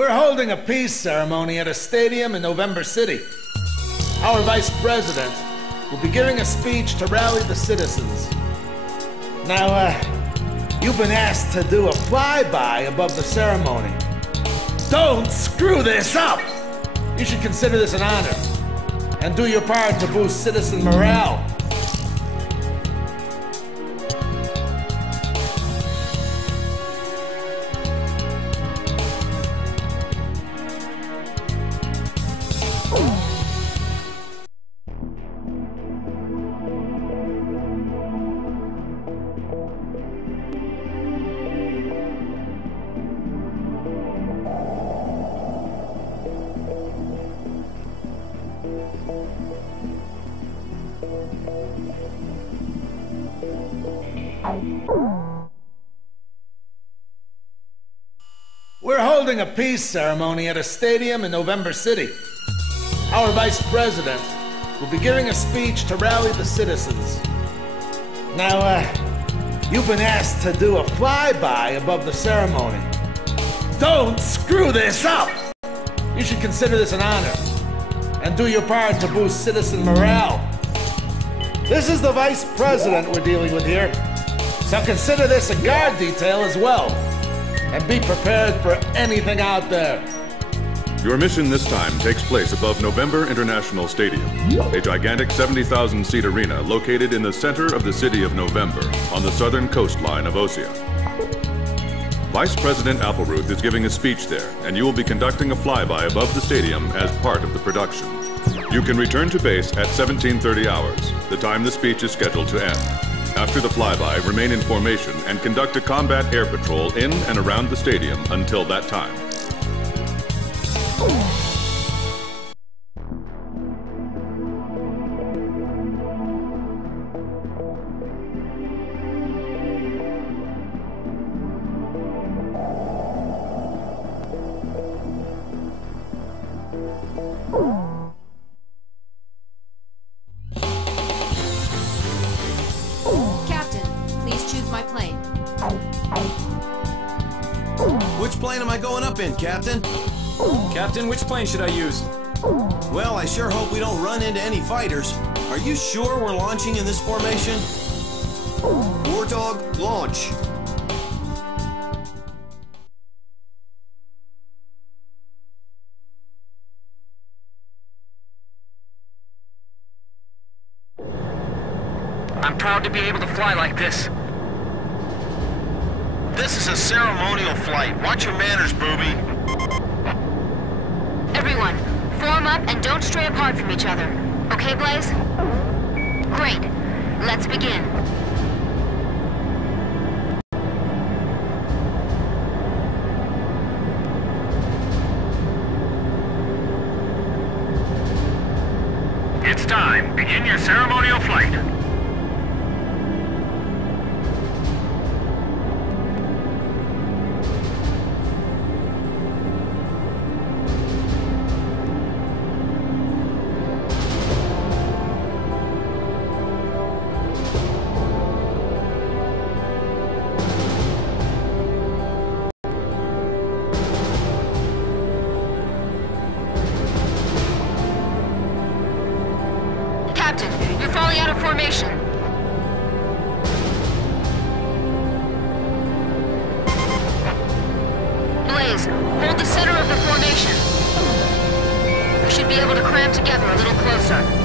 We're holding a peace ceremony at a stadium in November City. Our vice president will be giving a speech to rally the citizens. Now, you've been asked to do a flyby above the ceremony. Don't screw this up! You should consider this an honor, and do your part to boost citizen morale. We're holding a peace ceremony at a stadium in November City. Our vice president will be giving a speech to rally the citizens. Now, you've been asked to do a flyby above the ceremony. Don't screw this up! You should consider this an honor, and do your part to boost citizen morale. This is the vice president we're dealing with here, so consider this a guard detail as well. And be prepared for anything out there. Your mission this time takes place above November International Stadium, a gigantic 70,000-seat arena located in the center of the city of November on the southern coastline of Osea. Vice President Appleruth is giving a speech there, and you will be conducting a flyby above the stadium as part of the production. You can return to base at 17:30 hours, the time the speech is scheduled to end. After the flyby, remain in formation and conduct a combat air patrol in and around the stadium until that time. Which plane am I going up in, Captain? Captain, which plane should I use? Well, I sure hope we don't run into any fighters. Are you sure we're launching in this formation? Warthog, launch. I'm proud to be able to fly like this. This is a ceremonial flight. Watch your manners, booby. Everyone, form up and don't stray apart from each other. Okay, Blaze? Great. Let's begin. It's time. Begin your ceremonial flight. Captain, you're falling out of formation. Blaze, hold the center of the formation. We should be able to cram together a little closer.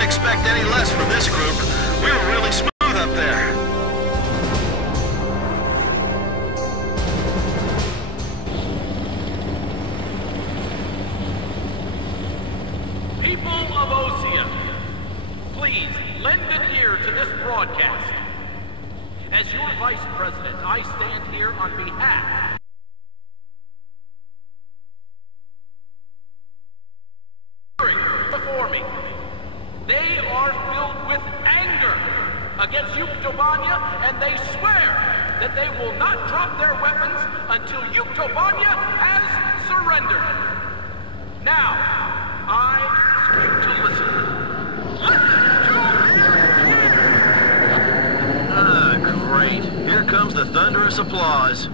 Wouldn't expect any less from this group. We were really smooth up there. People of Osea, please lend an ear to this broadcast. As your Vice President, I stand here on behalf before me. They are filled with anger against Yuktobanya, and they swear that they will not drop their weapons until Yuktobanya has surrendered. Now, I ask you to listen. Ah, great. Here comes the thunderous applause.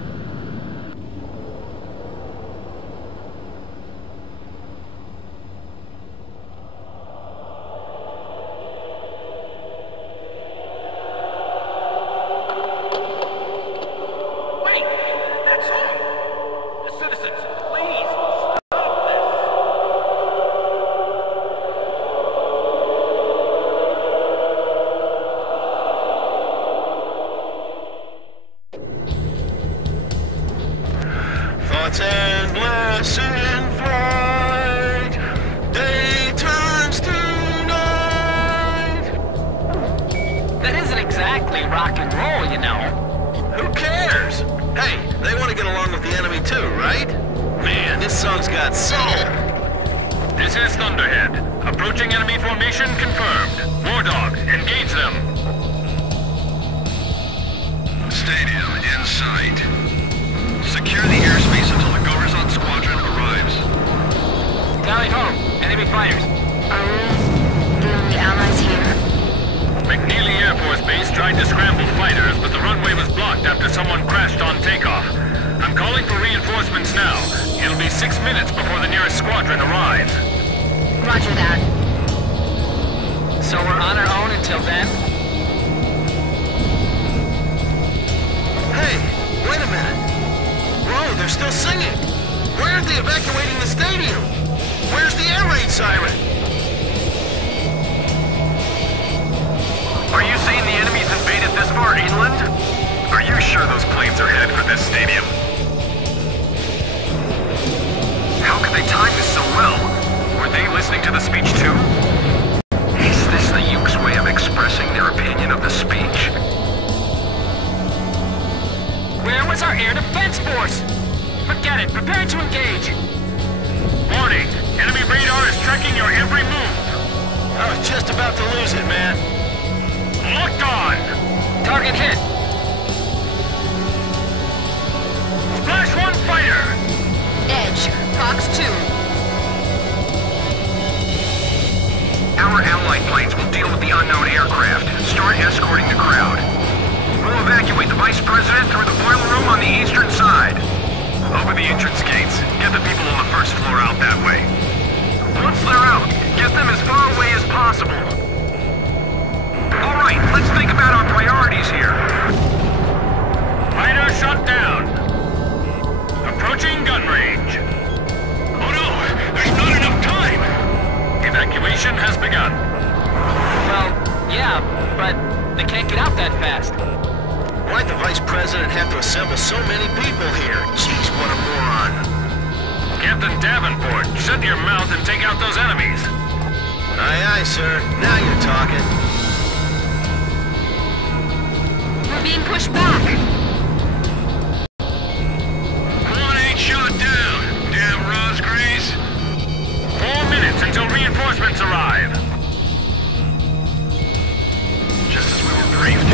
Thoughts endless in flight, day turns to night. That isn't exactly rock and roll, you know. Who cares? Hey, they want to get along with the enemy too, right? Man, this song's got soul. This is Thunderhead. Approaching enemy formation confirmed. War Dog, engage them. Stadium in sight. Secure the airspace until the Gorizon squadron arrives. Tally ho, enemy fighters. The only allies here. McNeely Air Force Base tried to scramble fighters, but the runway was blocked after someone crashed on takeoff. I'm calling for reinforcements now. It'll be 6 minutes before the nearest squadron arrives. Roger that. So we're on our own until then? Hey, wait a minute. Whoa, they're still singing. Why aren't they evacuating the stadium? Where's the air raid siren? Are you saying the enemy's invaded this far inland? Are you sure those planes are headed for this stadium? How could they time this so well? Were they listening to the speech too? Is this the Yuke's way of expressing their opinion of the speech? Where was our air defense force? Forget it. Prepare to engage. Warning. Enemy radar is tracking your every move. I was just about to lose it, man. Locked on. Target hit. Splash 1 fighter. Edge, Fox 2. Our allied planes will deal with the unknown aircraft. Start escorting the crowd. We'll evacuate the Vice President through the boiler room on the eastern side. Open the entrance gates. Get the people on the first floor out that way. Once they're out, get them as far away as possible. All right, let's think about our priorities here. Fighter shot down. Approaching gun range. Oh no, there's not enough time. Evacuation has begun. Well, yeah, but they can't get out that fast. Why'd the Vice President have to assemble so many people here? Jeez, what a moron. Captain Davenport, shut your mouth and take out those enemies. Aye, aye, sir. Now you're talking. We're being pushed back. One ain't shot down, damn Rosgrease. 4 minutes until reinforcements arrive. Just as we were briefed,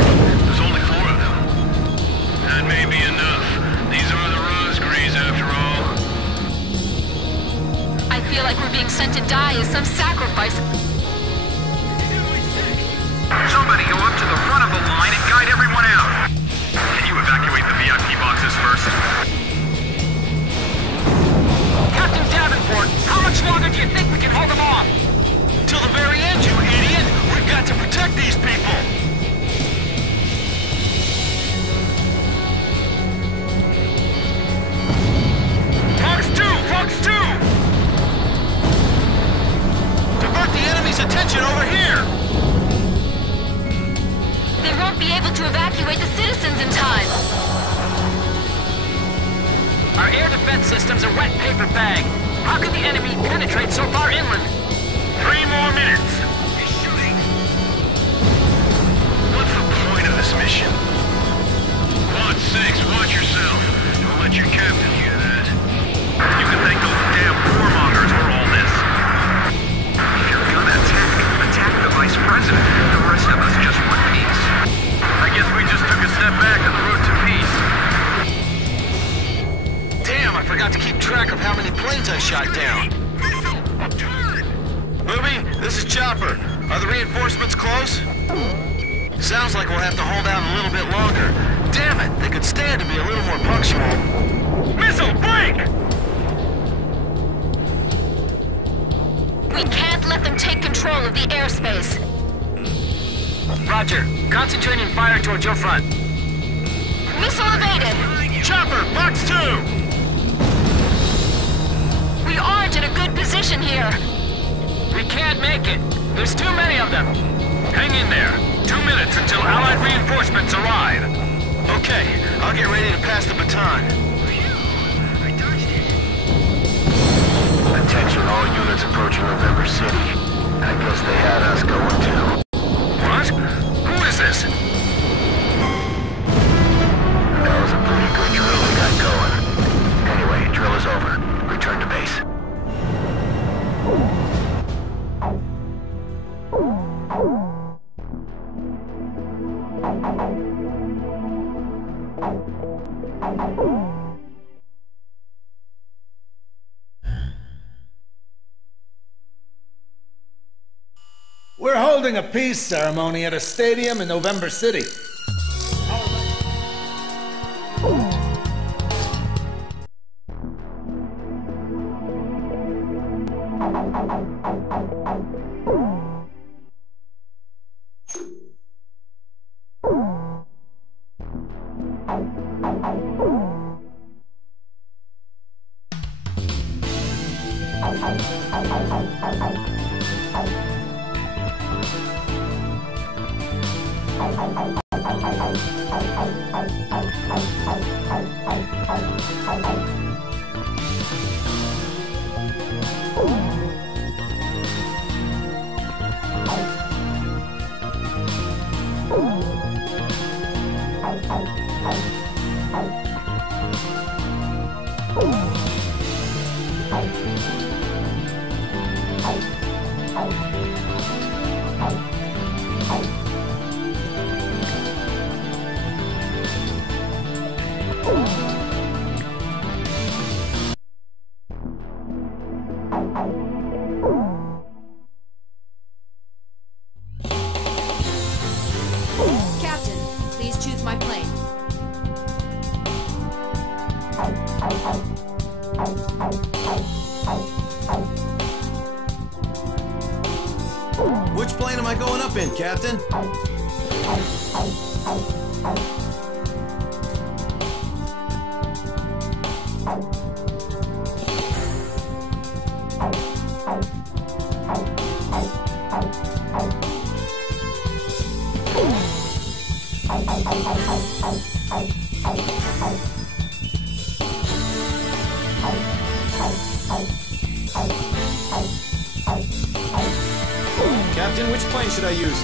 there's only 4 of them. That may be enough. These are the Rosgrees, after all. I feel like we're being sent to die as some sacrifice. Somebody go up to the front of the line and guide everyone out. Can you evacuate the VIP boxes first? Captain Davenport, how much longer do you think we can hold them off? Till the time. Our air defense system's a wet paper bag. How could the enemy penetrate so far inland? 3 more minutes. He's shooting. What's the point of this mission? Quad 6, watch yourself. Don't let your captain hear that. You can thank those damn warmongers for all this. If you're gonna attack the Vice President. The rest of us just want peace. I guess we just took a step back on the road to peace. Damn, I forgot to keep track of how many planes I shot down. Booby, this is Chopper. Are the reinforcements close? Sounds like we'll have to hold out a little bit longer. Damn it, they could stand to be a little more punctual. Missile, break! We can't let them take control of the airspace. Roger. Concentrating fire towards your front. Missile evaded. Chopper, box 2! We aren't in a good position here. We can't make it. There's too many of them. Hang in there. 2 minutes until Allied reinforcements arrive. Okay, I'll get ready to pass the baton. Attention all units approaching November City. I guess they had us going too. What? Who is this? That was a pretty good drill we got going. Anyway, drill is over. Return to base. We're holding a peace ceremony at a stadium in November City. Captain, please choose my plane. Which plane am I going up in, Captain? Captain, which plane should I use?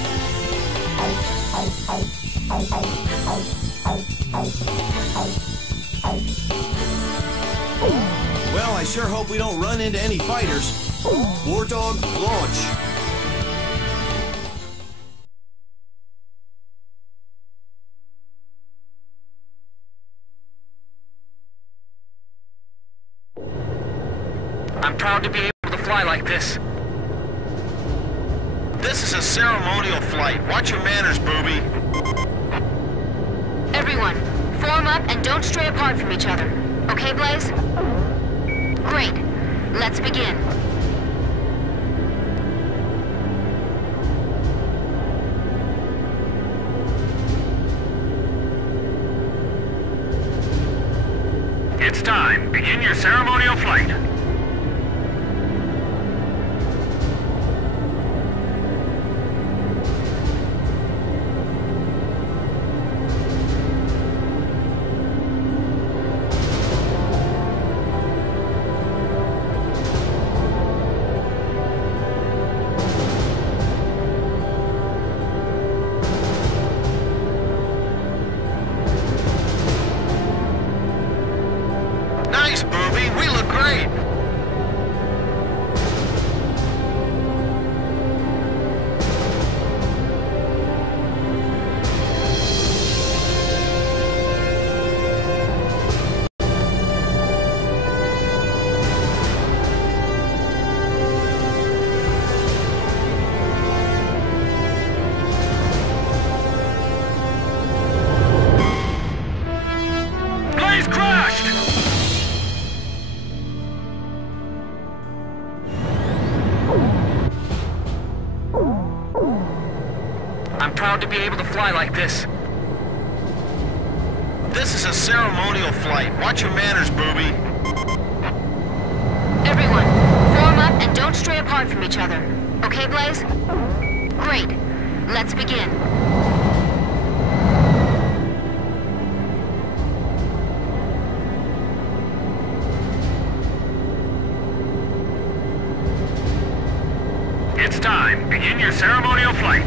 Well, I sure hope we don't run into any fighters. War Dog, launch. I'm proud to be able to fly like this. This is a ceremonial flight. Watch your manners, booby. Everyone, form up and don't stray apart from each other. Okay, Blaze? Great. Let's begin. It's time. Begin your ceremonial flight. I'm proud to be able to fly like this. This is a ceremonial flight. Watch your manners, booby. Everyone, form up and don't stray apart from each other. Okay, Blaze? Great. Let's begin. It's time. Begin your ceremonial flight.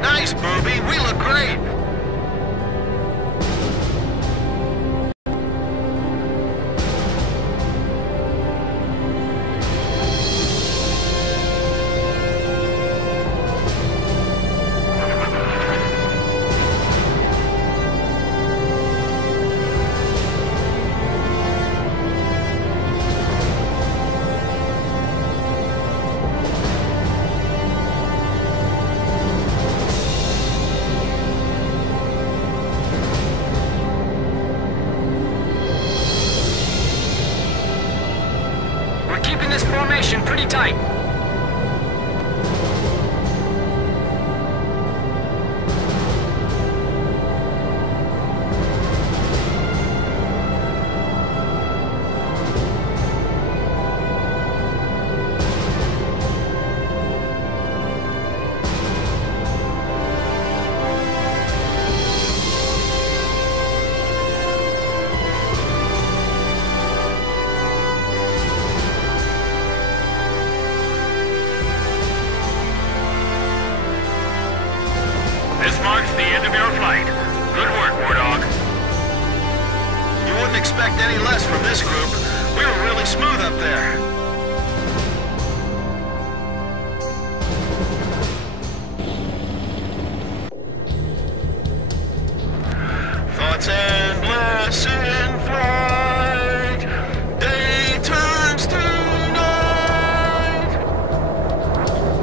Nice, booby. We look great. Keeping this formation pretty tight. This marks the end of your flight. Good work, War Dog. You wouldn't expect any less from this group. We were really smooth up there. Thoughts endless in flight. Day turns to night.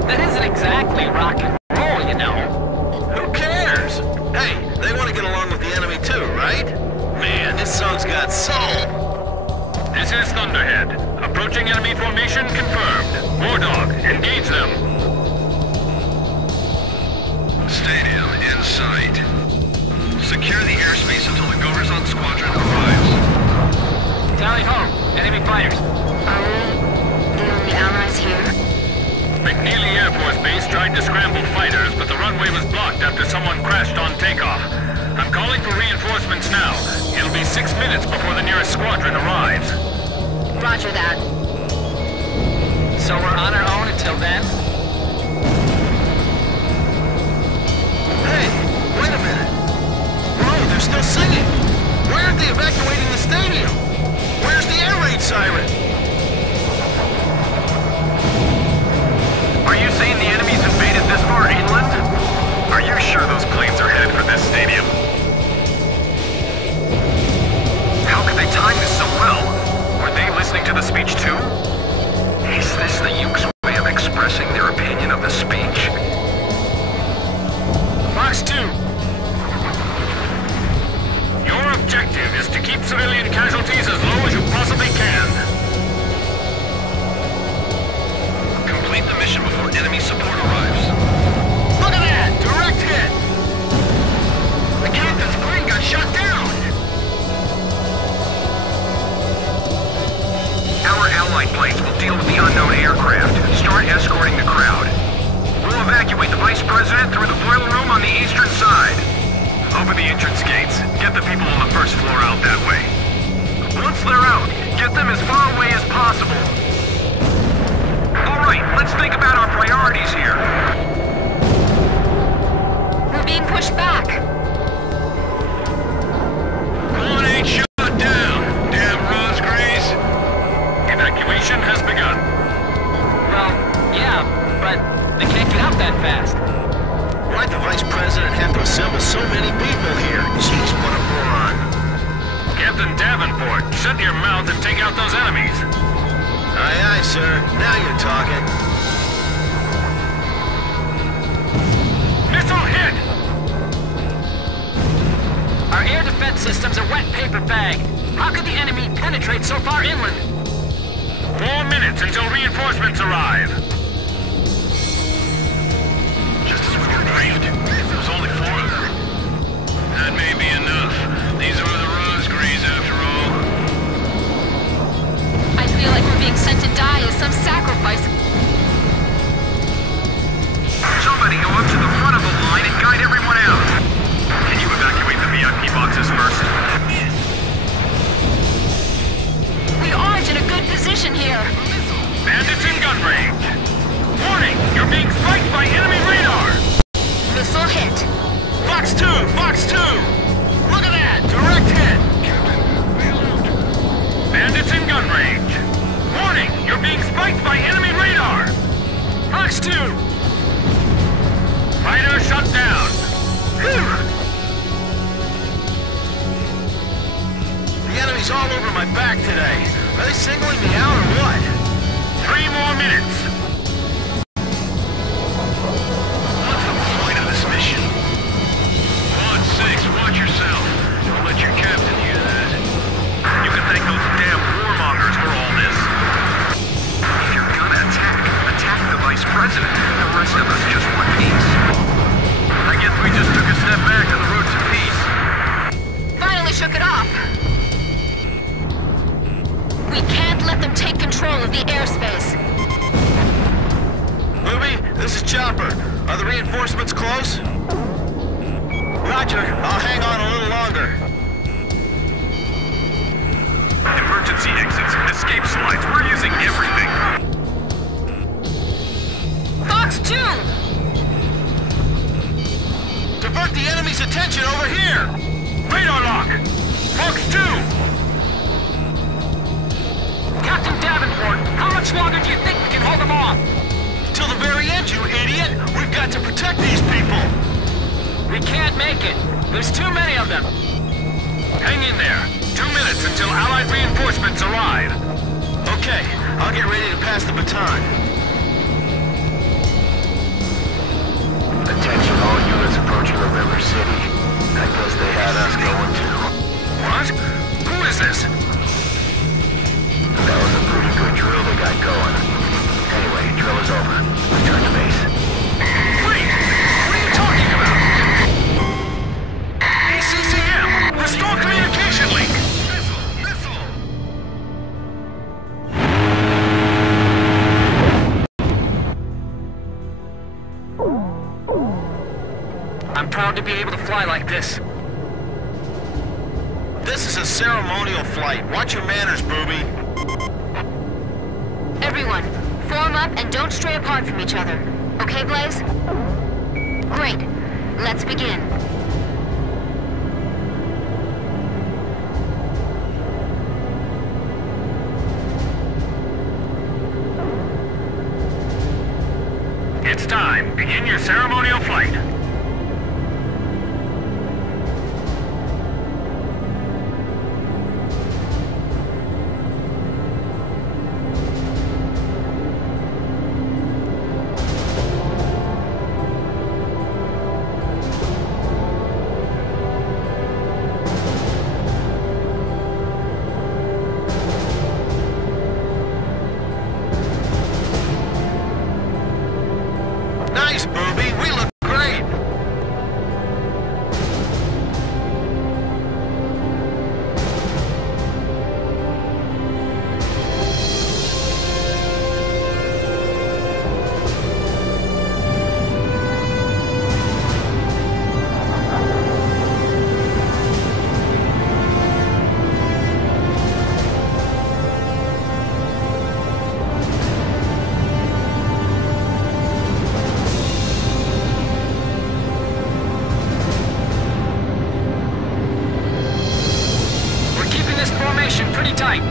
That isn't exactly rock and roll, you know. Who cares? Hey, they want to get along with the enemy too, right? Man, this song's got soul. This is Thunderhead. Approaching enemy formation confirmed. War Dog, engage them. Stadium in sight. Secure the airspace until the Goverzon squadron arrives. Tally ho, enemy fighters. Are we the only allies here? McNeely Air Force Base tried to scramble fighters, but the runway was blocked after someone crashed on takeoff. I'm calling for reinforcements now. It'll be 6 minutes before the nearest squadron arrives. Roger that. So we're on our own until then? Hey, wait a minute. Whoa, they're still singing. Why aren't they evacuating the stadium? Where's the air raid siren? Are you saying the enemy's invaded this far inland? Are you sure those planes are headed for this stadium? How could they time this so well? Were they listening to the speech too? Is this the Yuke's way of expressing their opinion of the speech? Fox 2. Your objective is to keep civilian casualties as low as you possibly can. Complete the mission before enemy support arrives. Look at that! Direct hit! The captain's plane got shot down! Our allied planes will deal with the unknown aircraft. Start escorting the crowd. We'll evacuate the Vice President through the boiler room on the eastern side. Open the entrance gates. Get the people on the first floor out that way. Once they're out, get them as far away as possible. All right, let's think about our priorities here. We're being pushed back. One ain't shut down, damn Rosgrace. Evacuation has begun. Well, yeah, but they can't get out that fast. Why'd the Vice President have to assemble so many people here? Captain Davenport, shut your mouth and take out those enemies. Aye, aye, sir. Now you're talking. Missile hit! Our air defense system's a wet paper bag. How could the enemy penetrate so far inland? 4 minutes until reinforcements arrive. Just as we were briefed, there was only 4 of them. That may be enough. These are the Rosegrees, after all. I feel like we're being sent to die as some sacrifice. Somebody go up to the front of the line and guide everyone out. Can you evacuate the VIP boxes first? We aren't in a good position here. Bandits in gun range. Warning! You're being spiked by enemy radar! Missile hit. Fox 2! Fox 2! Look at that! Direct hit! Bandits in gun range. Warning! You're being spiked by enemy radar! Fox 2! Fighter shut down. Whew. The enemy's all over my back today. Are they singling me out or what? 3 more minutes. What's the point of this mission? Quad 6, watch yourself. Don't let your captain hear that. You can thank those damn warmongers for all this. If you're gonna attack the vice president. The rest of us just want peace. I guess we just took a step back on the road to peace. Finally shook it off. We can't let them take control of the airspace. Ruby, this is Chopper. Are the reinforcements close? Roger. I'll hang on a little longer. Emergency exits, escape slides. We're using everything. Fox 2! Divert the enemy's attention over here! Radar lock! Fox 2! Captain Davenport, how much longer do you think we can hold them off? Till the very end, you idiot! We've got to protect these people! We can't make it. There's too many of them. Hang in there. 2 minutes until Allied reinforcements arrive. Okay, I'll get ready to pass the baton. Attention all units approaching November City. I guess they had us going too. What? Who is this? That was a pretty good drill they got going. Anyway, drill is over. Return to base. Wait! What are you talking about? ACCM! Restore communication link! Missile! I'm proud to be able to fly like this. This is a ceremonial flight. Watch your manners, booby. Everyone, form up and don't stray apart from each other. Okay, Blaze? Great. Let's begin. It's time. Begin your ceremonial flight. Nice, booby. We look great. Pretty tight.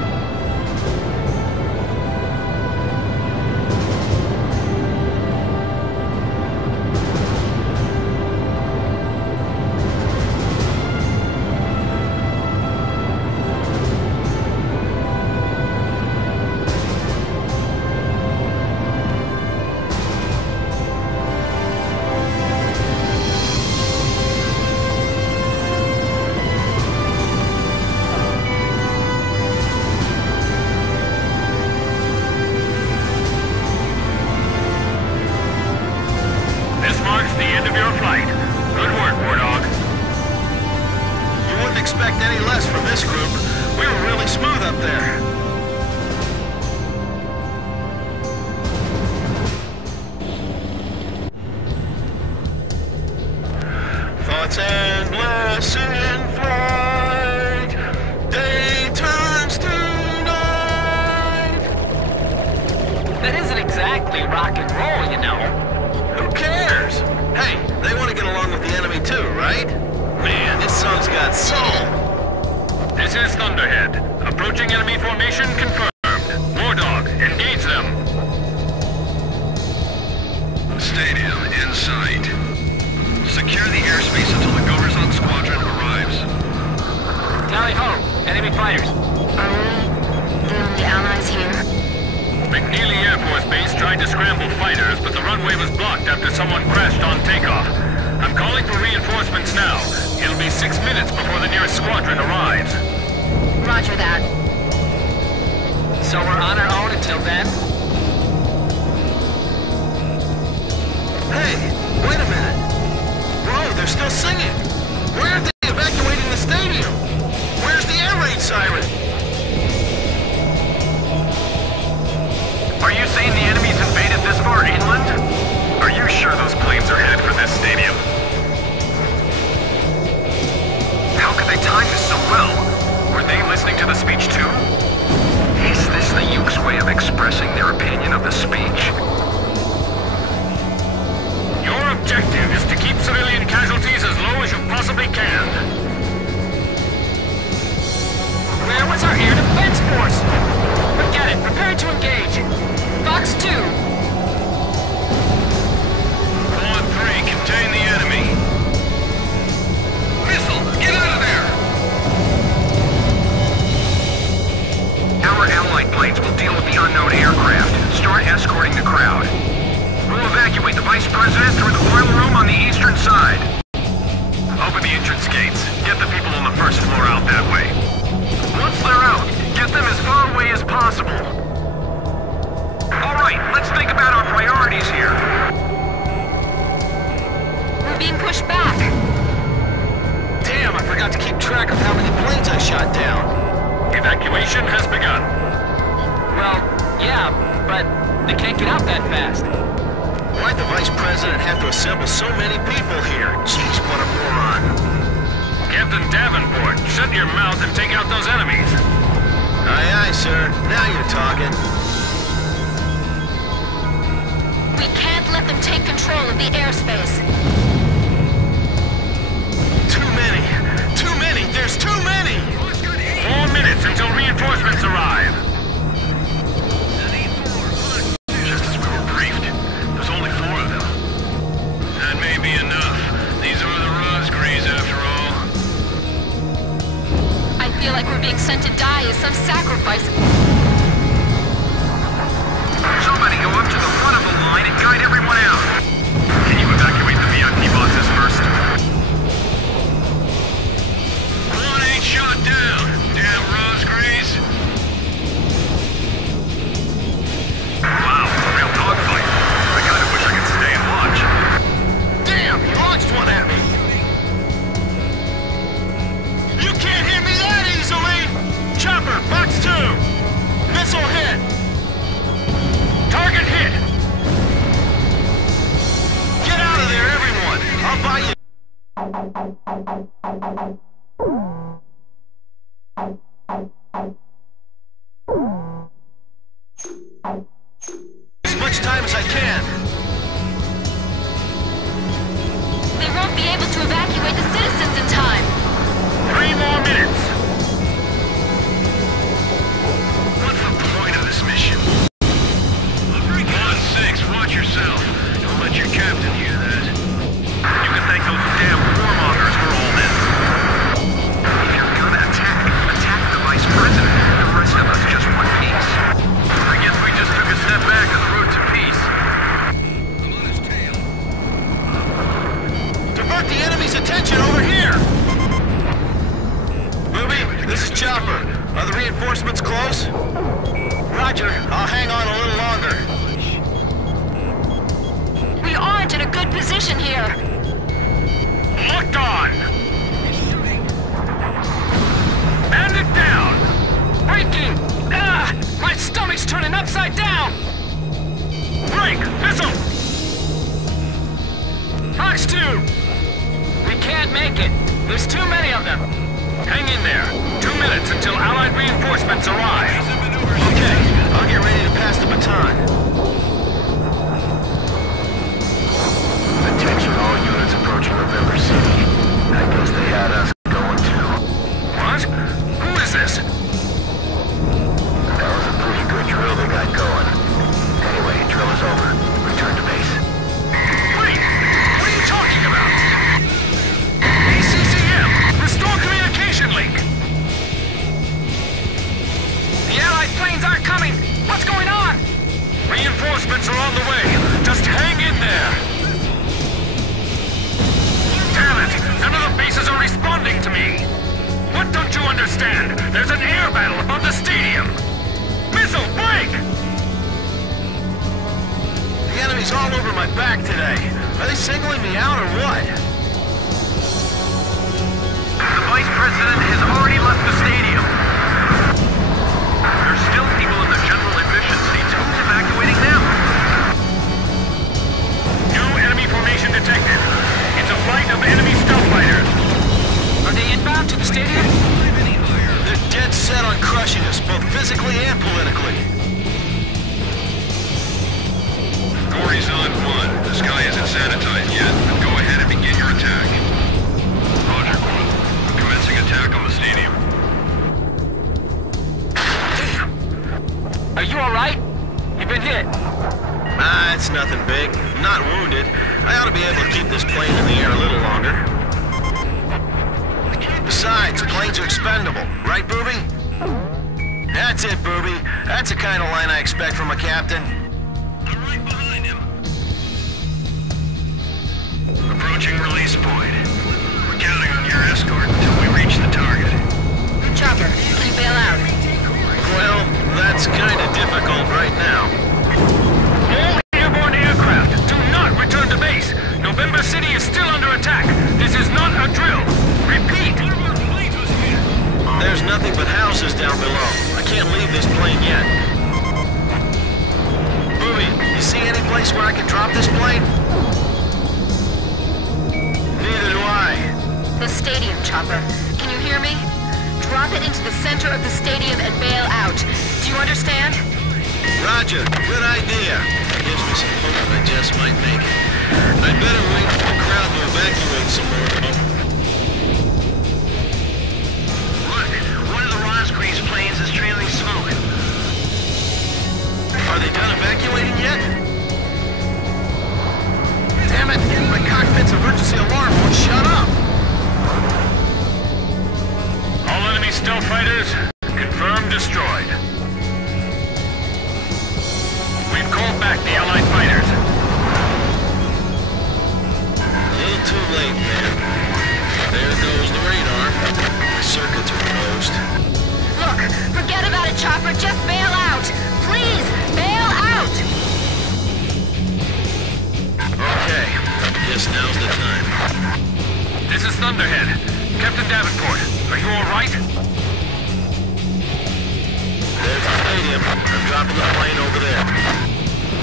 smooth up there. Thoughts endless in flight. Day turns to night. That isn't exactly rock and roll, you know. Who cares? Hey, they want to get along with the enemy too, right? Man, this song's got soul. This is Thunderhead. Approaching enemy formation confirmed. War Dog, engage them. Stadium in sight. Secure the airspace until the Goverzon squadron arrives. Tally-ho! Enemy fighters! Are we the only allies here? McNeely Air Force Base tried to scramble fighters, but the runway was blocked after someone crashed on takeoff. I'm calling for reinforcements now. It'll be 6 minutes before the nearest squadron arrives. Roger that. So we're on our own until then? Hey, wait a minute. Whoa, they're still singing. Why aren't they evacuating the stadium? Where's the air raid siren? Are you saying the enemy's invaded this far inland? Are you sure those planes are headed for this stadium? How could they time this so well? Were they listening to the speech too? Is this the Yuke's way of expressing their opinion of the speech? Your objective is to keep civilian casualties as low as you possibly can. Where was our air defense force? Forget it. Prepare to engage. Fox 2. Quad 3, contain the enemy. Missile, get out of there! Our allied planes will deal with the unknown aircraft. Start escorting the crowd. We'll evacuate the Vice President through the boiler room on the eastern side. Open the entrance gates. Get the people on the first floor out that way. Once they're out, get them as far away as possible. All right, let's think about our priorities here. We're being pushed back. Damn, I forgot to keep track of how many planes I shot down. Evacuation has begun. Well, yeah, but they can't get out that fast. Why'd the Vice President have to assemble so many people here? Jeez, what a moron. Captain Davenport, shut your mouth and take out those enemies. Aye, aye, sir. Now you're talking. We can't let them take control of the airspace. Too many. Too many. There's too many. 4 minutes until reinforcements arrive. Just as we were briefed, there's only 4 of them. That may be enough. These are the Rosgrees, after all. I feel like we're being sent to die as some sacrifice. Somebody go up to the front of the line and guide everyone out. Can you evacuate the VIP boxes first? One ain't shot down. Damn Rosgrees. Wow, real dogfight. I kinda wish I could stay and watch. Damn, he launched one at me. You can't hit me that easily. Chopper, box 2. Missile hit. Target hit. Get out of there, everyone. I'll buy you. As much time as I can. They won't be able to evacuate the citizens in time. 3 more minutes. What's the point of this mission? 1-6, watch yourself. Don't let your captain hear that. You can thank those damn warmongers for all this. If you're gonna attack the Vice President. The rest of us just want peace. I guess we just took a step back on the road to peace. I'm on his tail. Divert the enemy's attention over here. Ruby, this is Chopper. Are the reinforcements close? Roger, I'll hang on a little longer. We aren't in a good position here. Locked on! And it down! There's too many of them. Hang in there. 2 minutes until Allied reinforcements arrive. Okay, I'll get ready to pass the baton. Attention all units approaching November City. I guess they had us going too. What? Who is this? That was a pretty good drill they got going. Anyway, drill is over. Return to base. Wait! What are you talking about? ACEINF! Restore communication link! The Allied planes aren't coming! What's going on? Reinforcements are on the way. Just hang in there. Damn it! None of the bases are responding to me! What don't you understand? There's an air battle above the stadium! Missile, break! The enemy's all over my back today. Are they singling me out or what? The Vice President has already left the stadium. There's still people in the general admission seats. Who's evacuating them? New enemy formation detected. It's a flight of enemy stealth fighters. Are they inbound to the stadium? They're dead set on crushing us, both physically and politically. Dory's on 1. The sky isn't sanitized yet, but go ahead and begin your attack. Roger, 1. Commencing attack on the stadium. Damn! Are you alright? You've been hit. Ah, it's nothing big. I'm not wounded. I ought to be able to keep this plane in the air a little longer. Besides, planes are expendable. Right, Booby? That's it, Booby. That's the kind of line I expect from a captain. I'm right behind him. Approaching release point. We're counting on your escort until we reach the target. Chopper, can you bail out? Well, that's kind of difficult right now. All airborne aircraft, do not return to base. November City is still under attack. This is not a drill. Repeat. There's nothing but houses down below. I can't leave this plane yet. Booby, you see any place where I can drop this plane? Neither do I. The stadium, Chopper. Can you hear me? Drop it into the center of the stadium and bail out. Do you understand? Roger, good idea. Gives me some hope that I just might make it. I'd better wait for the crowd to evacuate some more. Look, one of the Rosgreaves planes is trailing smoke. Are they done evacuating yet? Damn it! My cockpit's emergency alarm won't shut up! All enemy stealth fighters, confirmed destroyed. We've called back the Allied fighters. A little too late, man. There goes the radar. My circuits are closed. Look, forget about it, Chopper. Just bail out. Please, bail out. Okay, guess now's the time. This is Thunderhead. Captain Davenport, are you all right? There's the stadium. I'm dropping the plane over there.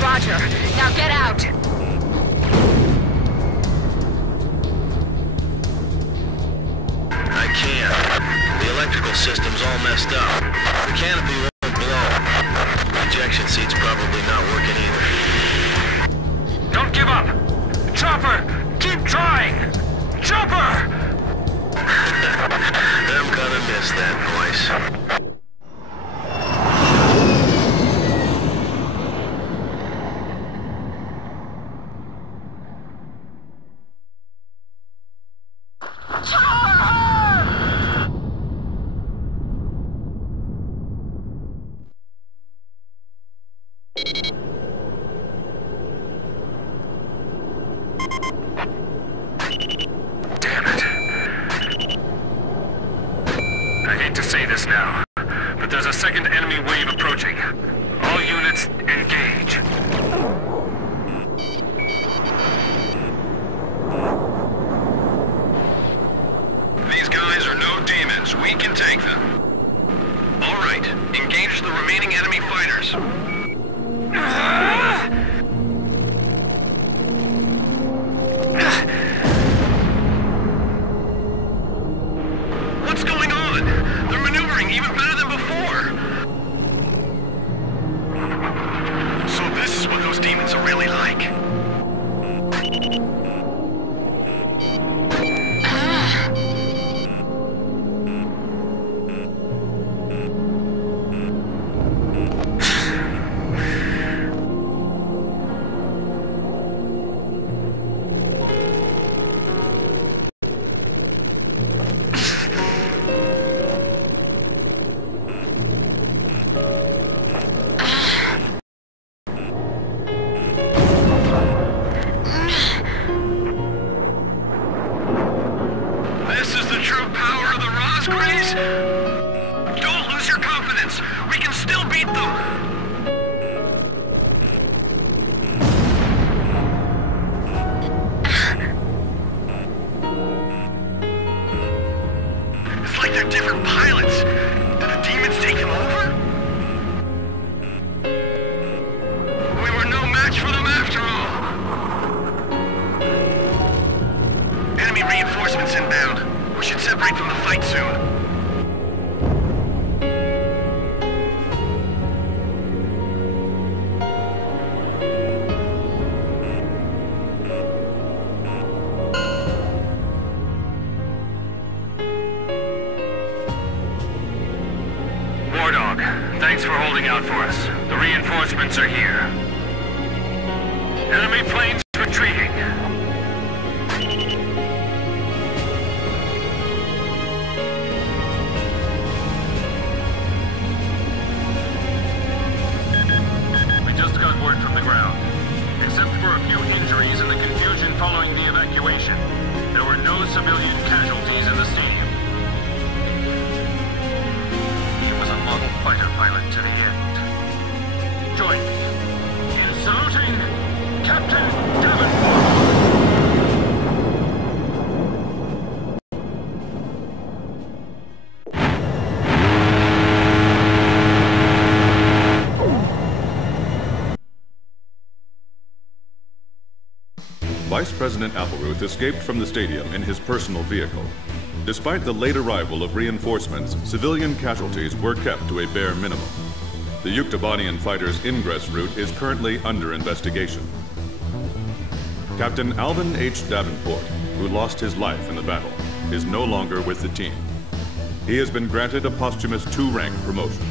Roger. Now get out. I can't. The electrical system's all messed up. The canopy won't blow. The ejection seat's probably not working either. Don't give up! Chopper, keep trying! Chopper! I'm gonna miss that voice. Now, but there's a second enemy wave approaching. All units, engage. These guys are no demons. We can take them. All right, engage the remaining enemy fighters. Blaze. Don't lose your confidence. We can still beat them. It's like they're different pilots. Did the demons take them over? We were no match for them after all. Enemy reinforcements inbound. We should separate from the fight soon. War Dog, thanks for holding out for us. The reinforcements are here. Enemy planes retreating. We just got word from the ground. Except for a few injuries and the confusion following the evacuation, there were no civilian casualties in the stadium. He was a model fighter pilot to the end. Join me in saluting Captain Davenport! Vice President Appleruth escaped from the stadium in his personal vehicle. Despite the late arrival of reinforcements, civilian casualties were kept to a bare minimum. The Yuktobanian fighters' ingress route is currently under investigation. Captain Alvin H. Davenport, who lost his life in the battle, is no longer with the team. He has been granted a posthumous 2-rank promotion.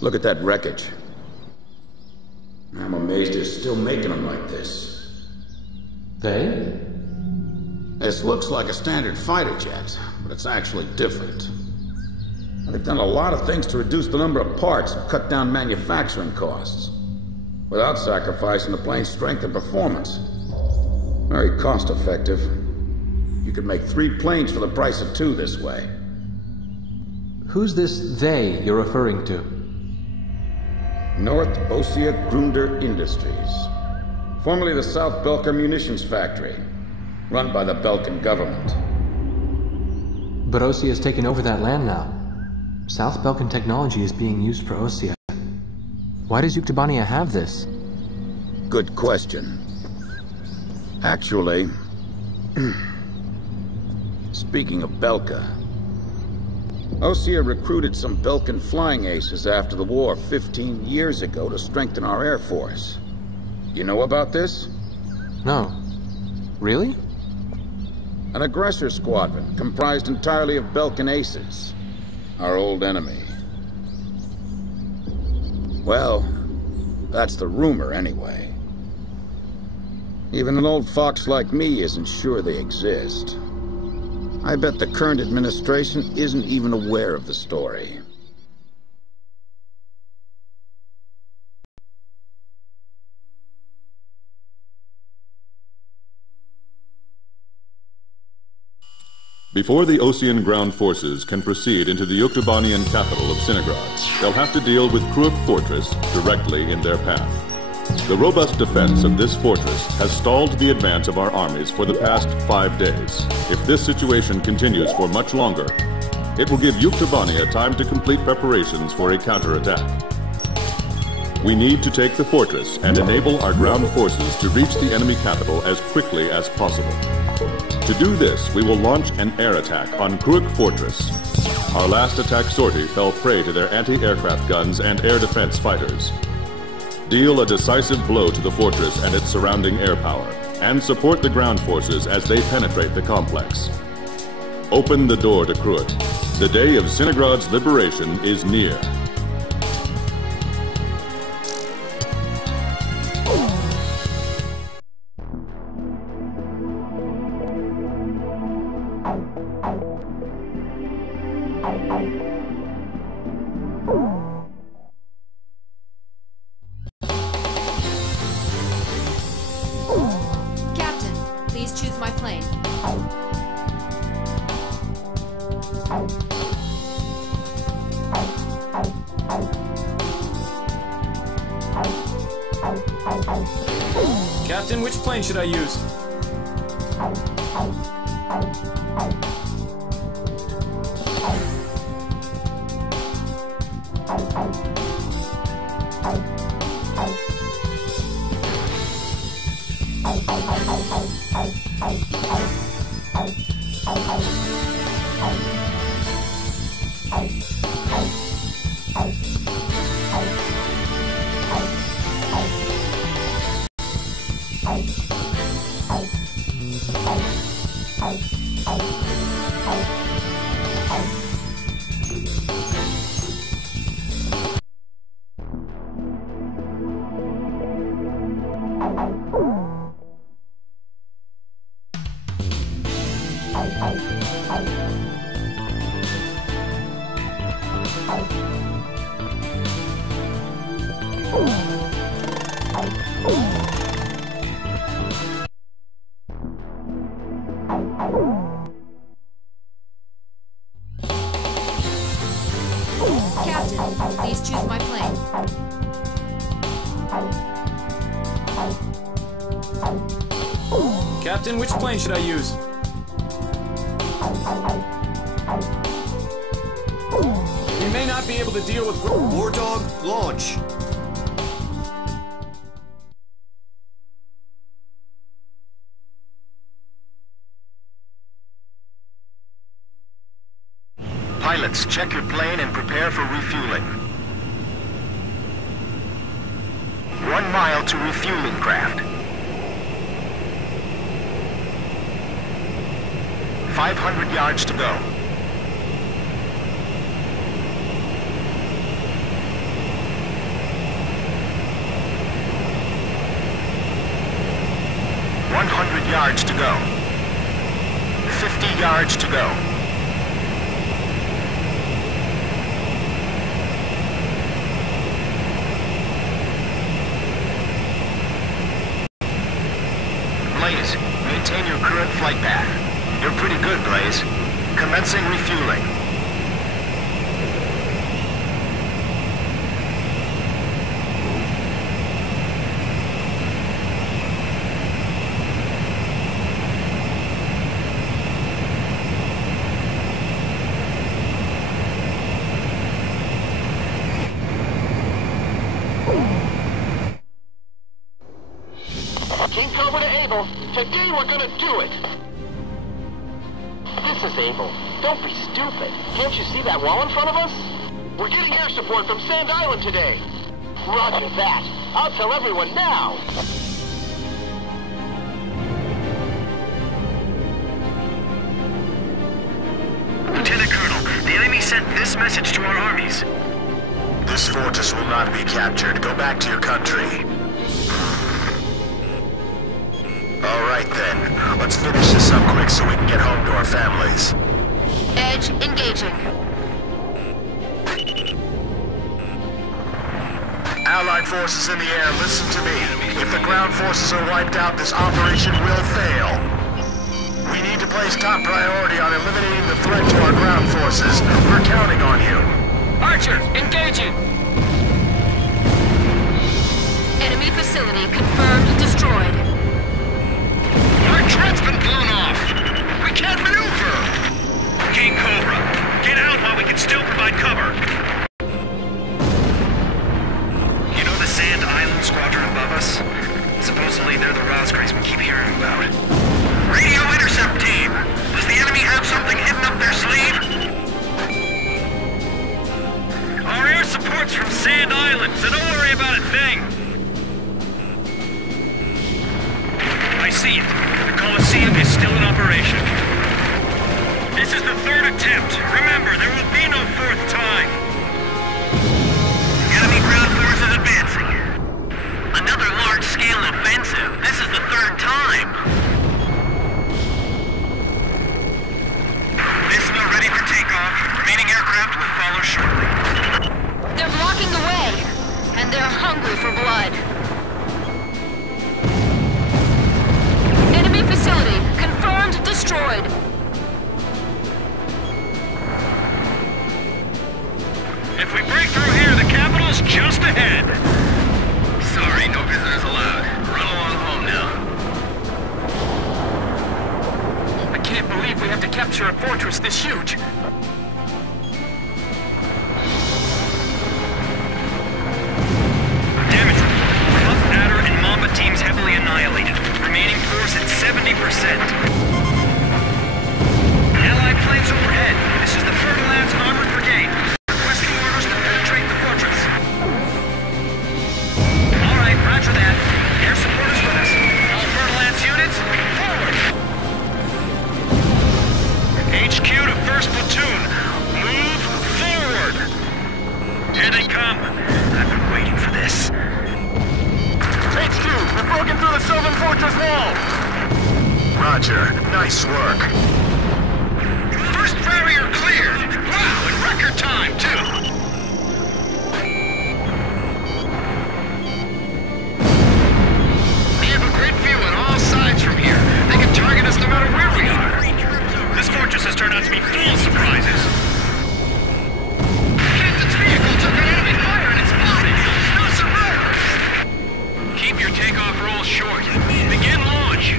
Look at that wreckage. I'm amazed they're still making them like this. They? This looks like a standard fighter jet, but it's actually different. They've done a lot of things to reduce the number of parts and cut down manufacturing costs, without sacrificing the plane's strength and performance. Very cost-effective. You could make 3 planes for the price of 2 this way. Who's this they you're referring to? North Ossia Grunder Industries. Formerly the South Belka Munitions Factory, run by the Belkan government. But Ossia has taken over that land now. South Belkan technology is being used for Ossia. Why does Yuktobania have this? Good question. Actually, speaking of Belka, Ossia recruited some Belkan flying aces after the war 15 years ago to strengthen our Air Force. You know about this? No. Really? An aggressor squadron comprised entirely of Belkan aces, our old enemy. Well, that's the rumor anyway. Even an old fox like me isn't sure they exist. I bet the current administration isn't even aware of the story. Before the Ossian ground forces can proceed into the Yuktobanian capital of Sinigrad, they'll have to deal with Kruk Fortress directly in their path. The robust defense of this fortress has stalled the advance of our armies for the past 5 days. If this situation continues for much longer, it will give Yuktobania time to complete preparations for a counterattack. We need to take the fortress and enable our ground forces to reach the enemy capital as quickly as possible. To do this, we will launch an air attack on Kruk Fortress. Our last attack sortie fell prey to their anti-aircraft guns and air defense fighters. Deal a decisive blow to the fortress and its surrounding air power, and support the ground forces as they penetrate the complex. Open the door to Kruit. The day of Sinigrad's liberation is near. Captain, please choose my plane. Captain, which plane should I use? Captain, please choose my plane. Captain, which plane should I use? We may not be able to deal with... Warthog, launch! Pilots, check your plane and prepare for refueling. 1 mile to refueling craft. 500 yards to go. Yards to go. 50 yards to go. Blaze, maintain your current flight path. You're pretty good, Blaze. Commencing refueling. King Cobra to Able. Today we're gonna do it. This is Able. Don't be stupid. Can't you see that wall in front of us? We're getting air support from Sand Island today. Roger that. I'll tell everyone now. Lieutenant Colonel, the enemy sent this message to our armies. This fortress will not be captured. Go back to your country. All right then, let's finish this up quick so we can get home to our families. Edge engaging. Allied forces in the air, listen to me. If the ground forces are wiped out, this operation will fail. We need to place top priority on eliminating the threat to our ground forces. We're counting on you. Archers, engaging! Enemy facility confirmed destroyed. Our turret's been blown off! We can't maneuver! King Cobra, get out while we can still provide cover! You know the Sand Island squadron above us? Supposedly they're the Rosgrays we keep hearing about. Radio intercept team! Does the enemy have something hidden up their sleeve? Our air support's from Sand Island, so don't worry about a thing! I see it. The Coliseum is still in operation. third attempt. Remember, there will be no fourth time. Enemy ground forces advancing. Another large-scale offensive. This is the third time. Missile ready for takeoff. Remaining aircraft will follow shortly. They're blocking the way, and they're hungry for blood. Enemy facility confirmed destroyed. If we break through here, the capital's just ahead. Sorry, no visitors allowed. Run along home now. I can't believe we have to capture a fortress this huge. Damage report. Hunt, Adder, and Mamba teams heavily annihilated. Remaining force at 70%. Allied planes overhead. This is the Fertilance Armored Brigade. Requesting orders to penetrate the fortress. Alright, roger that. Air support is with us. All Fertilance units, forward! HQ to 1st Platoon. Move forward! Here they come. I've been waiting for this. HQ, we've broken through the Sylvan Fortress wall! Roger. Nice work. First barrier cleared! Wow, in record time, too! We have a great view on all sides from here. They can target us no matter where we are. This fortress has turned out to be full of surprises. Captain's vehicle took an enemy fire and exploded! No survivors! Keep your takeoff rolls short. Begin launch!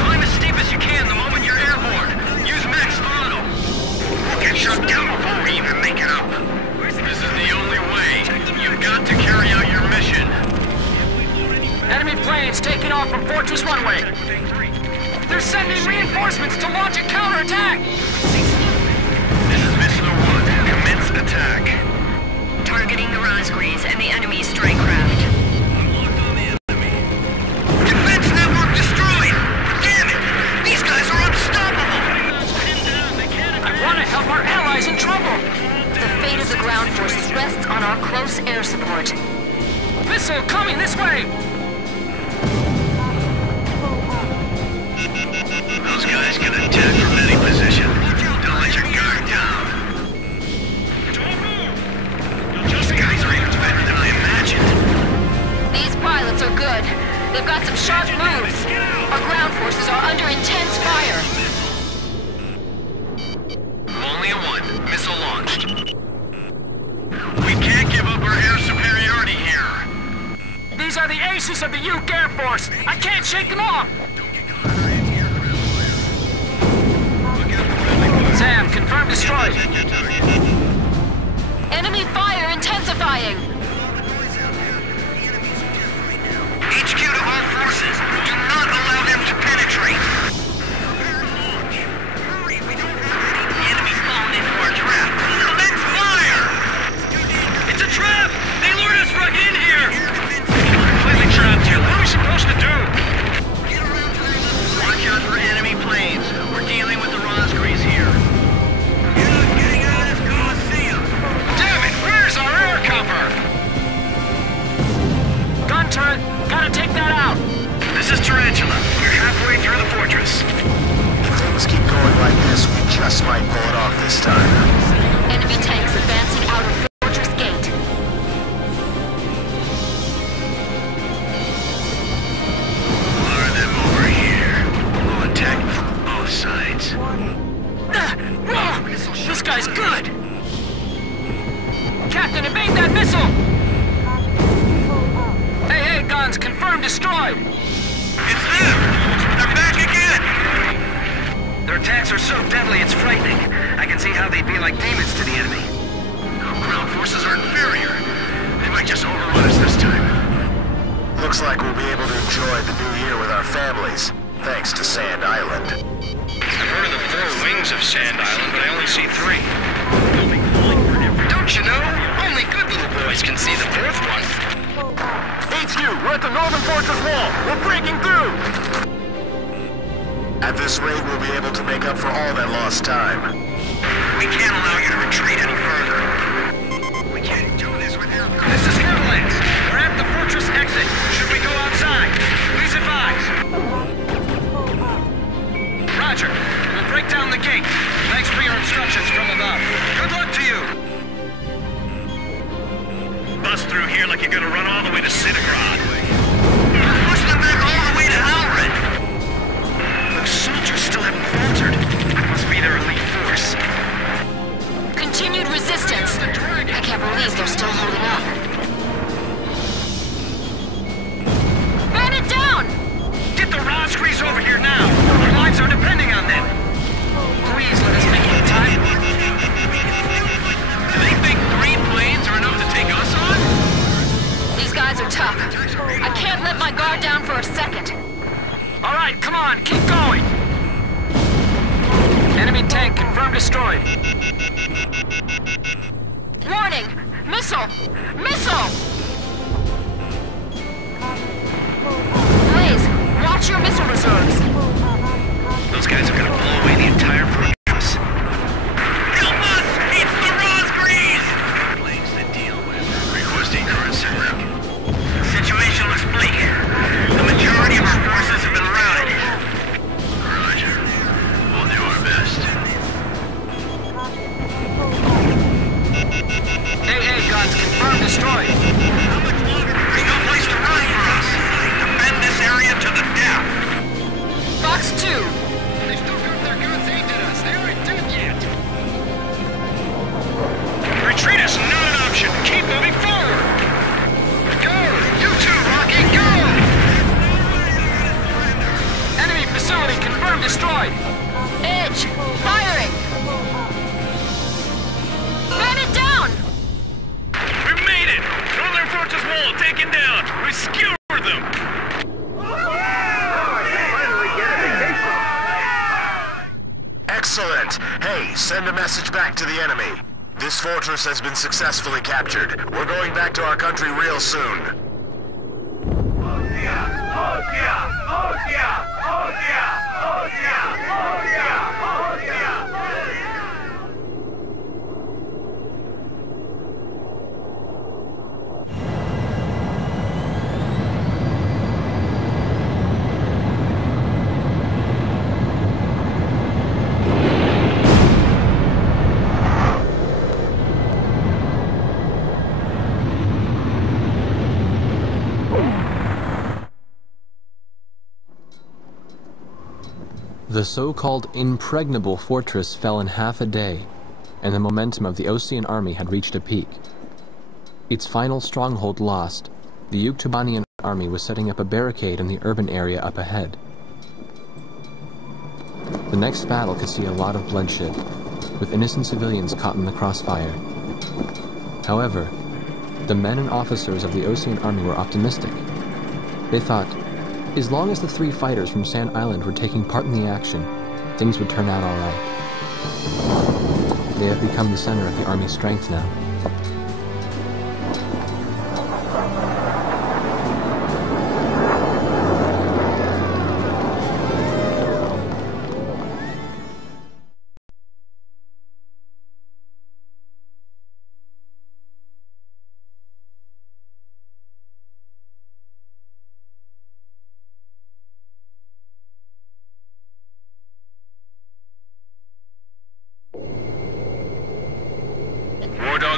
Climb as steep as you can the moment you're airborne. Use max throttle. We'll get shut down before we even make it up. This is the only way. You've got to carry out your mission. Enemy planes taking off from Fortress Runway. They're sending reinforcements to launch a counterattack. This is Mission 1. Commence attack. Targeting the Rosgreaves and the enemy strike craft. Defense network destroyed! Damn it! These guys are unstoppable! I want to help our allies in trouble. The fate of the ground forces rests on our close air support. Missile coming this way. Those guys can attack from any position. Don't let your guard down. These guys are even better than I imagined. These pilots are good. They've got some sharp moves. Our ground forces are under intense fire. Only a one. Missile launched. We can't give up our air superiority here. These are the aces of the Uke Air Force. I can't shake them off. Sam, confirm destroyed. Enemy fire intensifying. HQ to all forces. Do not allow them to penetrate. The enemy's fallen into our trap. Commence fire! It's a trap! They lured us right in here! Completely trapped here. What are we supposed to do? Watch out for enemy planes. We're dealing with the Rosgreaves here. You're not getting out of this Coliseum! Damn it! Where's our air cover? Gun turret, gotta take that out. This is Tarantula. We're halfway through the fortress. If things keep going like this, we just might pull it off this time. Enemy tanks advancing out of Fortress Gate. Lure them over here. We'll attack from both sides. Whoa! This guy's good. Captain, evade that missile. Hey, guns, confirmed destroyed. It's them! They're back again! Their attacks are so deadly, it's frightening. I can see how they'd be like demons to the enemy. Our ground forces are inferior. They might just overrun us this time. Looks like we'll be able to enjoy the new year with our families, thanks to Sand Island. I've heard of the 4 wings of Sand Island, but I only see 3. Don't you know? Only good little boys can see the 4th one. HQ, we're at the northern fortress wall. We're breaking through. At this rate, we'll be able to make up for all that lost time. We can't allow you to retreat any further. We can't do this without... This is Fairlands. We're at the fortress exit. Should we go outside? Please advise. Roger. We'll break down the gate. Thanks for your instructions from above. Good luck to you. Bust through here like you're gonna run all the way to Cinegrad. Push them back all the way to Alred. Those soldiers still haven't faltered. Must be their elite force. Continued resistance. I can't believe they're still holding up. Man it down! Get the Rosgrees over here now. Our lives are depending on them. Please let us make it in time. Do they think 3 planes are enough to take us on? These guys are tough. I can't let my guard down for a second. All right, come on, keep going. Enemy tank confirmed destroyed. Warning! Missile! Missile! Blaze, watch your missile reserves. Those guys are gonna blow away the entire fortress. Help us! It's the Rosgrees! Planes to deal with. Requesting current center. Situation looks bleak. The majority of our forces have been routed. Roger. We'll do our best. AA guns confirmed destroyed. How much longer? There's no place to run for us. Defend this area to the death. Box 2. They still got their guns aimed at us. They aren't dead yet. Retreat is not an option. Keep moving forward. Go! You too, Rocky, go! Enemy facility confirmed destroyed. Edge, firing. Man it down! We made it! Northern Fortress Wall taken down! We skewered them! Excellent! Hey, send a message back to the enemy. This fortress has been successfully captured. We're going back to our country real soon. The so-called impregnable fortress fell in half a day, and the momentum of the Osean army had reached a peak. Its final stronghold lost, the Yuktubanian army was setting up a barricade in the urban area up ahead. The next battle could see a lot of bloodshed, with innocent civilians caught in the crossfire. However, the men and officers of the Osean army were optimistic. They thought, as long as the 3 fighters from Sand Island were taking part in the action, things would turn out all right. They have become the center of the army's strength now.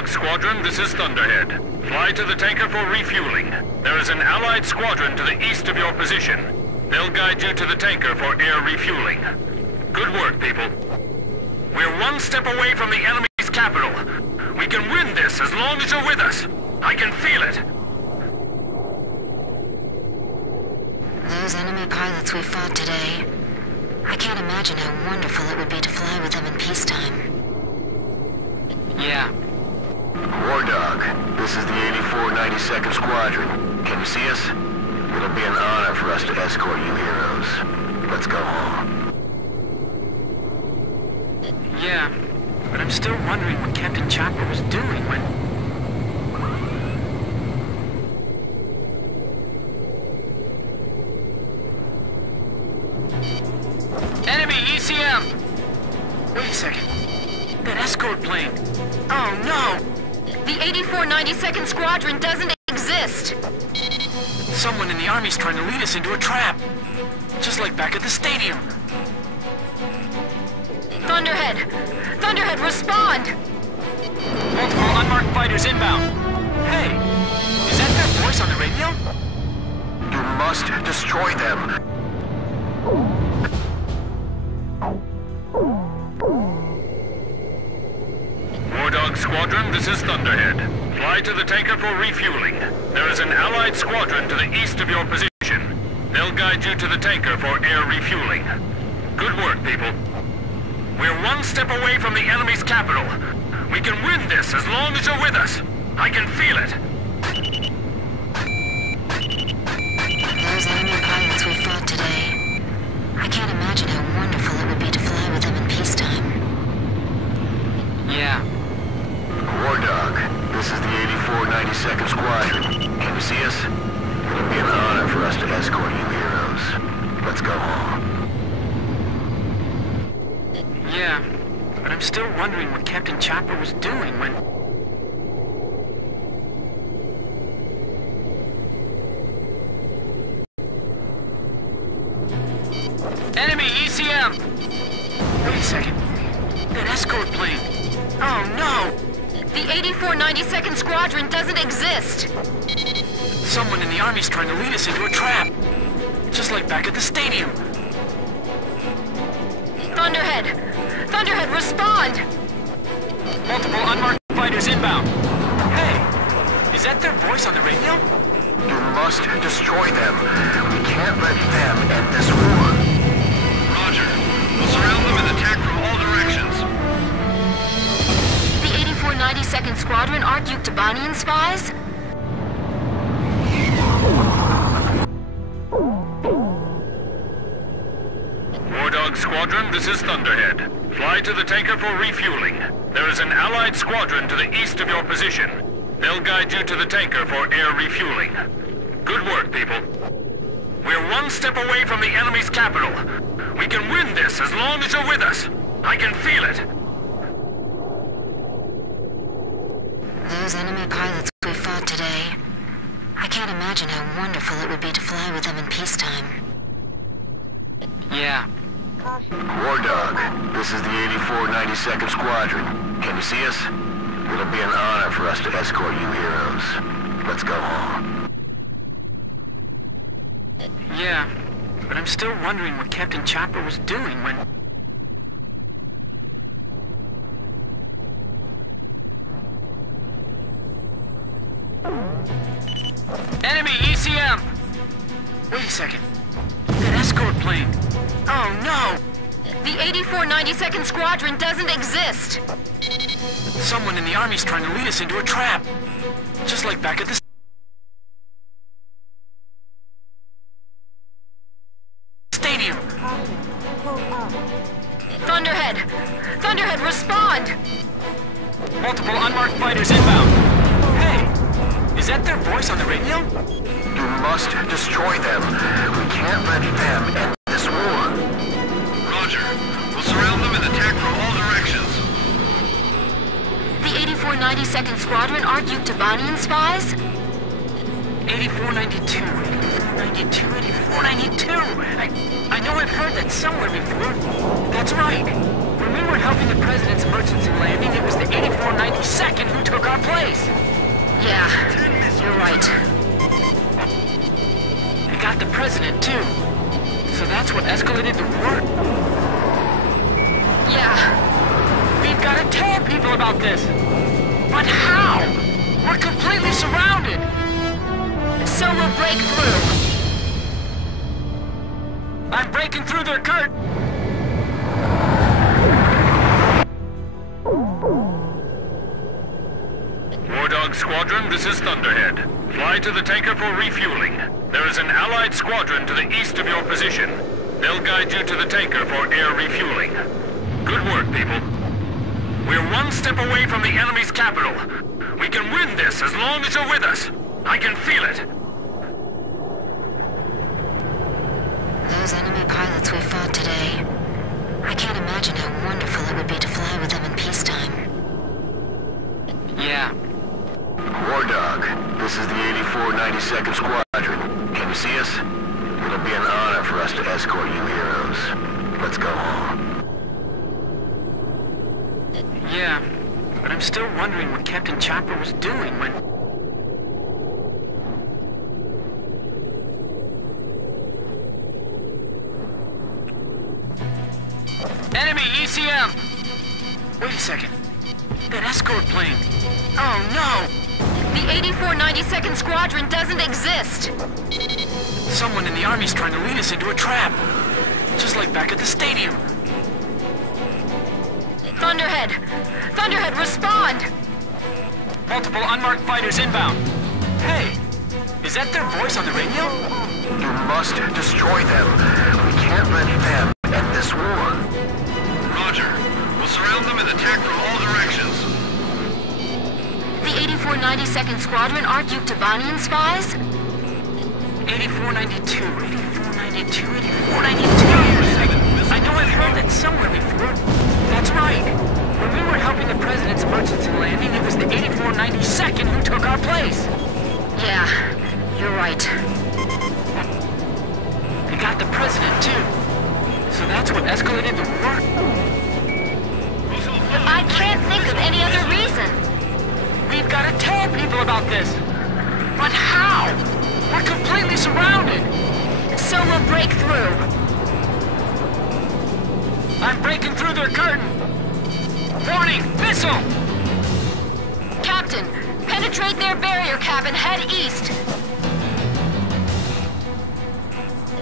Squadron, this is Thunderhead. Fly to the tanker for refueling. There is an Allied squadron to the east of your position. They'll guide you to the tanker for air refueling. Good work, people. We're 1 step away from the enemy's capital. We can win this as long as you're with us. I can feel it. Those enemy pilots we fought today. I can't imagine how wonderful it would be to fly with them in peacetime. Yeah. War Dog, this is the 8492nd Squadron. Can you see us? It'll be an honor for us to escort you heroes. Let's go home. Yeah, but I'm still wondering what Captain Chopper was doing when... Wait a second. That escort plane. Oh no! The 8492nd Squadron doesn't exist! Someone in the Army's trying to lead us into a trap. Just like back at the stadium. Thunderhead! Thunderhead, respond! Multiple unmarked fighters inbound. Hey, is that their voice on the radio? You must destroy them. War Dog Squadron, this is Thunderhead. Fly to the tanker for refueling. There is an Allied squadron to the east of your position. They'll guide you to the tanker for air refueling. Good work, people. We're one step away from the enemy's capital. We can win this as long as you're with us. I can feel it. Those enemy pilots we fought today. I can't imagine how wonderful it would be to fly with them in peacetime. Yeah. War Dog, this is the 8492nd Squadron. Can you see us? It'll be an honor for us to escort you heroes. Let's go home. Yeah, but I'm still wondering what Captain Chopper was doing when... Enemy ECM! Wait a second. That escort plane. Oh no! The 8492nd Squadron doesn't exist! Someone in the Army's trying to lead us into a trap. Just like back at the stadium. Thunderhead! Thunderhead, respond! Multiple unmarked fighters inbound. Hey, is that their voice on the radio? You must destroy them. We can't let them end this war. Roger. We'll surround them and attack from all directions. The 8492nd Squadron aren't Yuktobanian spies? War Dog Squadron, this is Thunderhead. Fly to the tanker for refueling. There is an Allied squadron to the east of your position. They'll guide you to the tanker for air refueling. Good work, people. We're one step away from the enemy's capital. We can win this as long as you're with us. I can feel it. Those enemy pilots we fought today. I can't imagine how wonderful it would be to fly with them in peacetime. Yeah. War Dog, this is the 8492nd Squadron. Can you see us? It'll be an honor for us to escort you heroes. Let's go home. Yeah, but I'm still wondering what Captain Chopper was doing when... Enemy ECM! Wait a second. That escort plane. Oh no! The 8492nd Squadron doesn't exist! Someone in the Army's trying to lead us into a trap. Just like back at the stadium. Thunderhead! Thunderhead, respond! Multiple unmarked fighters inbound. Hey, is that their voice on the radio? You must destroy them. We can't let them end this war. Roger. We'll surround them and attack from all directions. The 8492nd Squadron aren't Yuktobanian spies? 8492, 8492, 8492. I know I've heard that somewhere before. That's right. When we were helping the President's emergency landing, it was the 8492nd who took our place. Yeah, you're right. They got the President, too. So that's what escalated the war? Yeah. We've got to tell people about this. But how? We're completely surrounded. So we'll break through. I'm breaking through their curtain. War Dog Squadron, this is Thunderhead. Fly to the tanker for refueling. There is an Allied squadron to the east of your position. They'll guide you to the tanker for air refueling. Good work, people. We're one step away from the enemy's capital. We can win this as long as you're with us. I can feel it. Those enemy pilots we fought today. I can't imagine how wonderful it would be to fly with them in peacetime. Yeah. War Dog, this is the 8492nd Squadron. Can you see us? It'll be an honor for us to escort you heroes. Let's go home. Yeah, but I'm still wondering what Captain Chopper was doing when... Enemy ECM! Wait a second. That escort plane. Oh no! The 8492nd Squadron doesn't exist! Someone in the Army's trying to lead us into a trap. Just like back at the stadium. Thunderhead! Thunderhead, respond! Multiple unmarked fighters inbound. Hey, is that their voice on the radio? You must destroy them. We can't let them end this war. Roger. We'll surround them and attack from all directions. The 8492nd Squadron aren't Yuktobanian spies? 8492, 8492, 8492. I know I've heard that somewhere before. That's right. When we were helping the President's emergency landing, it was the 8492nd who took our place. Yeah, you're right. They got the President, too. So that's what escalated the war? I can't think of any other reason. We've got to tell people about this. But how? We're completely surrounded. So we'll break through. I'm breaking through their curtain. Warning, missile! Captain, penetrate their barrier cap and head east.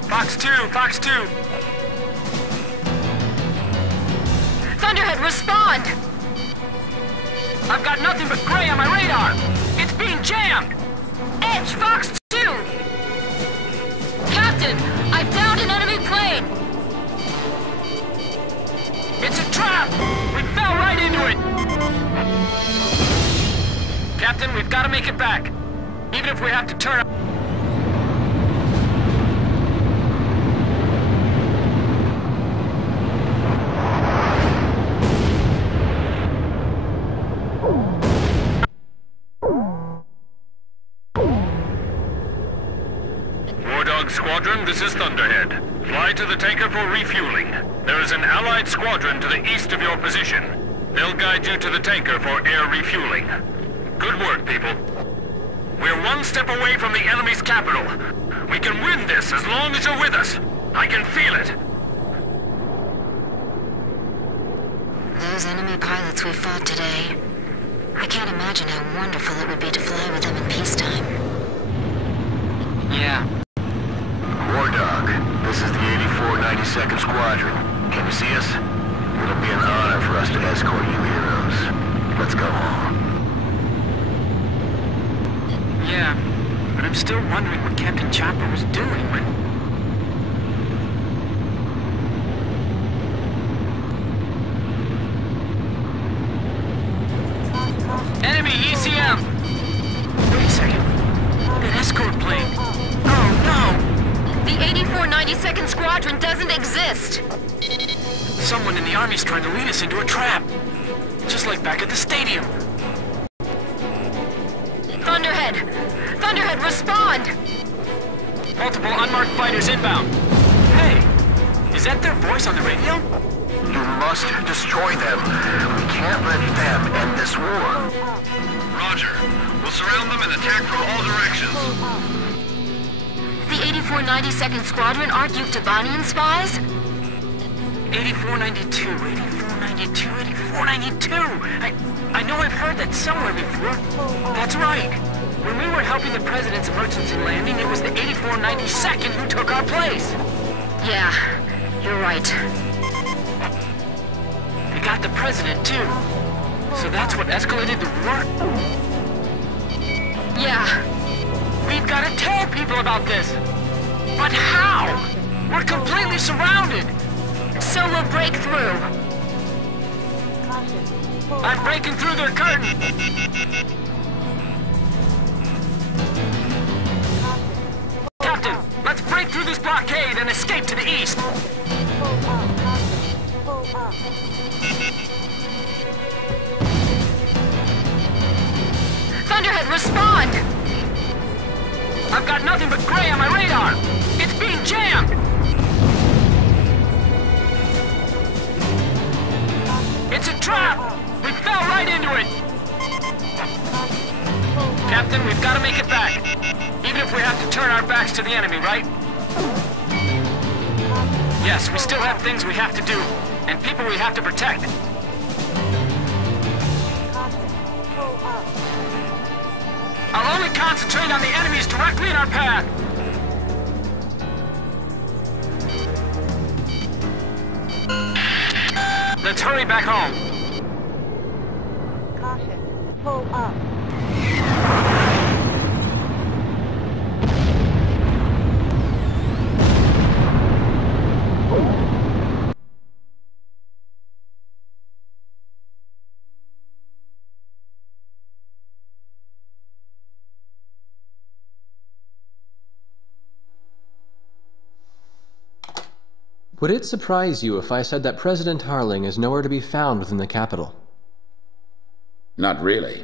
Fox 2, Fox 2. Thunderhead, respond! I've got nothing but gray on my radar. It's being jammed. Edge, Fox 2! Captain, I found an enemy plane! It's a trap! We fell right into it! Captain, we've got to make it back. Even if we have to turn up... Squadron, this is Thunderhead. Fly to the tanker for refueling. There is an Allied squadron to the east of your position. They'll guide you to the tanker for air refueling. Good work, people. We're one step away from the enemy's capital. We can win this as long as you're with us. I can feel it. Those enemy pilots we fought today. I can't imagine how wonderful it would be to fly with them in peacetime. Yeah. War Dog, this is the 8492nd Squadron. Can you see us? It'll be an honor for us to escort you heroes. Let's go home. Yeah, but I'm still wondering what Captain Chopper was doing when... Enemy ECM! Wait a second. That escort plane. Oh no! The 8492nd Squadron doesn't exist! Someone in the Army's trying to lead us into a trap. Just like back at the stadium. Thunderhead! Thunderhead, respond! Multiple unmarked fighters inbound. Hey, is that their voice on the radio? You must destroy them. We can't let them end this war. Roger. We'll surround them and attack from all directions. The 8492nd Squadron aren't Yuktobanian spies? 8492, 8492, 8492! I know I've heard that somewhere before. That's right. When we were helping the President's emergency landing, it was the 8492nd who took our place. Yeah, you're right. We got the President, too. So that's what escalated the war? Yeah. We've got to tell people about this. But how? We're completely surrounded. So we'll break through. I'm breaking through their curtain. Captain, let's break through this blockade and escape to the east. Thunderhead, respond! I've got nothing but gray on my radar! It's being jammed! It's a trap! We fell right into it! Captain, we've got to make it back. Even if we have to turn our backs to the enemy, right? Yes, we still have things we have to do, and people we have to protect. I'll only concentrate on the enemies directly in our path. Let's hurry back home. Caution. Pull up. Would it surprise you if I said that President Harling is nowhere to be found within the capital? Not really.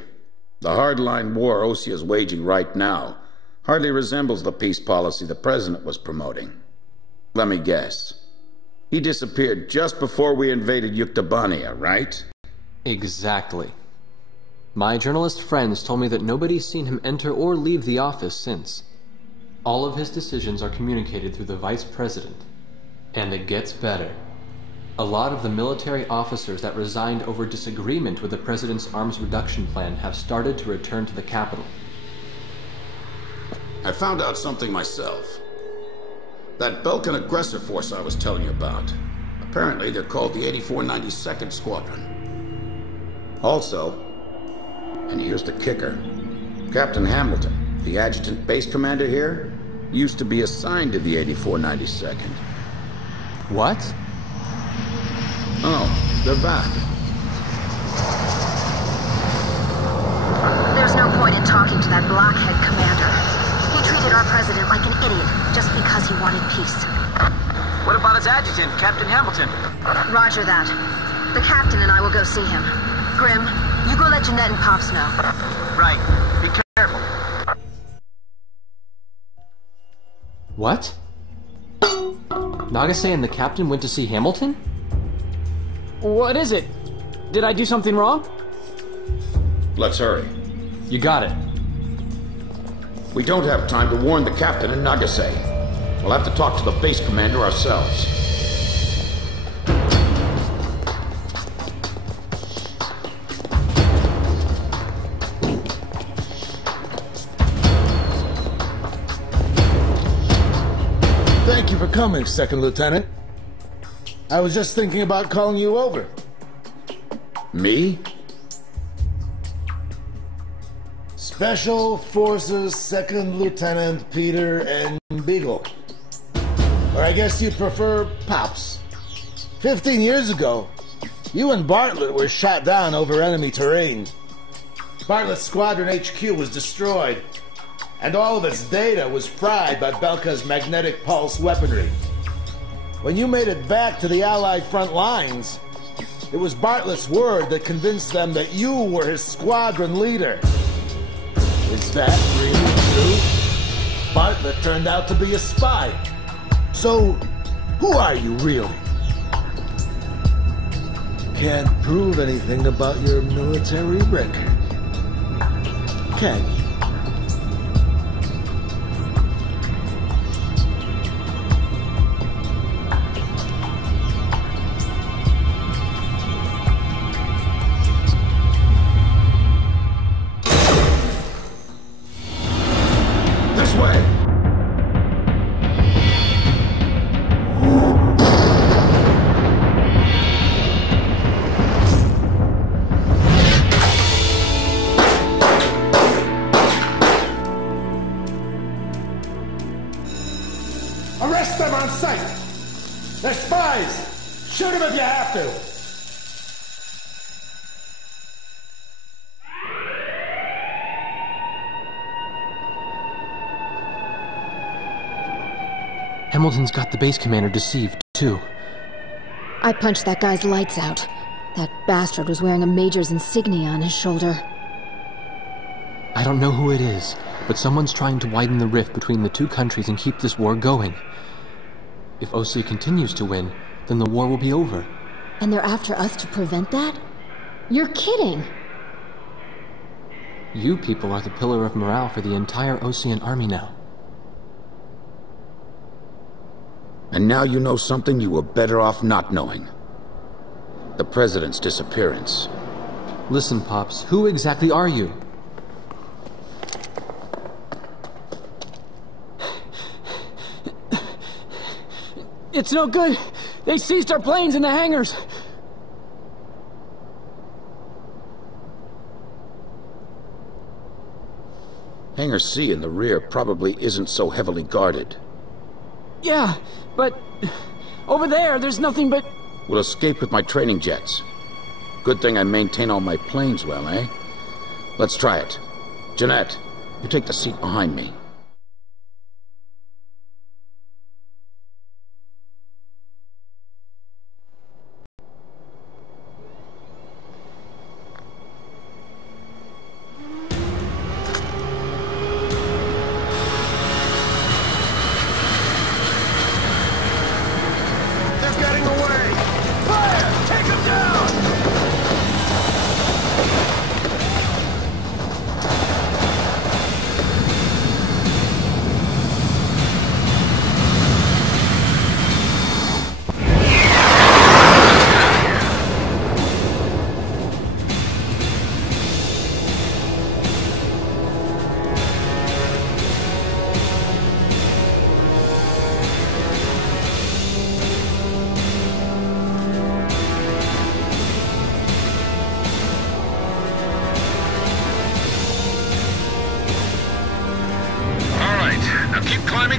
The hardline war Osea is waging right now hardly resembles the peace policy the President was promoting. Let me guess. He disappeared just before we invaded Yuktobania, right? Exactly. My journalist friends told me that nobody's seen him enter or leave the office since. All of his decisions are communicated through the Vice President. And it gets better. A lot of the military officers that resigned over disagreement with the President's arms reduction plan have started to return to the capital. I found out something myself. That Balkan aggressor force I was telling you about. Apparently they're called the 8492nd Squadron. Also, and here's the kicker, Captain Hamilton, the adjutant base commander here, used to be assigned to the 8492nd. What? Oh, they're back. There's no point in talking to that blockhead commander. He treated our president like an idiot just because he wanted peace. What about his adjutant, Captain Hamilton? Roger that. The captain and I will go see him. Grim, you go let Jeanette and Pops know. Right. Be careful. What? Nagase and the captain went to see Hamilton? What is it? Did I do something wrong? Let's hurry. You got it. We don't have time to warn the captain in Nagase. We'll have to talk to the base commander ourselves. Thank you for coming, Second Lieutenant. I was just thinking about calling you over. Me? Special Forces Second Lieutenant Peter and Beagle. Or I guess you prefer Pops. 15 years ago, you and Bartlett were shot down over enemy terrain. Bartlett's Squadron HQ was destroyed, and all of its data was fried by Belka's magnetic pulse weaponry. When you made it back to the Allied front lines, it was Bartlett's word that convinced them that you were his squadron leader. Is that really true? Bartlett turned out to be a spy. So, who are you really? Can't prove anything about your military record, can you? Arrest them on sight! They're spies! Shoot them if you have to! Hamilton's got the base commander deceived, too. I punched that guy's lights out. That bastard was wearing a Major's insignia on his shoulder. I don't know who it is, but someone's trying to widen the rift between the two countries and keep this war going. If OSEA continues to win, then the war will be over. And they're after us to prevent that? You're kidding! You people are the pillar of morale for the entire Osean army now. And now you know something you were better off not knowing. The President's disappearance. Listen, Pops, who exactly are you? It's no good. They seized our planes in the hangars. Hangar C in the rear probably isn't so heavily guarded. Yeah, but over there's nothing but... We'll escape with my training jets. Good thing I maintain all my planes well, eh? Let's try it. Jeanette, you take the seat behind me.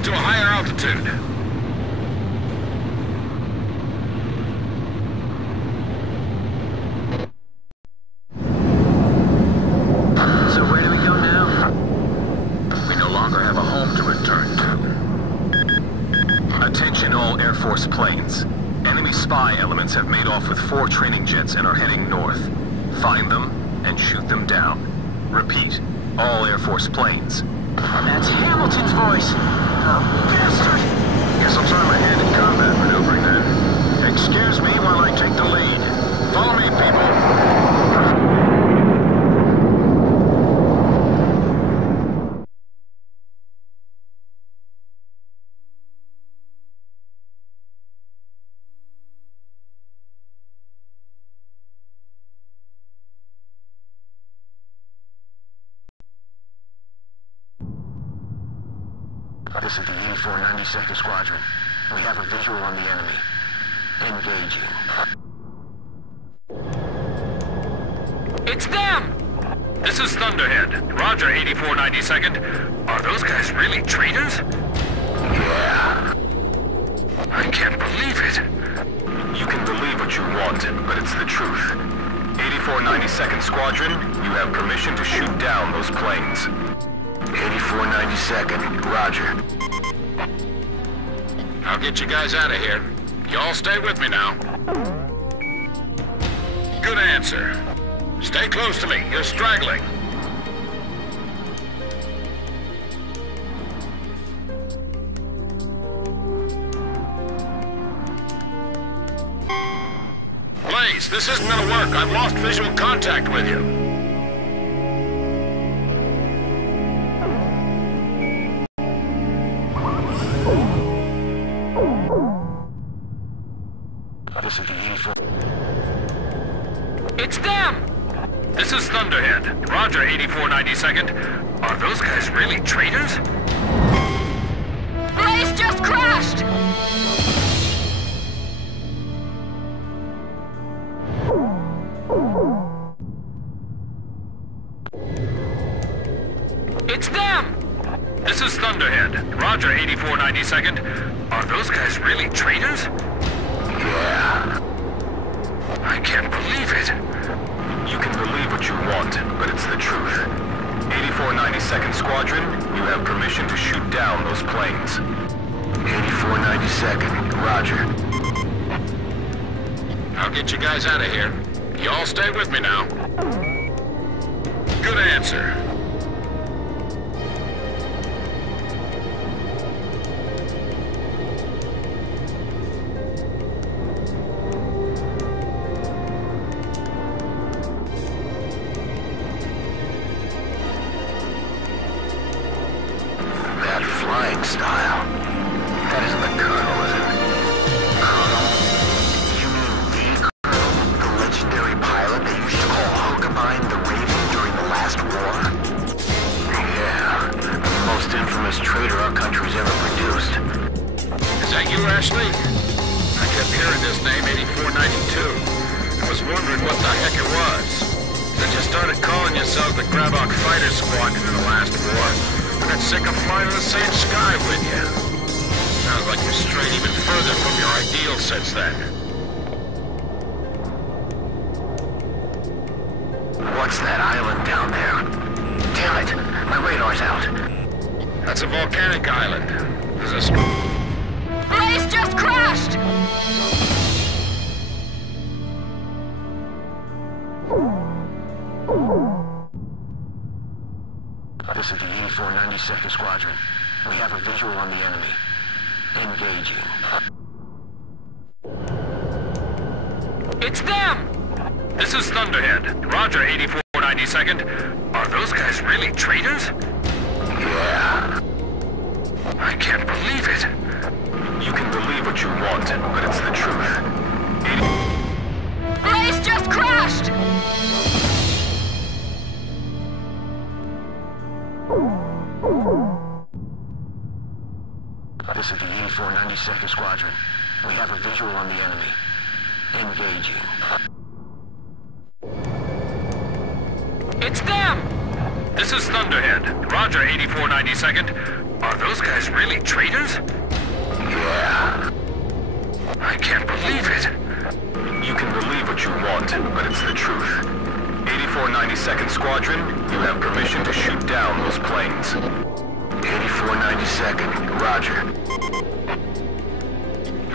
To a higher altitude. So where do we go now? We no longer have a home to return to. Attention all Air Force planes. Enemy spy elements have made off with 4 training jets and are heading north. Find them and shoot them down. Repeat, all Air Force planes. That's Hamilton's voice. Bastard! Guess I'll try my hand at combat maneuvering then. Excuse me while I take the lead. Follow me, people. This is the 8492nd Squadron. We have a visual on the enemy. Engaging. It's them! This is Thunderhead. Roger, 8492nd. Are those guys really traitors? Yeah. I can't believe it. You can believe what you want, but it's the truth. 8492nd Squadron, you have permission to shoot down those planes. 8492nd, Roger. I'll get you guys out of here. Y'all stay with me now. Good answer. Stay close to me. You're straggling. Blaze, this isn't gonna work. I've lost visual contact with you. This is the 84. It's them! This is Thunderhead. Roger, 8492nd. Are those guys really traitors? Blaze just crashed! It's them! This is Thunderhead. Roger, 8492nd. Are those guys really traitors? Yeah. I can't believe it. You can believe what you want, but it's the truth. 8492nd Squadron, you have permission to shoot down those planes. 8492nd, Roger. guys out of here. You all stay with me now. Good answer. That flying style. That isn't the Colonel, is it? Colonel? You mean the Colonel? The legendary pilot they used to call Huckabine the Raven during the last war? Yeah, the most infamous traitor our country's ever produced. Is that you, Ashley? I kept hearing this name 8492. I was wondering what the heck it was. Then you started calling yourselves the Grabok Fighter Squadron in the last war. I got sick of flying in the same sky with you. Sounds like you're strayed even further from your ideals since then. What's that island down there? Damn it, my radar's out. That's a volcanic island. There's a... Blaze just crashed! This is the 8492nd Squadron. We have a visual on the enemy. Engaging. It's them! This is Thunderhead. Roger, 8492nd. Are those guys really traitors? Yeah. I can't believe it. You can believe what you want, but it's the truth. Blaze just crashed! This is the 8492nd Squadron. We have a visual on the enemy. Engaging. It's them! This is Thunderhead. Roger, 8492nd. Are those guys really traitors? Yeah. I can't believe it. You can believe what you want, but it's the truth. 8492nd Squadron, you have permission to shoot down those planes. 8492nd, Roger.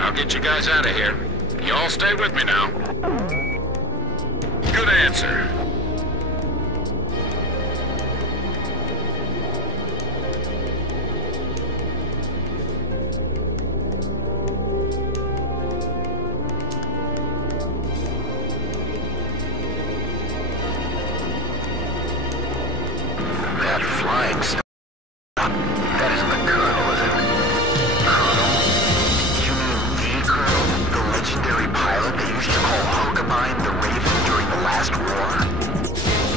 I'll get you guys out of here. You all stay with me now. Good answer. That flying stuff. That isn't the Colonel, is it? Colonel? You mean the Colonel? The legendary pilot they used to call Huckabine the Raven during the last war?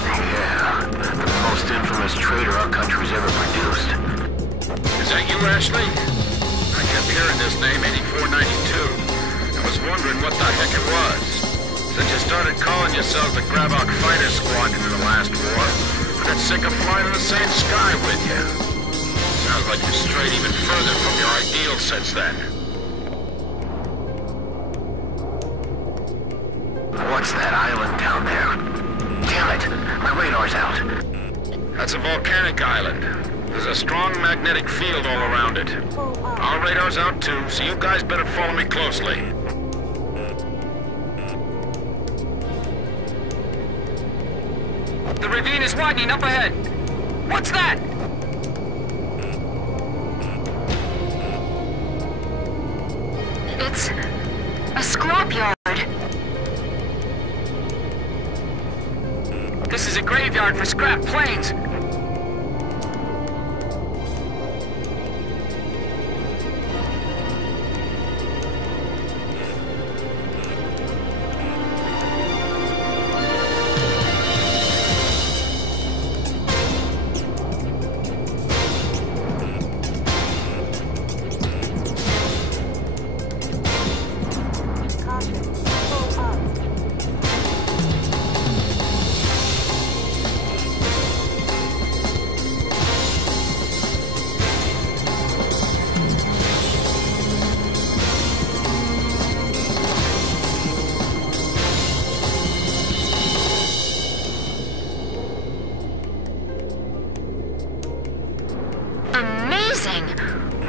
Yeah, the most infamous traitor our country's ever produced. Is that you, Ashley? I kept hearing this name 8492. I was wondering what the heck it was. Since you started calling yourselves the Grabok Fighter Squadron in the last war, I got sick of flying in the same sky with you. Sounds like you've strayed even further from your ideals since then. What's that island down there? Damn it, my radar's out. That's a volcanic island. There's a strong magnetic field all around it. Our radar's out too, so you guys better follow me closely. The ravine is widening up ahead. What's that? It's a scrapyard. This is a graveyard for scrap planes.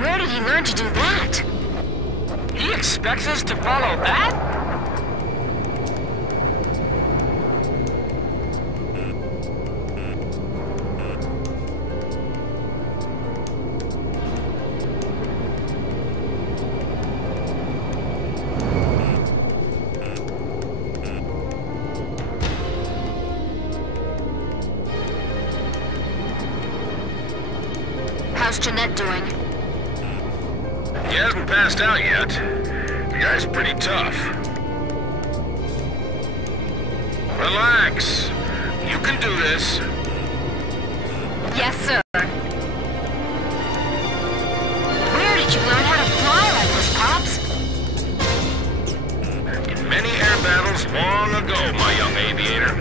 Where did he learn to do that? He expects us to follow that? How's Jeanette doing? He hasn't passed out yet. The guy's pretty tough. Relax. You can do this. Yes, sir. Where did you learn how to fly like this, Pops? In many air battles long ago, my young aviator.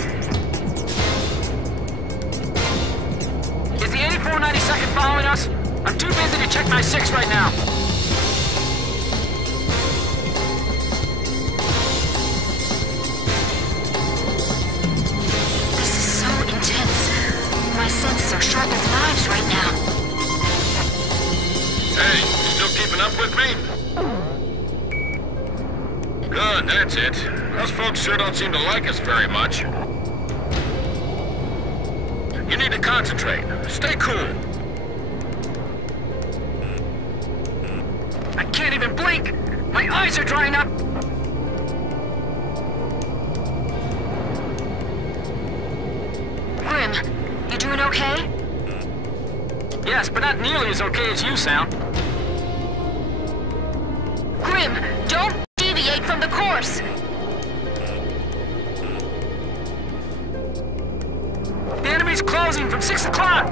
Is the 8492nd following us? I'm too busy to check my 6 right now. This is so intense. My senses are sharp as knives right now. Hey, you still keeping up with me? Good, that's it. Those folks sure don't seem to like us very much. You need to concentrate. Stay cool. I can't even blink! My eyes are drying up! Grim, you doing okay? Yes, but not nearly as okay as you sound. Grim, don't deviate from the course! The enemy's closing from 6 o'clock!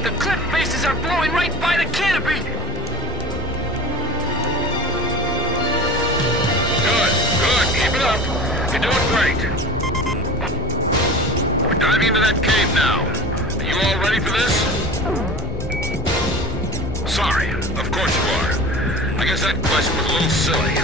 The cliff faces are blowing right by the canopy! Good, good, keep it up. You're doing great. We're diving into that cave now. Are you all ready for this? Sorry, of course you are. I guess that question was a little silly.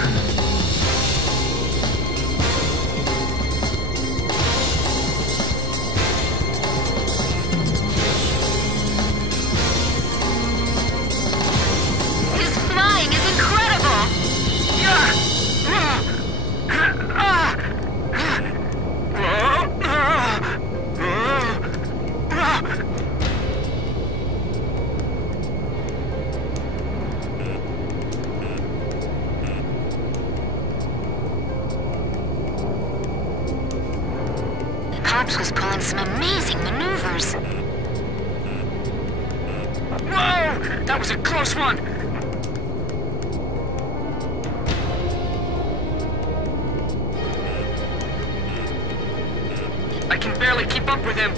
Pops was pulling some amazing maneuvers. Whoa! That was a close one! I can barely keep up with him.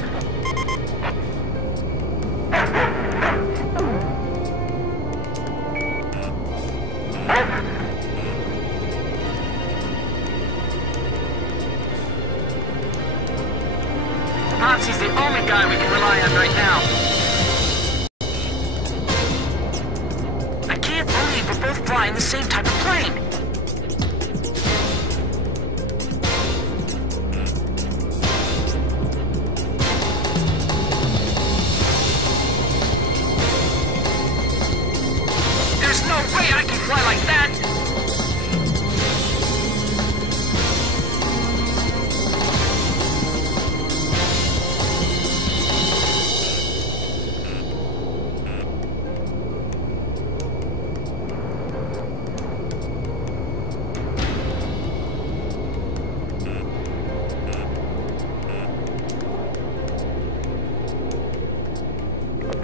Popsy's the only guy we can rely on right now. I can't believe we're both flying the same type of plane. There's no way I can fly like that!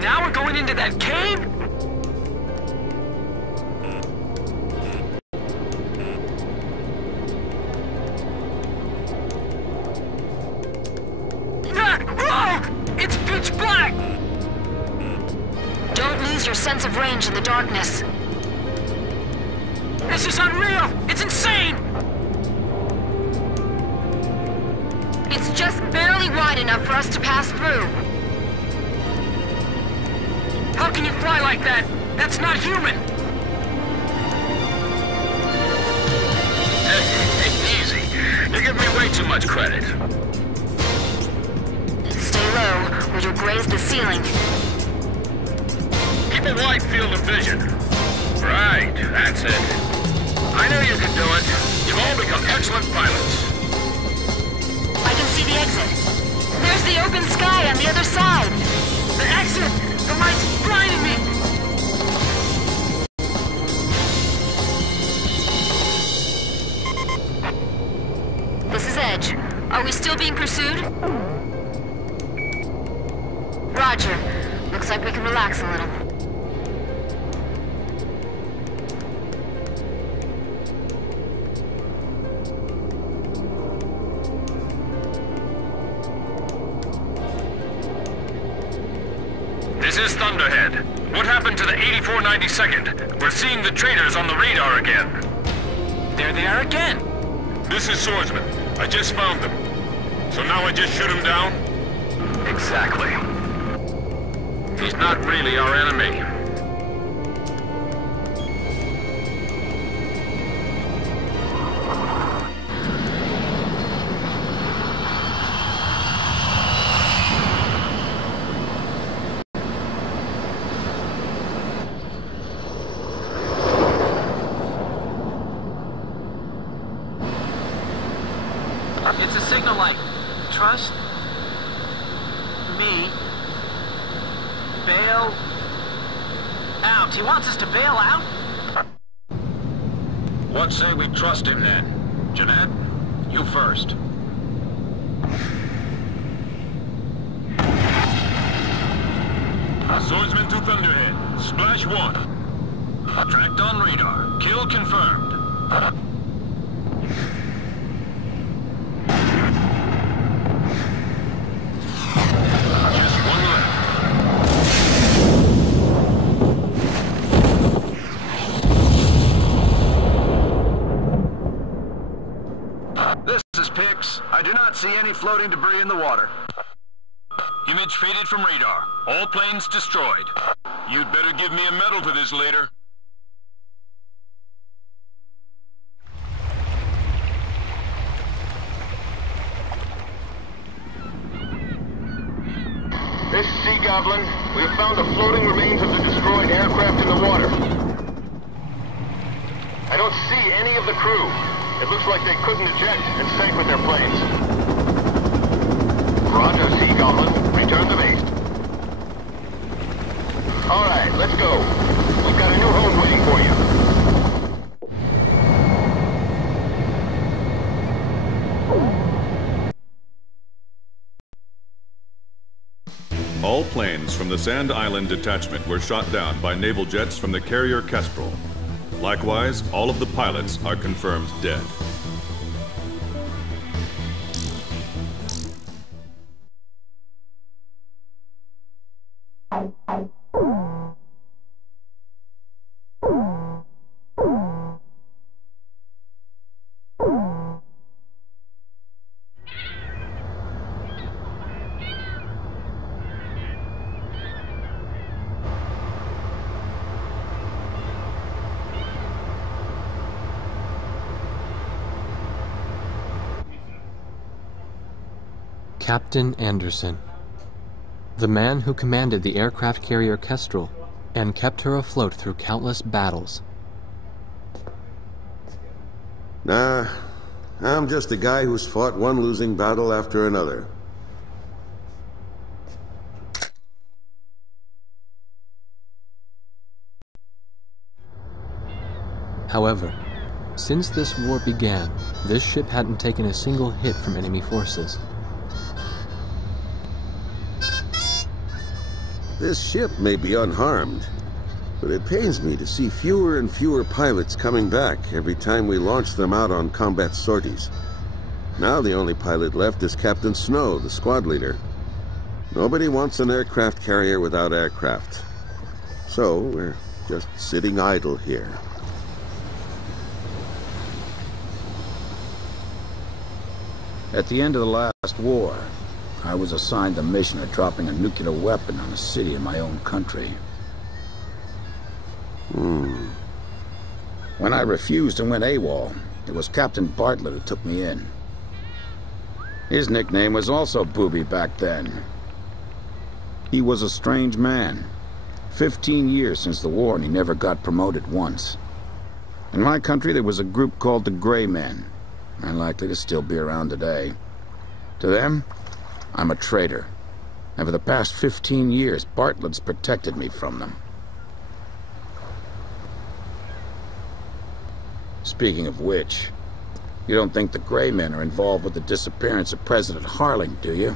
Now we're going into that cave? Whoa! It's pitch black! Don't lose your sense of range in the darkness. This is unreal! It's insane! It's just barely wide enough for us to pass through. How can you fly like that? That's not human! Hey, easy. You give me way too much credit. Stay low, or you'll graze the ceiling. Keep a wide field of vision. Right, that's it. I knew you could do it. You've all become excellent pilots. I can see the exit. There's the open sky on the other side. The exit! The light's blinding me! This is Edge. Are we still being pursued? Roger. Looks like we can relax a little. This is Thunderhead. What happened to the 8492nd? We're seeing the traitors on the radar again. There they are again. This is Swordsman. I just found them. So now I just shoot him down? Exactly. He's not really our enemy. It's a signal light. Trust me. Bail out. He wants us to bail out? What say we trust him then? Jeanette, you first. Swordsman to Thunderhead. Splash 1. Tracked on radar. Kill confirmed. I do not see any floating debris in the water. Image faded from radar. All planes destroyed. You'd better give me a medal for this later. This is Sea Goblin. We have found the floating remains of the destroyed aircraft in the water. I don't see any of the crew. It looks like they couldn't eject and sank with their planes. Roger, Sea Goblin. Return to base. All right, let's go. We've got a new home waiting for you. All planes from the Sand Island detachment were shot down by naval jets from the carrier Kestrel. Likewise, all of the pilots are confirmed dead. Captain Anderson, the man who commanded the aircraft carrier Kestrel and kept her afloat through countless battles. Nah, I'm just a guy who's fought one losing battle after another. However, since this war began, this ship hadn't taken a single hit from enemy forces. This ship may be unharmed, but it pains me to see fewer and fewer pilots coming back every time we launch them out on combat sorties. Now the only pilot left is Captain Snow, the squad leader. Nobody wants an aircraft carrier without aircraft. So we're just sitting idle here. At the end of the last war, I was assigned the mission of dropping a nuclear weapon on a city in my own country. When I refused and went AWOL, it was Captain Bartlett who took me in. His nickname was also Booby back then. He was a strange man. 15 years since the war and he never got promoted once. In my country there was a group called the Gray Men, and likely to still be around today. To them, I'm a traitor, and for the past 15 years, Bartlett's protected me from them. Speaking of which, you don't think the Gray Men are involved with the disappearance of President Harling, do you?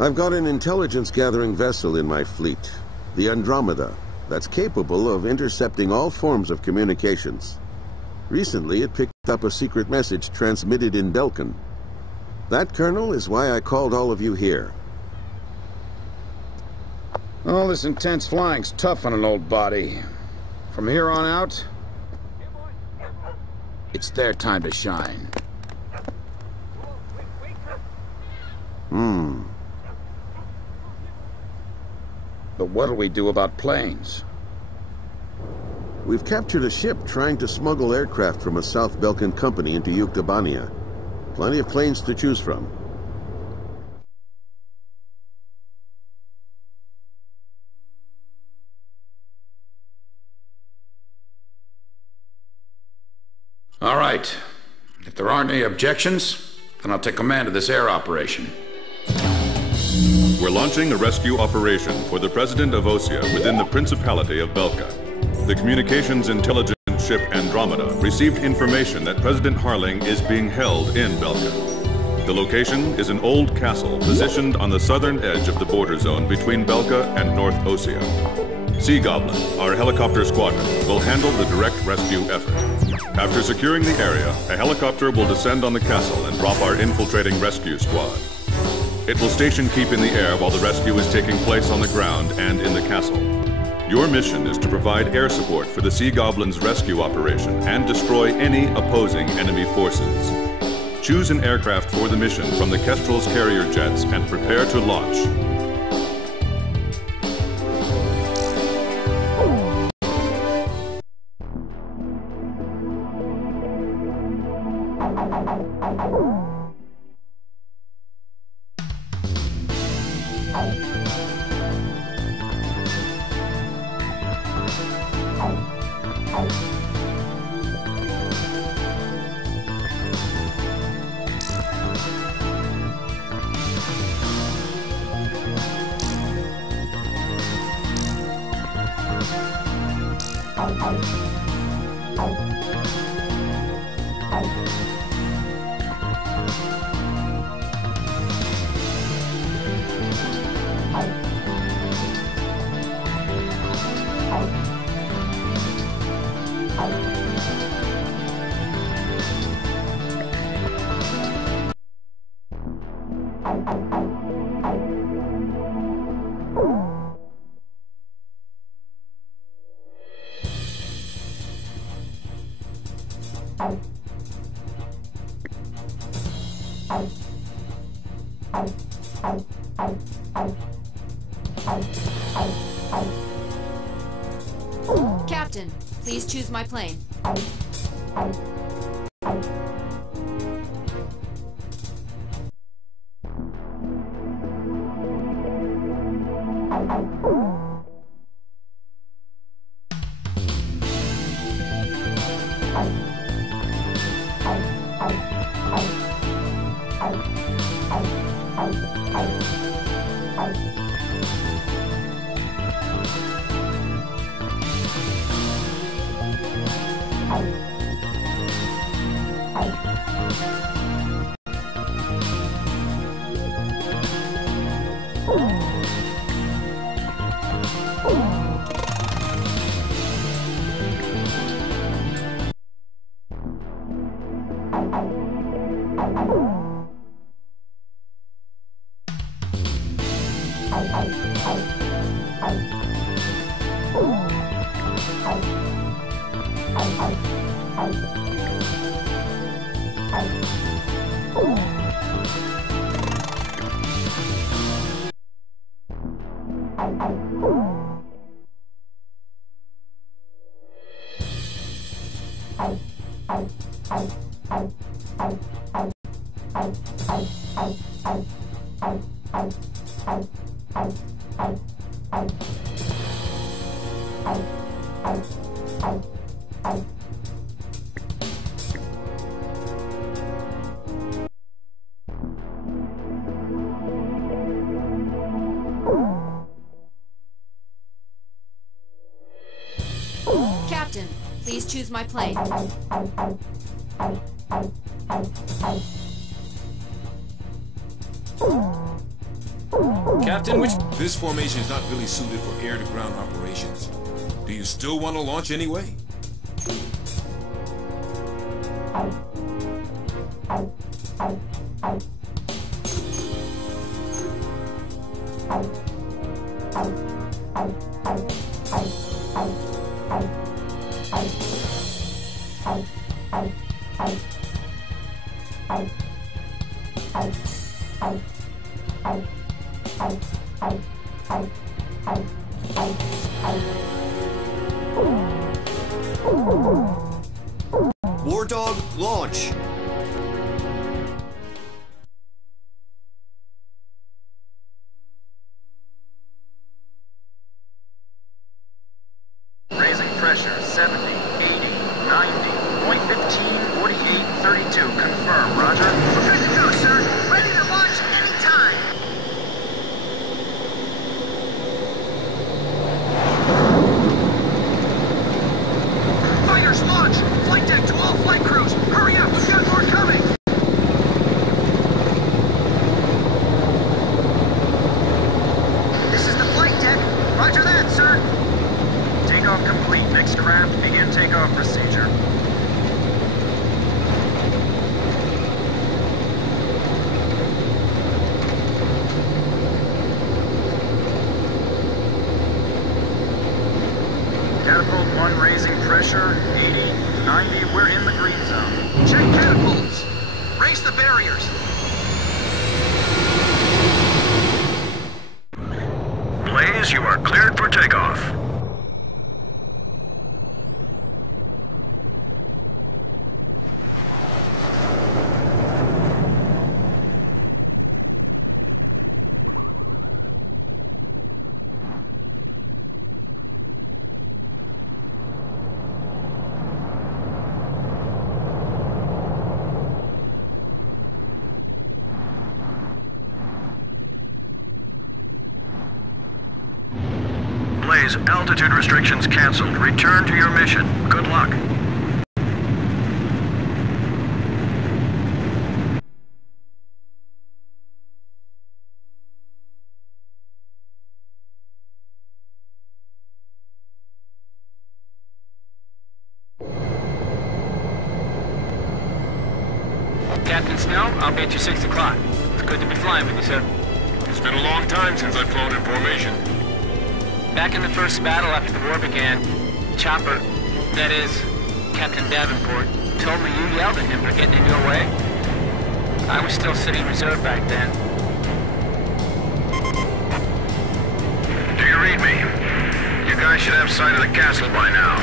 I've got an intelligence-gathering vessel in my fleet, the Andromeda, that's capable of intercepting all forms of communications. Recently, it picked up a secret message transmitted in Belkan. That, Colonel, is why I called all of you here. All this intense flying's tough on an old body. From here on out, it's their time to shine. But what'll we do about planes? We've captured a ship trying to smuggle aircraft from a South Belkan company into Yuktobania. Plenty of planes to choose from. All right. If there aren't any objections, then I'll take command of this air operation. We're launching a rescue operation for the President of Osea within the Principality of Belka. The communications intelligence ship Andromeda received information that President Harling is being held in Belka. The location is an old castle positioned on the southern edge of the border zone between Belka and North Osea. Sea Goblin, our helicopter squadron, will handle the direct rescue effort. After securing the area, a helicopter will descend on the castle and drop our infiltrating rescue squad. It will station keep in the air while the rescue is taking place on the ground and in the castle. Your mission is to provide air support for the Sea Goblin's rescue operation and destroy any opposing enemy forces. Choose an aircraft for the mission from the Kestrel's carrier jets and prepare to launch. Captain, please choose my plane. Captain, please choose my plane. Captain, this formation is not really suited for air-to-ground operations. Do you still want to launch anyway? War Dog, launch! Raising pressure, 70, 80, 90, point 15, 48, 32. Confirm, roger. We're good to go, sir. Ready to launch anytime. Fighters, launch! Flight deck to all flight crews! Hurry up, we've got more coming! This is the flight deck. Roger that, sir. Takeoff complete. Mixed craft, begin takeoff procedure. Catapult 1 raising pressure, 80, 90, we're in the green zone. Check catapults. Raise the barriers. Blaze, you are cleared for takeoff. Blaze, altitude restrictions canceled. Return to your mission. Good luck. Captain Snow, I'll be at you 6 o'clock. It's good to be flying with you, sir. It's been a long time since I've flown in formation. Back in the first battle after the war began, Chopper, that is, Captain Davenport, told me you yelled at him for getting in your way. I was still sitting reserve back then. Do you read me? You guys should have sight of the castle by now.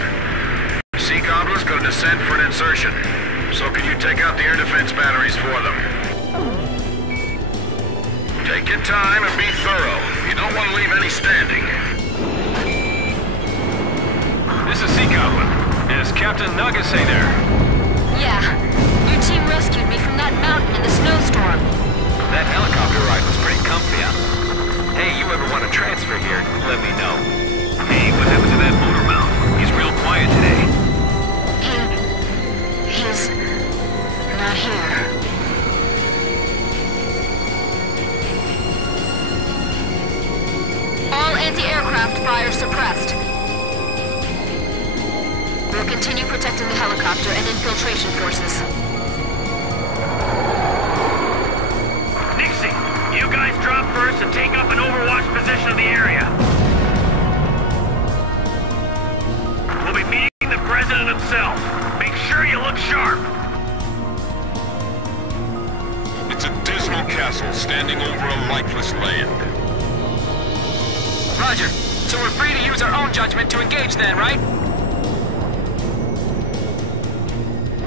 Sea Goblins gonna descend for an insertion. So can you take out the air defense batteries for them? Take your time and be thorough. You don't want to leave any standing. This is Sea Goblin. Is Captain Nagase there? Yeah. Your team rescued me from that mountain in the snowstorm. That helicopter ride was pretty comfy, huh? Hey, you ever want to transfer here, let me know. Hey, what happened to that motor mount? He's real quiet today. He's not here. All anti-aircraft fire suppressed. We'll continue protecting the helicopter and infiltration forces. Nixie, you guys drop first and take up an overwatch position of the area. We'll be meeting the President himself. Make sure you look sharp. It's a dismal castle standing over a lifeless land. Roger. So we're free to use our own judgment to engage then, right?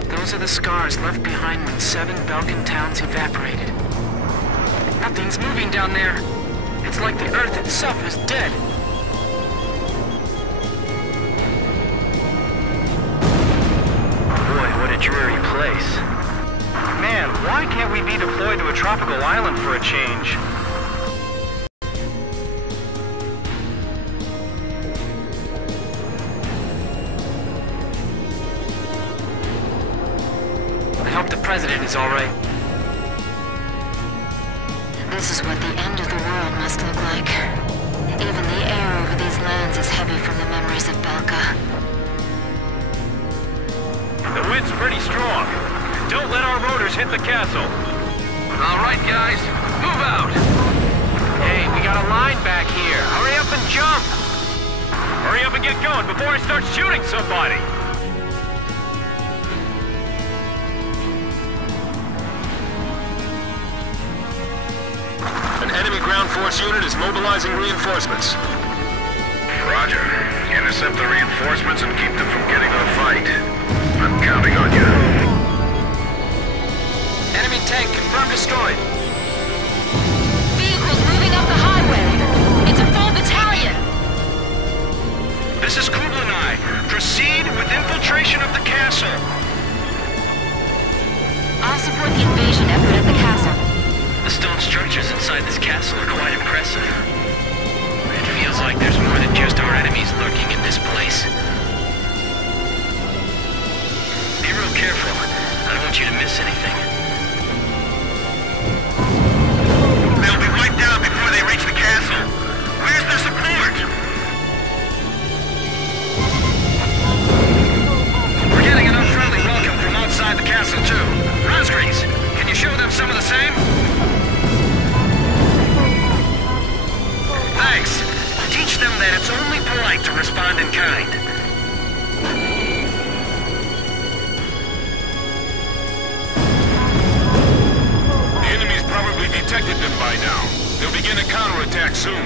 Those are the scars left behind when 7 Balkan towns evaporated. Nothing's moving down there. It's like the Earth itself is dead. Boy, what a dreary place. Man, why can't we be deployed to a tropical island for a change? I hope the President is all right. This is what the end of the world must look like. Even the air over these lands is heavy from the memories of Belka. The wind's pretty strong. Don't let our rotors hit the castle. All right, guys, move out. Hey, we got a line back here. Hurry up and jump. Hurry up and get going before I start shooting somebody. An enemy ground force unit is mobilizing reinforcements. Roger. Intercept the reinforcements and keep them from getting to the fight. I'm counting on you. Enemy tank confirmed destroyed. Vehicles moving up the highway. It's a full battalion. This is Kublai. Proceed with infiltration of the castle. I'll support the invasion effort at the castle. The stone structures inside this castle are quite impressive. It feels like there's more than just our enemies lurking in this place. Be real careful. I don't want you to miss anything. They'll be wiped out before they reach the castle. Where's their support? We're getting enough friendly welcome from outside the castle, too. Rosgreaves, can you show them some of the same? Thanks. Teach them that it's only polite to respond in kind. The enemy's probably detected them by now. They'll begin a counterattack soon.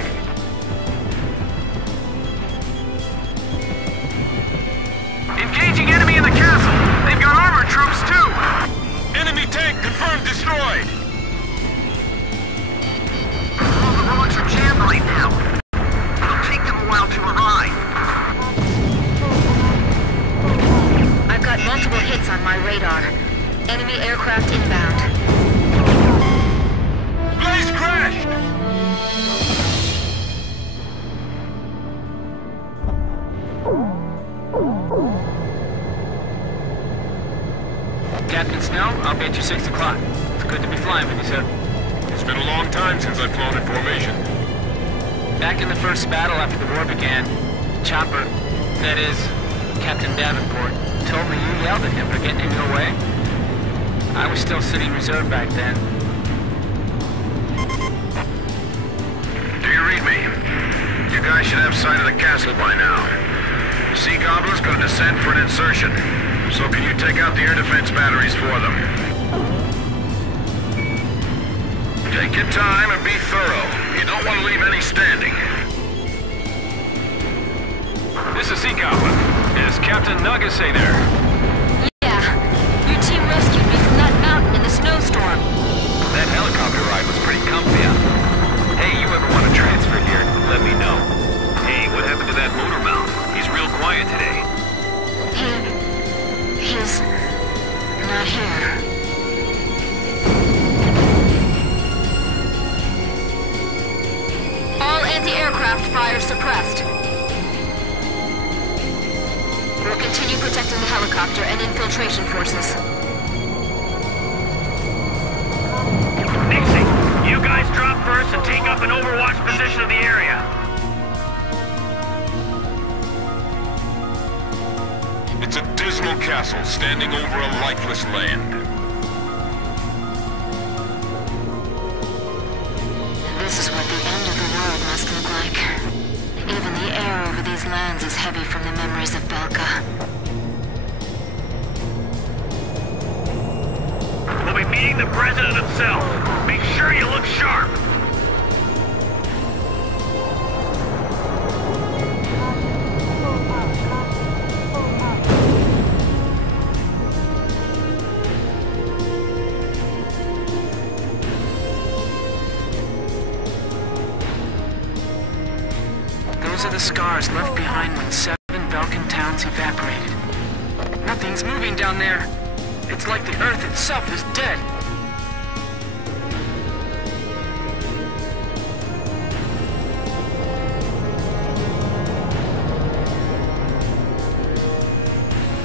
Engaging enemy in the castle. They've got armored troops, too. Enemy tank confirmed destroyed. All the roads are jammed right now. It'll take them a while to arrive. I've got multiple hits on my radar. Enemy aircraft inbound. Blaze crashed! Captain Snell, I'll be at you 6 o'clock. It's good to be flying with you, sir. It's been a long time since I've flown in formation. Back in the first battle after the war began, Chopper, that is, Captain Davenport, told me you yelled at him for getting in your way. I was still sitting reserve back then. Do you read me? You guys should have sight of the castle by now. Sea Goblin's gonna descend for an insertion. So can you take out the air defense batteries for them? Take your time and be thorough. You don't want to leave any standing. This is Sea Goblin. Is Captain Nagase there? Yeah. Your team rescued me from that mountain in the snowstorm. That helicopter ride was pretty comfy, huh? Hey, you ever want to transfer here? Let me know. Hey, what happened to that motor mount? He's real quiet today. He's not here. All anti-aircraft fire suppressed. We'll continue protecting the helicopter and infiltration forces. Nixie, you guys drop first and take up an overwatch position of the area. It's a dismal castle standing over a lifeless land. This is what the end of the world must look like. Even the air over these lands is heavy from the memories of Belka. We'll be meeting the president himself. Make sure you look sharp. Those are the scars left behind when 7 Belkan towns evaporated. Nothing's moving down there. It's like the Earth itself is dead.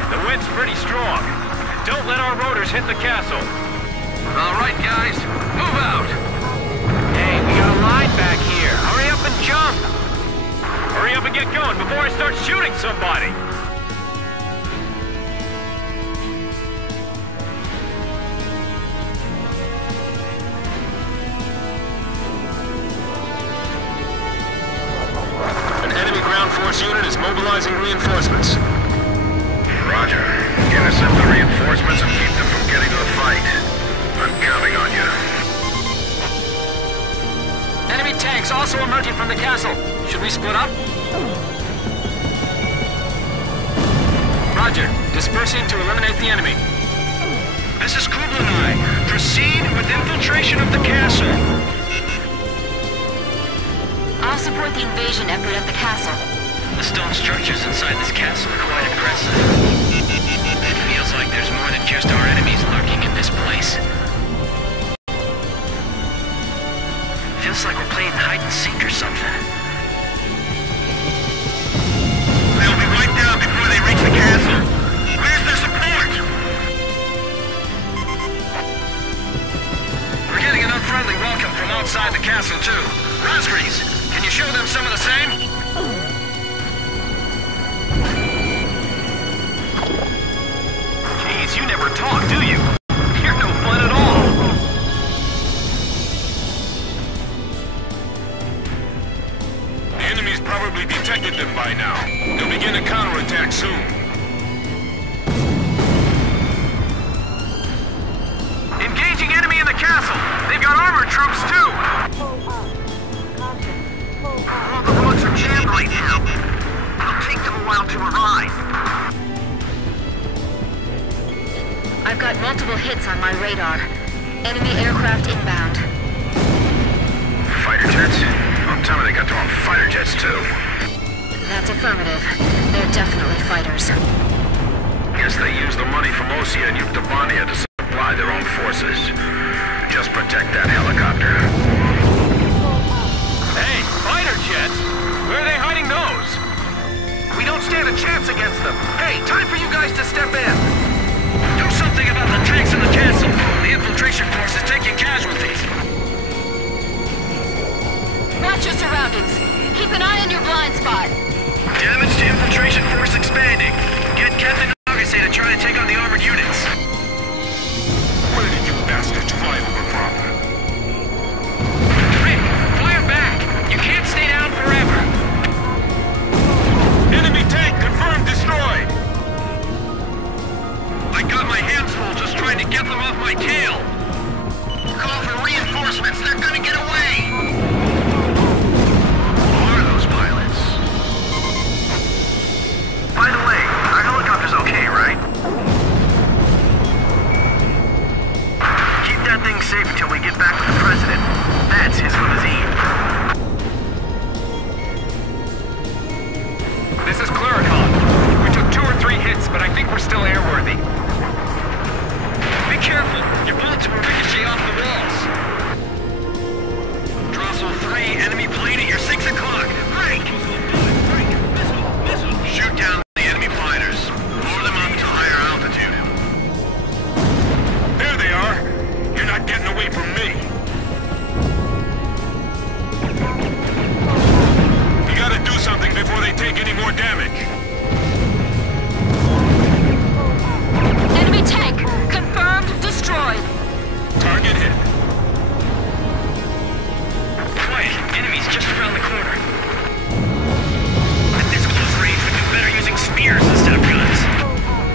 The wind's pretty strong. Don't let our rotors hit the castle. All right, guys, move out. Hey, Hurry up and get going before I start shooting somebody! An enemy ground force unit is mobilizing reinforcements. Roger. Intercept the reinforcements and keep them from getting to the fight. I'm counting on you. Enemy tanks also emerging from the castle. Should we split up? Roger. Dispersing to eliminate the enemy. This is Kublai. Proceed with infiltration of the castle. I'll support the invasion effort at the castle. The stone structures inside this castle are quite impressive. It feels like there's more than just our enemies lurking in this place. Feels like we're playing hide and seek or something. They'll be wiped down before they reach the castle. Where's their support? We're getting an unfriendly welcome from outside the castle, too. Raspberries, can you show them some of the same? Jeez, you never talk, do you? You're no fun at all. The enemy's probably detected them by now. They'll begin a counterattack soon. Engaging enemy in the castle. They've got armored troops, too. All the roads are jammed right now. It'll take them a while to arrive. I've got multiple hits on my radar. Enemy aircraft inbound. Fighter jets? Oh, tell me they got their own fighter jets, too. That's affirmative. They're definitely fighters. Guess they use the money from Osea and Yuktobania to supply their own forces. Just protect that helicopter. Hey, fighter jets! Where are they hiding those? We don't stand a chance against them. Hey, time for you guys to step in. Do something about the tanks in the castle. The infiltration force is taking casualties. Watch your surroundings. Keep an eye on your blind spot. Damage to infiltration force expanding. Get Captain Augustus to try to take on the armored units. Where did you bastards fly over from? Rick, fire back! You can't stay down forever! Enemy tank confirmed destroyed! I got my hands full just trying to get them off my tail. Call for reinforcements, they're gonna get away! Who are those pilots? By the way, our helicopter's okay, right? Keep that thing safe until we get back with the President. That's his limousine. This is Claricon. We took 2 or 3 hits, but I think we're still airworthy. Be careful! Your bullets will ricochet off the walls! Drossel 3, enemy plane at your 6 o'clock! Break! Shoot down the enemy fighters. Lure them up to higher altitude. There they are! You're not getting away from me! You gotta do something before they take any more damage. Enemy tank! Confirmed destroyed! Target hit. Quiet! Enemies just around the corner. At this close range, we do better using spears instead of guns.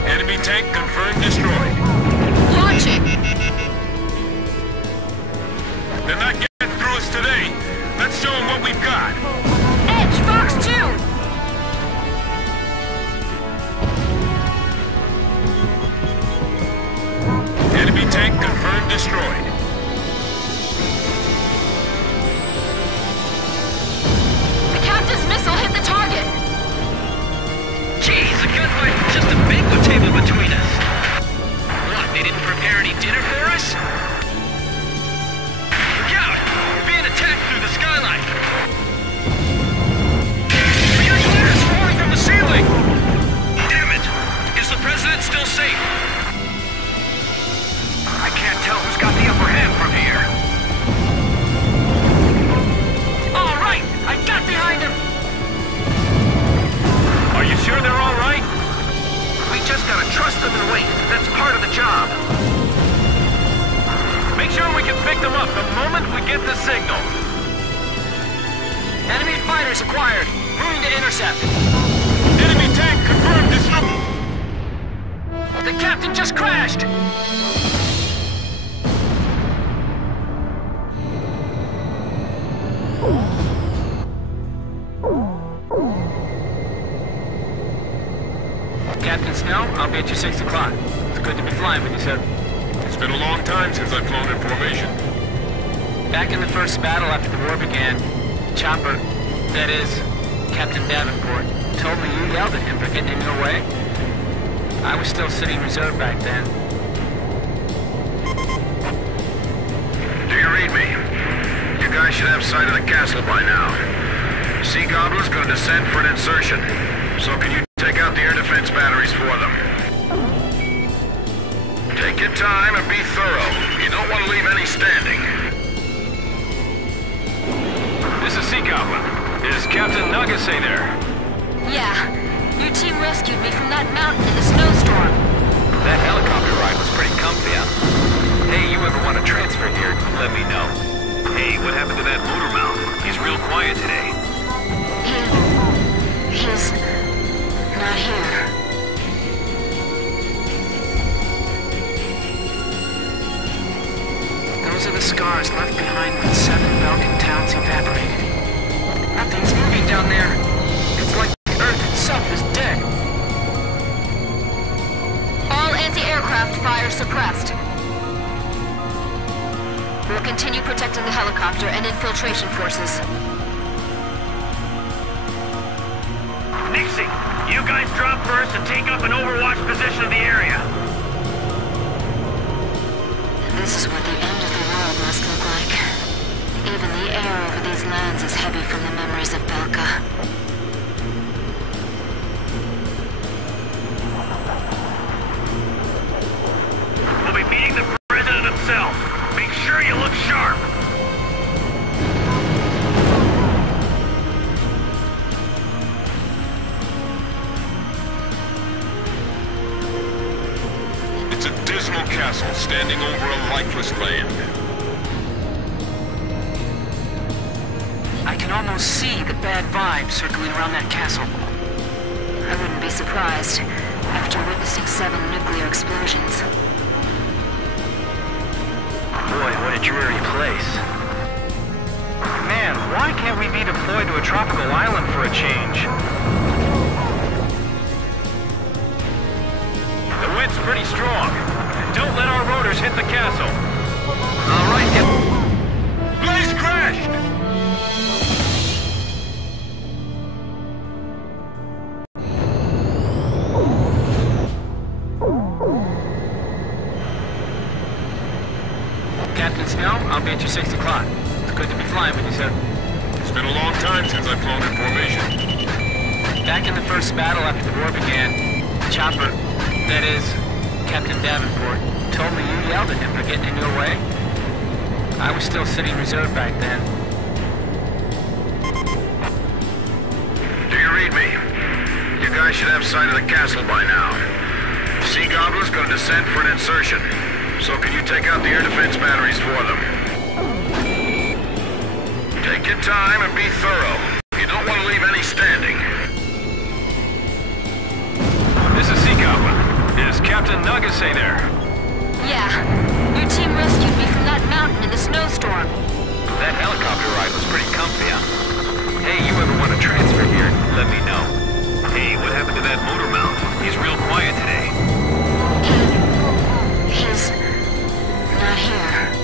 Enemy tank confirmed destroyed. Launching! They're not getting through us today. Let's show them what we've got. Edge, Fox 2! Enemy tank confirmed destroyed. The captain's missile hit the target! Jeez, a gunfight with just a banquet table between us. What, they didn't prepare any dinner for us? Look out! We're being attacked through the skylight! We got flares falling from the ceiling! Damn it! Is the President still safe? I can't tell who's got the upper hand from here. All right! I got behind him! sure they're all right? We just gotta trust them and wait. That's part of the job. Make sure we can pick them up the moment we get the signal. Enemy fighters acquired. Moving to intercept. Enemy tank confirmed destroyed. The captain just crashed! Captain Snow, I'll be at you 6 o'clock. It's good to be flying with you, sir. It's been a long time since I've flown in formation. Back in the first battle after the war began, Chopper, that is, Captain Davenport, told me you yelled at him for getting in your way. I was still sitting reserve back then. Do you read me? You guys should have sight of the castle by now. Sea Goblin's gonna descend for an insertion. So can you take out the air defense batteries for them? Take your time and be thorough. You don't want to leave any standing. This is Sea Goblin. Is Captain Nagase there? Yeah. Your team rescued me from that mountain in the snowstorm. That helicopter ride was pretty comfy, huh? Hey, you ever want to transfer here? Let me know. Hey, what happened to that motor mouth? He's real quiet today. He's not here. Those are the scars left behind when 7 Belgian towns evaporated. Nothing's moving down there. It's like the Earth itself is dead. All anti-aircraft fire suppressed. We'll continue protecting the helicopter and infiltration forces. Nixie, you guys drop first and take up an overwatch position of the area. This is what the end of the world must look like. Even the air over these lands is heavy from the memories of Belka. We'll be meeting the president himself. Make sure you look sharp. It's a dismal castle standing over a lifeless land. I can almost see the bad vibes circling around that castle. I wouldn't be surprised after witnessing 7 nuclear explosions. Boy, what a dreary place. Man, why can't we be deployed to a tropical island for a change? The wind's pretty strong. Don't let our rotors hit the castle. All right, Blaze crashed! Captain Snow, I'll be at you 6 o'clock. It's good to be flying with you, sir. It's been a long time since I've flown in formation. Back in the first battle after the war began, Chopper, that is, Captain Davenport, told me you yelled at him for getting in your way. I was still sitting reserve back then. Do you read me? You guys should have sight of the castle by now. Sea Goblin's gonna descend for an insertion. So can you take out the air defense batteries for them? Take your time and be thorough. You don't want to leave any standing. This is Sea Goblin. Is Captain Nagase there? Yeah. Your team rescued me from that mountain in the snowstorm. That helicopter ride was pretty comfy, huh? Hey, you ever want to transfer here? Let me know. Hey, what happened to that motor mouth? He's real quiet today. He's not here.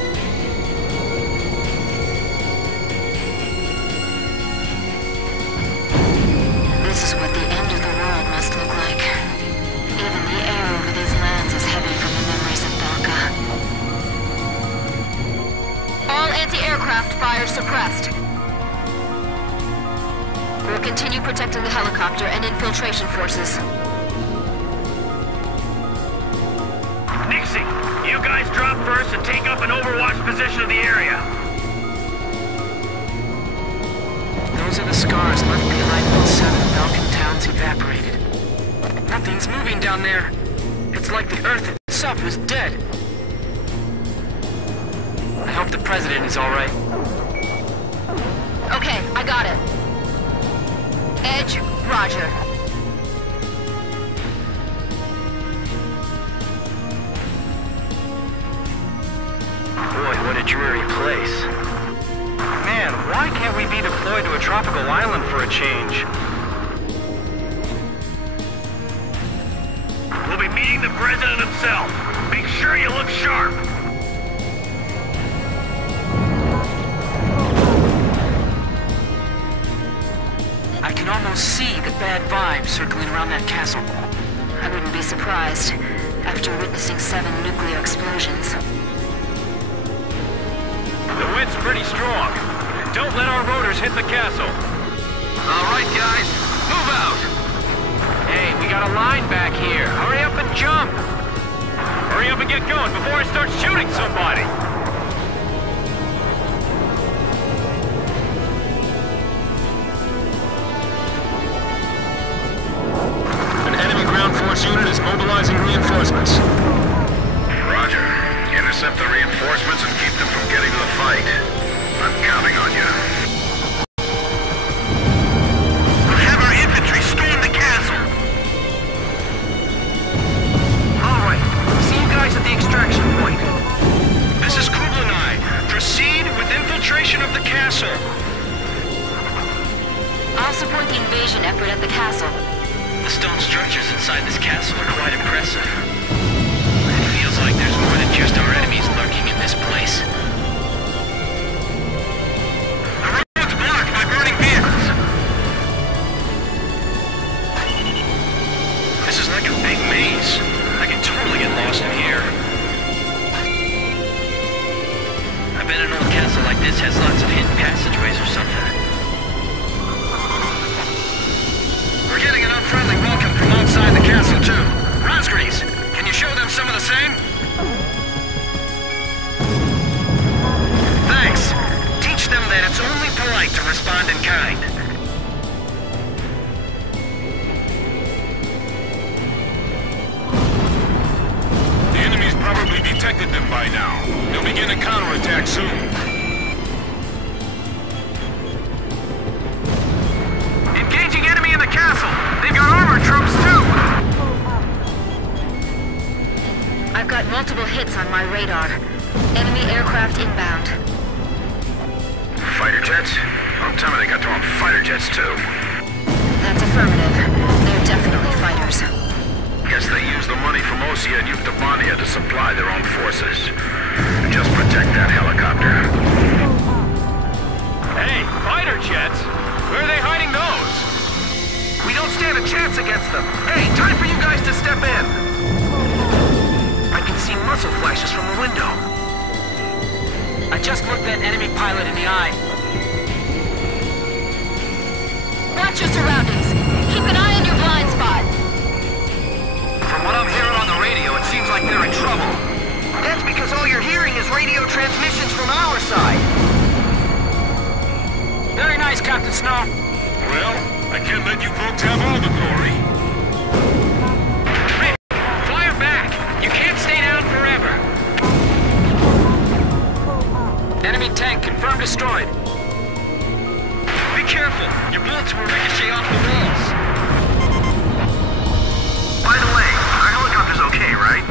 This is what the end of the world must look like. Even the air over these lands is heavy from the memories of Belka. All anti-aircraft fire suppressed. We'll continue protecting the helicopter and infiltration forces. Nixie, you guys drop first and take up an overwatch position of the area. Those are the scars left behind when 7 Belgian towns evaporated. Nothing's moving down there. It's like the Earth itself was dead. I hope the President is all right. Okay, I got it. Edge, roger. Boy, what a dreary place. Man, why can't we be deployed to a tropical island for a change? We'll be meeting the President himself. Make sure you look sharp. I can almost see the bad vibes circling around that castle. I wouldn't be surprised, after witnessing 7 nuclear explosions. The wind's pretty strong. Don't let our rotors hit the castle. All right, guys, move out. Hey, we got a line back here. Hurry up and jump. Hurry up and get going before I start shooting somebody. An enemy ground force unit is mobilizing reinforcements. Roger. Intercept the reinforcements and keep them from getting to the fight. I'm counting on you. We'll have our infantry storm the castle. All right, see you guys at the extraction point. This is Kublai. Proceed with infiltration of the castle. I'll support the invasion effort at the castle. The stone structures inside this castle are quite impressive. It feels like there's more than just our enemies lurking in this place. The road's blocked by burning vehicles. This is like a big maze. I can totally get lost in here. I bet an old castle like this has lots of hidden passageways or something. We're getting an unfriendly welcome from outside the castle, too. Rosgreaves, can you show them some of the same? Thanks. Teach them that it's only polite to respond in kind. The enemy's probably detected them by now. They'll begin a counterattack soon. Engaging enemy in the castle. They've got armored troops, too. I've got multiple hits on my radar. Enemy aircraft inbound. Fighter jets? Don't tell me they got their own fighter jets, too. That's affirmative. They're definitely fighters. Guess they use the money from Osea and Euctabania to supply their own forces. Just protect that helicopter. Hey, fighter jets? Where are they hiding those? We don't stand a chance against them. Hey, time for you guys to step in. I can see muzzle flashes from the window. I just looked that enemy pilot in the eye. Watch your surroundings. Keep an eye on your blind spot. From what I'm hearing on the radio, it seems like they're in trouble. That's because all you're hearing is radio transmissions from our side. Very nice, Captain Snow. Well, I can't let you folks have all the glory. Rick, fire back! You can't stay down forever! Enemy tank confirmed destroyed. Be careful! Your bullets will ricochet off the walls. By the way, our helicopter's okay, right?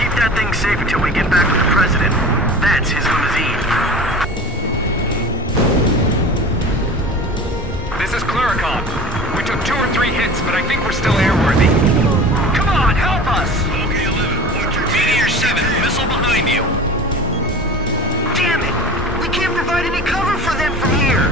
Keep that thing safe until we get back with the President. That's his limousine. This is Cluricon. We took 2 or 3 hits, but I think we're still airworthy. Come on, help us! Okay, 11. Watch your Meteor 7. Missile behind you. Damn it! We can't provide any cover for them from here.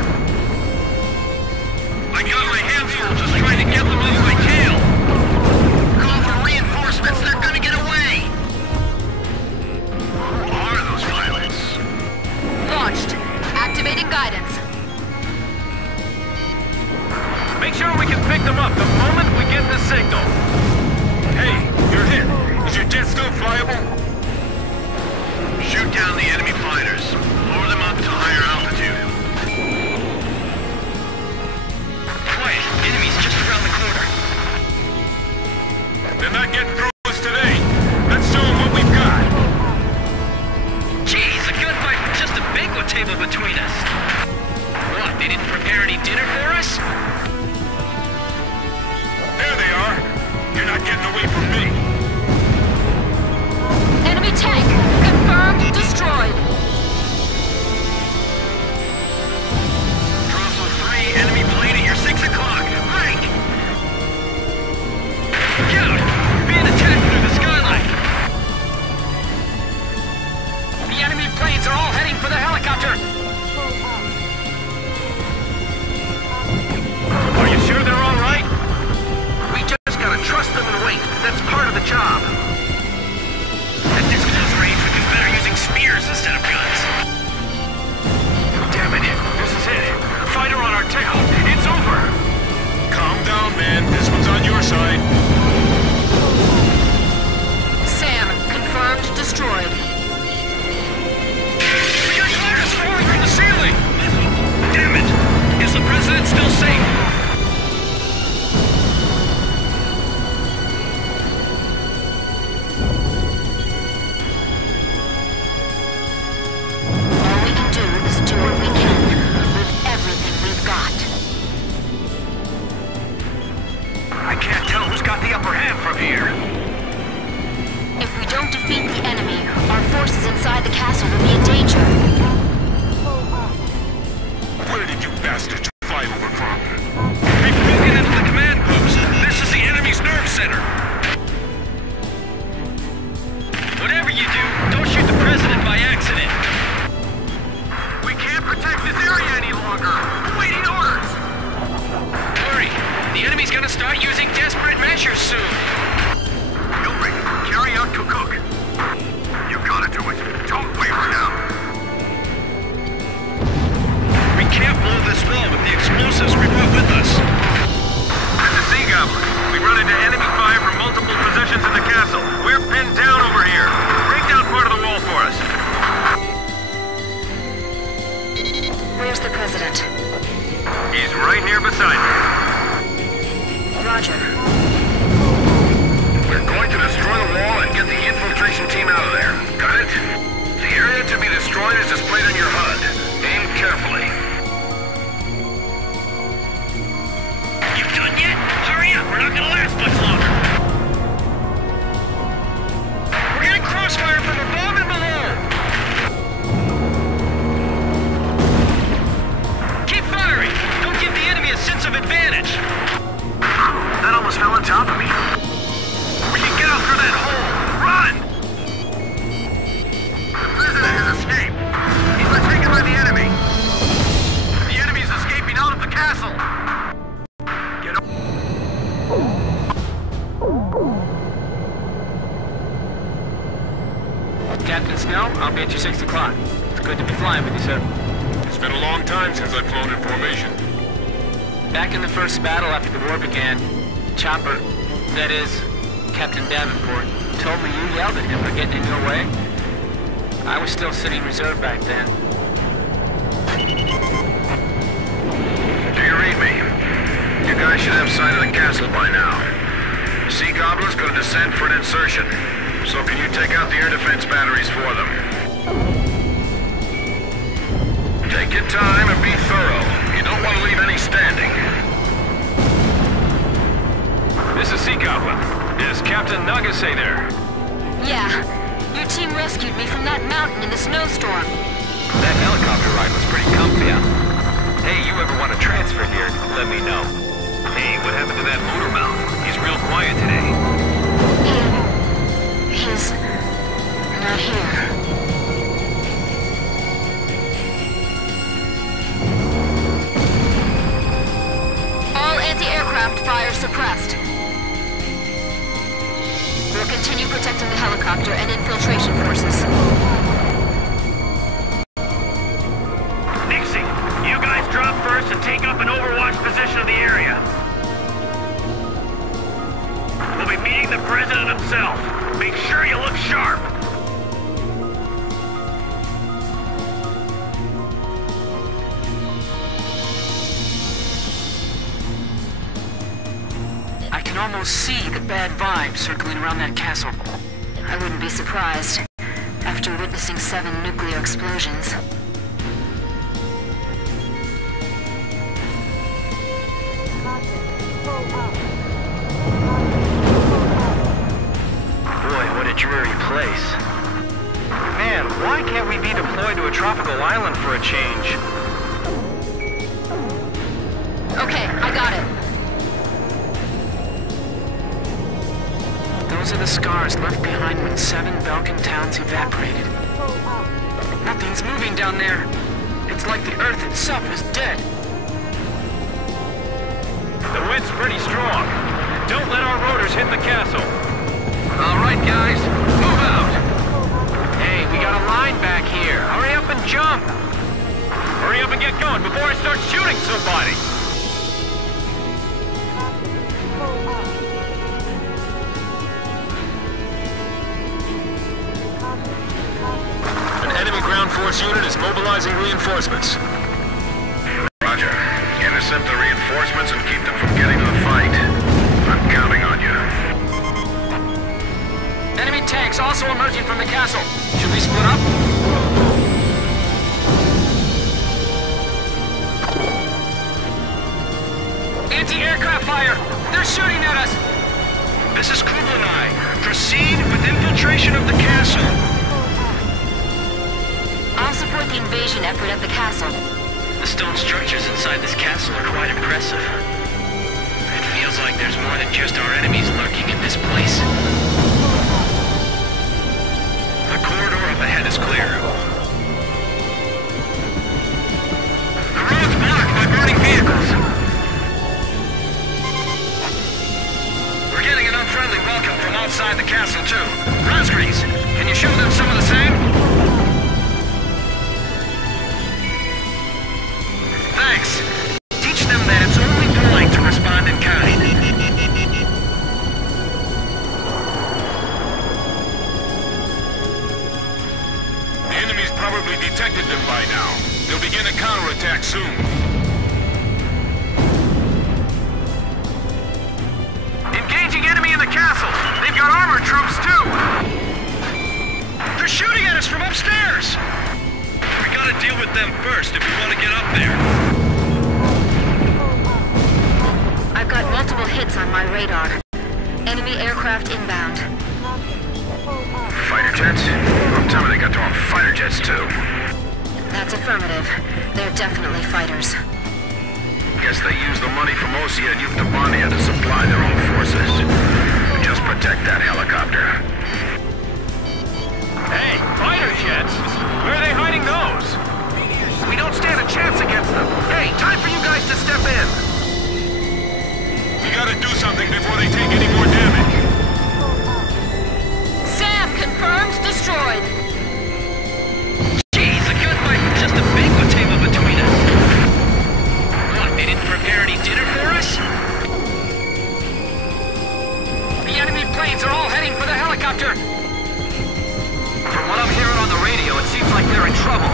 getting through us today. Let's show them what we've got. Geez, a gunfight with just a banquet table between us. What, they didn't prepare any dinner for us? There they are. You're not getting away from me. Enemy tank! Confirmed destroyed! Drossel 3, enemy plane at your 6 o'clock. Rank! Scout! We're being attacked through the skyline. The enemy planes are all heading for the helicopter. Are you sure they're all right? We just gotta trust them and wait. That's part of the job. At this close range, we can better using spears instead of guns. Damn it. This is it. Fighter on our tail. It's over. Calm down, man. This one's on your side. Sam, confirmed destroyed. We got clearance falling from the ceiling! Damn it! Is the president still safe? All we can do is do what we can with everything we've got. I can't tell who's got the upper hand from here. If we don't defeat the enemy, our forces inside the castle will be in danger. Where did you bastards fly over from? We've broken into the command post. This is the enemy's nerve center. Whatever you do, don't shoot the president by accident. We can't protect this area any longer. We're waiting orders. Hurry! The enemy's gonna start using desperate measures soon. Hilary, carry out Kukuk. You gotta do it. Don't waver now. We can't blow this wall with the explosives we brought with us. This is Sea Goblin. We run into enemy fire from multiple positions in the castle. We're pinned down over here. Break down part of the wall for us. Where's the president? He's right here beside me. Roger. We're going to destroy the wall and get the infiltration team out of there. Got it? The area to be destroyed is displayed on your HUD. Aim carefully. You done yet? Hurry up, we're not gonna last much longer. We're getting crossfire from above and below. Keep firing! Don't give the enemy a sense of advantage. That almost fell on top of me. We can get out through that hole. Run! The president has escaped. He's been taken by the enemy. The enemy's escaping out of the castle. Get up. Captain Snow, I'll be at your 6 o'clock. It's good to be flying with you, sir. It's been a long time since I've flown in formation. Back in the first battle after the war began, Chopper, that is, Captain Davenport, told me you yelled at him for getting in your way. I was still sitting reserve back then. Do you read me? You guys should have sight of the castle by now. Sea Goblin's going to descend for an insertion. So can you take out the air defense batteries for them? Take your time and be thorough. You don't want to leave any standing. This is Sea Goblin. Is Captain Nagase there? Yeah. Your team rescued me from that mountain in the snowstorm. That helicopter ride was pretty comfy, huh? Hey, you ever want to transfer here, let me know. Hey, what happened to that motor mount? He's real quiet today. He's not here. All anti-aircraft fire suppressed. We'll continue protecting the helicopter and infiltration forces. Nixie, you guys drop first and take up an overwatch position of the area. We'll be meeting the president himself. Make sure you look sharp. I can almost almost see the bad vibes circling around that castle. I wouldn't be surprised, after witnessing 7 nuclear explosions. Boy, what a dreary place. Man, why can't we be deployed to a tropical island for a change? Okay, I got it. Those are the scars left behind when 7 Balkan towns evaporated. Nothing's moving down there. It's like the Earth itself is dead. The wind's pretty strong. Don't let our rotors hit the castle. All right, guys, move out. Hey, we got a line back here. Hurry up and jump. Hurry up and get going before I start shooting somebody. An enemy ground force unit is mobilizing reinforcements. Roger. Intercept the reinforcements and keep them from getting to the fight. I'm counting on you. Enemy tanks also emerging from the castle. Should we split up? Anti-aircraft fire! They're shooting at us! This is Kublai. Proceed with infiltration of the castle. I'll support the invasion effort at the castle. The stone structures inside this castle are quite impressive. It feels like there's more than just our enemies lurking in this place. The corridor up ahead is clear. The road's blocked by burning vehicles. We're getting an unfriendly welcome from outside the castle, too. Rosgrees, can you show them some of the same? Thanks. Teach them that it's only polite to respond in kind. The enemy's probably detected them by now. They'll begin a counterattack soon. Engaging enemy in the castle. They've got armored troops, too. They're shooting at us from upstairs. We gotta deal with them first if we want to get up there. I've got multiple hits on my radar. Enemy aircraft inbound. Fighter jets? Don't tell me they got their own fighter jets, too. That's affirmative. They're definitely fighters. Guess they use the money from Osea and Euctobania to supply their own forces. Just protect that helicopter. Hey, fighter jets? Where are they hiding those? We don't stand a chance against them. Hey, time for you guys to step in. We gotta do something before they take any more damage. Sam, confirmed, destroyed. Jeez, the gunfight was just a banquet table between us. What, they didn't prepare any dinner for us? The enemy planes are all heading for the helicopter. From what I'm hearing on the radio, it seems like they're in trouble.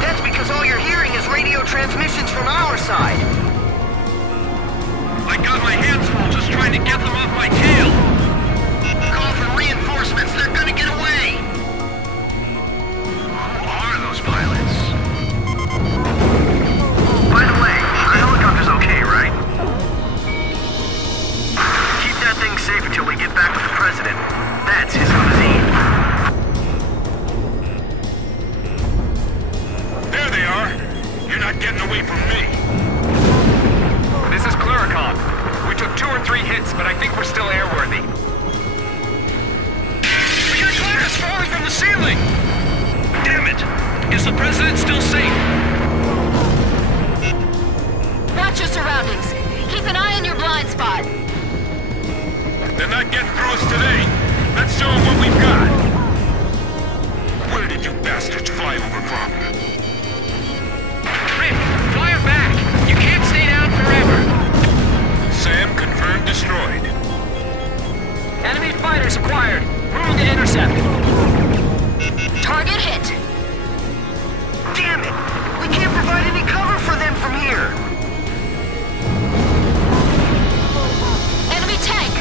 That's because all you're hearing is radio transmissions from our side. I got my hands full just trying to get them off my tail. Call for reinforcements. They're gonna get away. Who are those pilots? By the way, our helicopter's okay, right? Keep that thing safe until we get back with the president. That's his cuisine. There they are! You're not getting away from me! This is Cluricon. We took 2 or 3 hits, but I think we're still airworthy. We got glass falling from the ceiling! Damn it! Is the president still safe? Watch your surroundings. Keep an eye on your blind spot. They're not getting through us today. Let's show them what we've got. Where did you bastards fly over from? Rip, fly her back. You can't stay down forever. Sam confirmed destroyed. Enemy fighters acquired. Moving to intercept. Target hit. Damn it! We can't provide any cover for them from here. Enemy tank.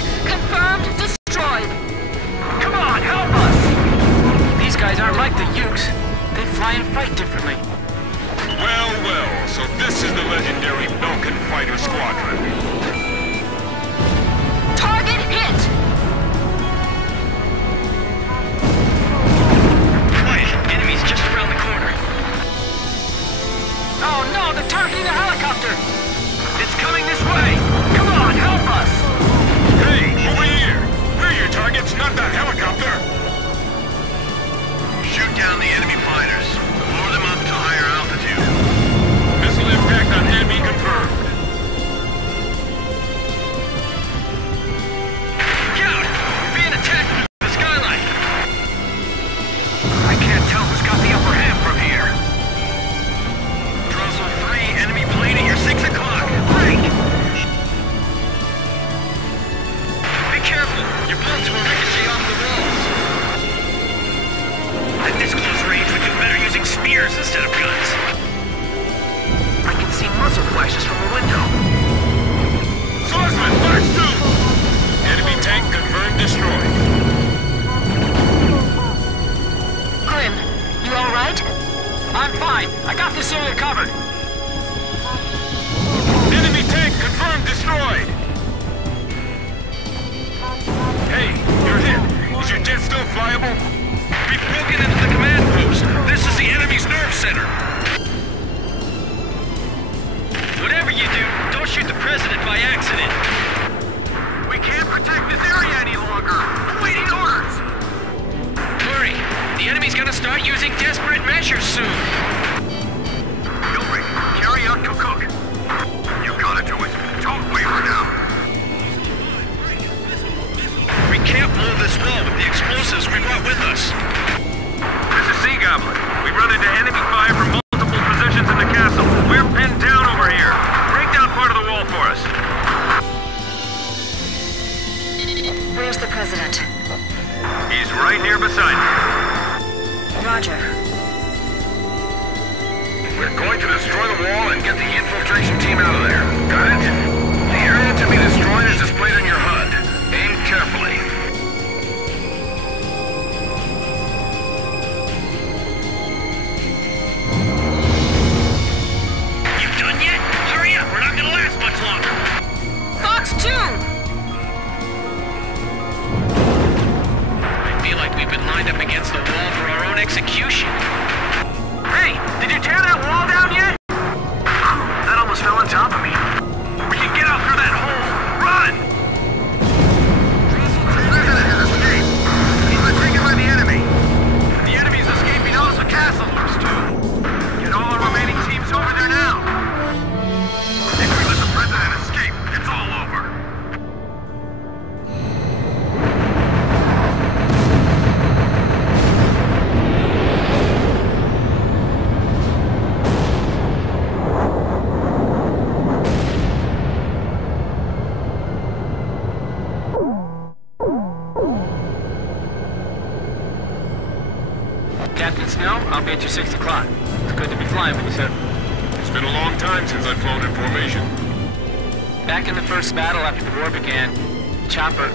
this area covered. Enemy tank confirmed destroyed. Hey, you're hit. Is your jet still flyable? We've broken into the command post. This is the enemy's nerve center. Whatever you do, don't shoot the president by accident. We can't protect this area any longer. Awaiting orders. Hurry! The enemy's gonna start using desperate measures soon. Gilbert, carry out Cook. You gotta do it. Don't waver now. We can't blow this wall with the explosives we brought with us. This is Sea Goblin. We run into enemy fire from multiple positions in the castle. We're pinned down over here. Break down part of the wall for us. Where's the president? He's right here beside me. Roger. We're going to destroy the wall and get the infiltration team out of there. Got it? The area to be destroyed is displayed on your HUD. Aim carefully. You done yet? Hurry up, we're not gonna last much longer. Fox 2! I feel like we've been lined up against the wall for our own execution. Hey, did you tear that wall down yet? That almost fell on top of me. We can get out through that hole. Run! President has escaped. He's been taken by the enemy. The enemy's escaping out of the castle, looks too. Get all the remaining teams over there now. If we let the president escape, it's all over. Captain Snow, I'll be at your 6 o'clock. It's good to be flying with you, sir. It's been a long time since I've flown in formation. Back in the first battle after the war began, Chopper,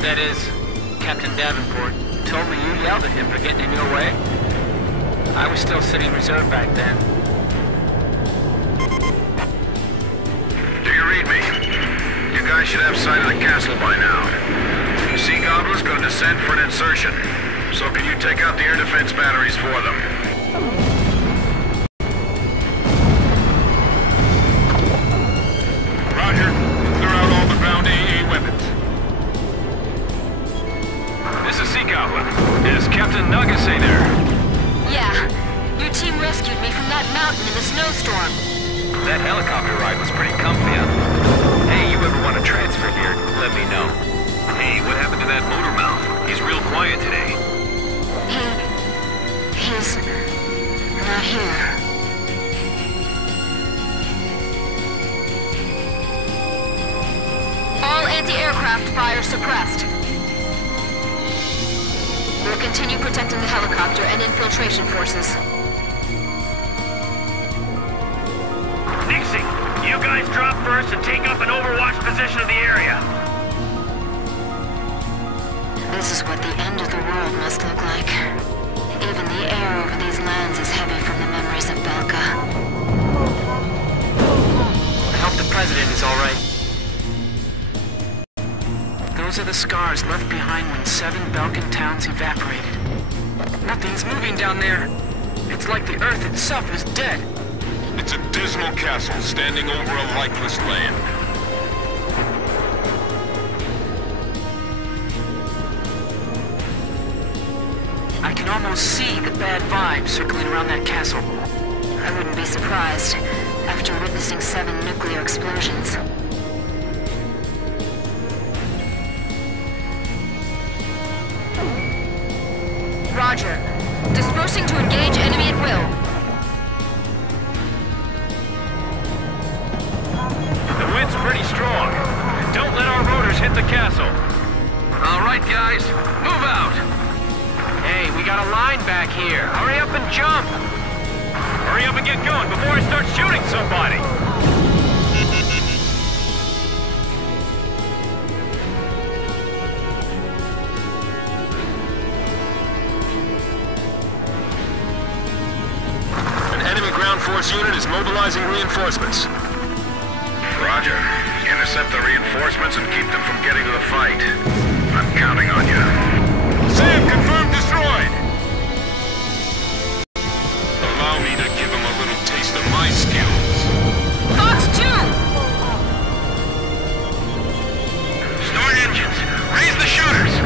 that is, Captain Davenport, told me you yelled at him for getting in your way. I was still sitting reserve back then. Do you read me? You guys should have sight of the castle by now. Sea Goblin's going to descend for an insertion. So can you take out the air defense batteries for them? Roger. Clear out all the ground AA weapons. This is Sea Goblin. Is Captain Nagase there? Yeah. Your team rescued me from that mountain in the snowstorm. That helicopter ride was pretty comfy, huh? Hey, you ever want to transfer here? Let me know. Hey, what happened to that motor mouth? He's real quiet today. He's not here. All anti-aircraft fire suppressed. We'll continue protecting the helicopter and infiltration forces. Nixie, you guys drop first and take up an overwatch position of the area. This is what the end of the world must look like. Even the air over these lands is heavy from the memories of Belka. I hope the president is all right. Those are the scars left behind when 7 Balkan towns evaporated. Nothing's moving down there. It's like the earth itself is dead. It's a dismal castle standing over a lifeless land. I can almost see the bad vibes circling around that castle. I wouldn't be surprised after witnessing 7 nuclear explosions. Roger. Dispersing to engage enemy at will. The wind's pretty strong. Don't let our rotors hit the castle. All right, guys. Move out. Hey, we got a line back here. Hurry up and jump! Hurry up and get going before I start shooting somebody! An enemy ground force This unit is mobilizing reinforcements. Roger. Intercept the reinforcements and keep them from getting to the fight. I'm counting on you. Sam, confirmed destroyed! Allow me to give him a little taste of my skills. Fox 2! Start engines! Raise the shooters!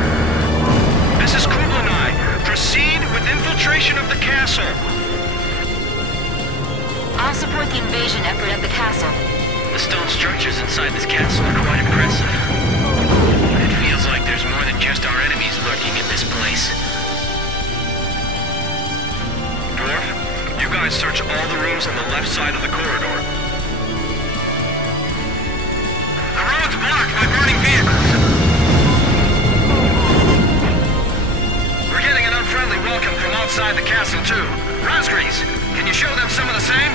This is Kublai. Proceed with infiltration of the castle. I'll support the invasion effort at the castle. The stone structures inside this castle are quite impressive. It feels like there's more than just our enemies lurking in this place. Dwarf, you guys search all the rooms on the left side of the corridor. The road's blocked by burning vehicles. We're getting an unfriendly welcome from outside the castle, too. Rosgreaves, can you show them some of the same?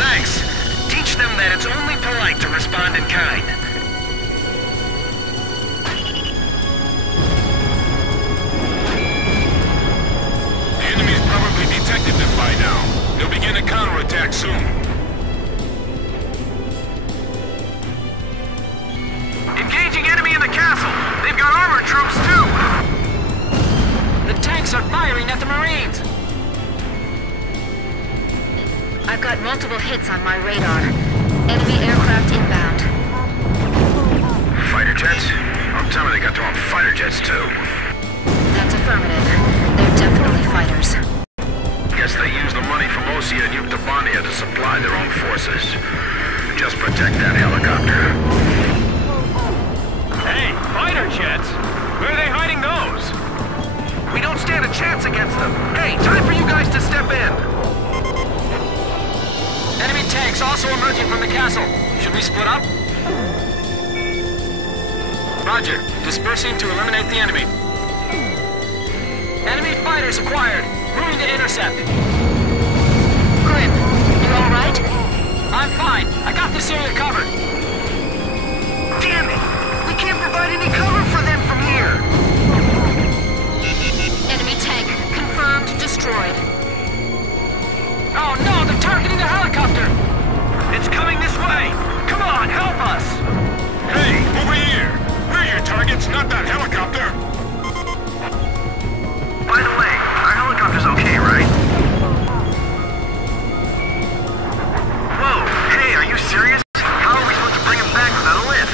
Thanks. Teach them that it's only polite to respond in kind. The enemy's probably detected them by now. They'll begin a counterattack soon. Engaging enemy in the castle. They've got armored troops, too. The tanks are firing at the Marines! I've got multiple hits on my radar. Enemy aircraft inbound. Fighter jets? Oh, tell me they got their own fighter jets, too. That's affirmative. They're definitely fighters. Guess they use the money from Osea and Yuktobania to supply their own forces. Just protect that helicopter. Hey, fighter jets? Where are they hiding those? We don't stand a chance against them. Hey, time for you guys to step in. Enemy tanks also emerging from the castle. Should we split up? Roger. Dispersing to eliminate the enemy. Enemy fighters acquired. Moving to intercept. Grim, you alright? I'm fine. I got this area covered. Damn it! We can't provide any cover for them from here. Enemy tank confirmed destroyed. Oh no, they're targeting the helicopter! It's coming this way! Come on, help us! Hey, over here! We're your targets, not that helicopter! By the way, our helicopter's okay, right? Whoa, hey, are you serious? How are we supposed to bring him back without a lift?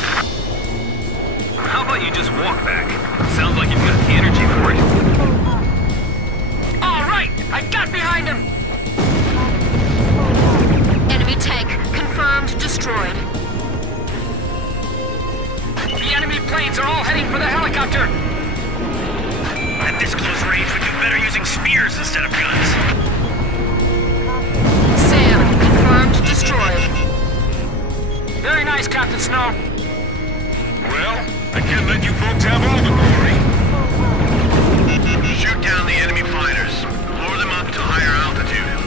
How about you just walk back? Sounds like you've got the energy for it. All right, I got behind him! Enemy tank confirmed destroyed. The enemy planes are all heading for the helicopter! At this close range, we'd do better using spears instead of guns. Sam confirmed destroyed. Very nice, Captain Snow. Well, I can't let you folks have all the glory. Shoot down the enemy fighters. Lure them up to higher altitude.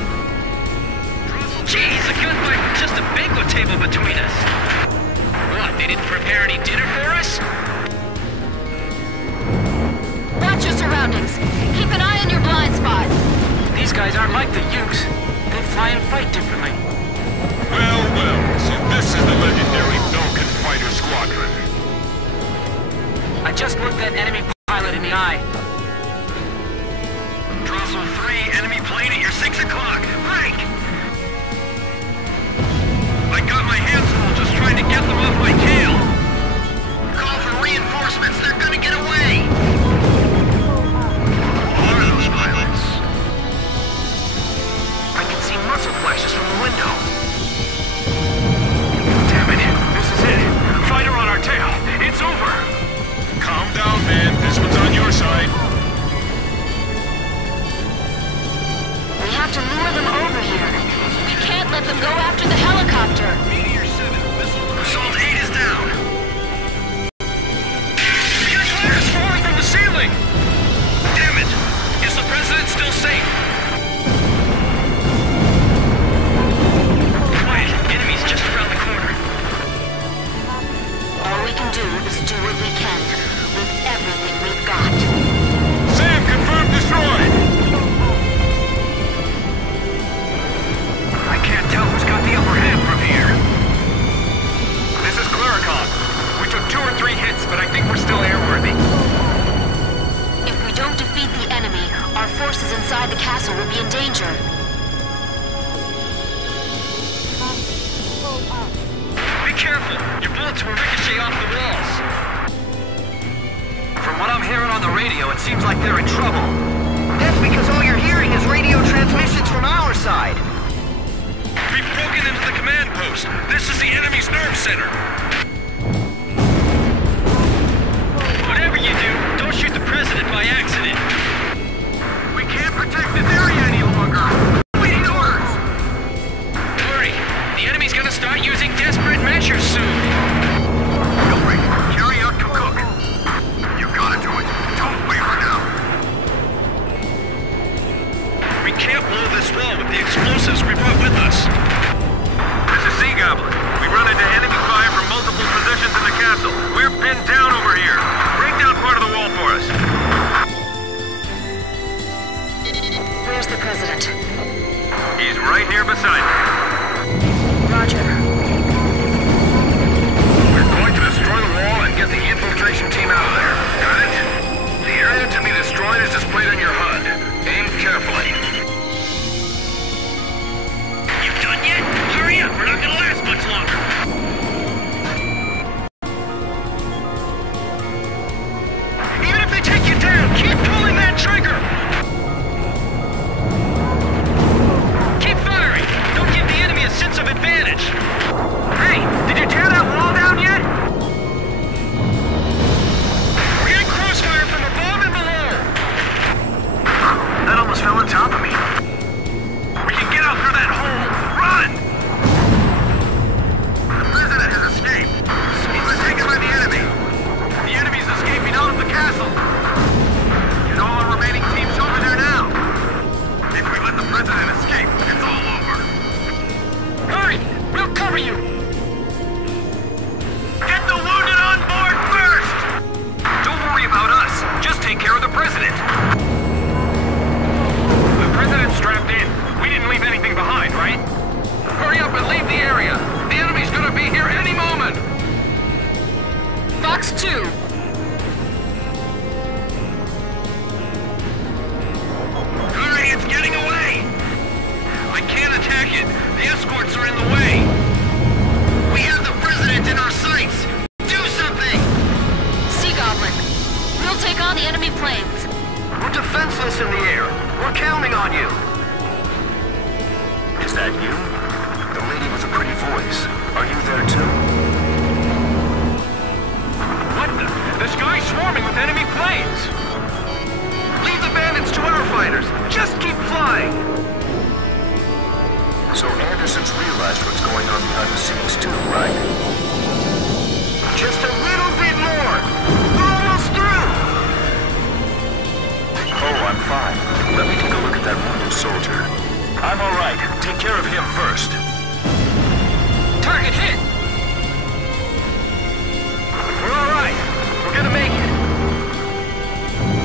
Jeez, a gunfight with just a banquet table between us. What, they didn't prepare any dinner for us? Watch your surroundings. Keep an eye on your blind spot. These guys aren't like the Ukes. They fly and fight differently. Well, well, so this is the legendary Belkin Fighter Squadron. I just looked that enemy pilot in the eye. Drossel 3, enemy plane at your 6 o'clock. Break! I got my hands full just trying to get them off my tail. Call for reinforcements. They're gonna get away. Who are those pilots? I can see muscle flashes from the window. Damn it, this is it. Fighter on our tail. It's over. Calm down, man. This one's on your side. We have to lure them over here. We can't let them go after the helicopter. Meteor 7, missile. Assault 8 is down. We got flares falling from the ceiling. Damn it! Is the president still safe? Quiet. Enemy's just around the corner. All we can do is do what we can with everything we've got. Sam, confirmed destroyed! the castle will be in danger. Be careful! Your bullets will ricochet off the walls! From what I'm hearing on the radio, it seems like they're in trouble. That's because all you're hearing is radio transmissions from our side. We've broken into the command post. This is the enemy's nerve center. Whatever you do, don't shoot the president by accident. We can't protect this area any longer. We need orders. Hurry! The enemy's gonna start using desperate measures soon. Hurry! Carry out Cook. You gotta do it. Don't waver now. We can't blow this wall with the explosives we brought with us. This is Sea Goblin. We run into enemy fire from multiple positions in the castle. We're pinned down over here. Break down part of the wall for us. Where's the president? He's right here beside me. Roger. We're going to destroy the wall and get the infiltration team out of there. Got it? The area to be destroyed is displayed on your HUD. Aim carefully. You done yet? Hurry up, we're not gonna last much longer. Even if they take you down, keep pulling that trigger! Keep firing! Don't give the enemy a sense of advantage! Hey, did you tear that wall down yet? We're getting crossfire from above and below! That almost fell on top of me. We can get out through that hole! Run! The president has escaped. He's been taken by the enemy. The enemy's escaping out of the castle. Get all our remaining teams over there now. If we let the president escape, it's all over. Hurry! We'll cover you! Get the wounded on board first! Don't worry about us. Just take care of the president. The president's strapped in. We didn't leave anything behind, right? Hurry up and leave the area. The enemy's gonna be here any moment. Box 2. Hurry, it's getting away! I can't attack it. The escorts are in the way. We have the president in our sights. Do something! Sea Goblin. We'll take on the enemy planes. We're defenseless in the air. We're counting on you. Is that you? The lady with the pretty voice. Are you there too? What the? The sky's swarming with enemy planes! Leave the bandits to our fighters. Just keep flying. So Anderson's realized what's going on behind the scenes too, right? Just a little bit more. We're almost through. Oh, I'm fine. Let me take a look at that wounded soldier. I'm all right. Take care of him first. Target hit! We're all right. We're gonna make it.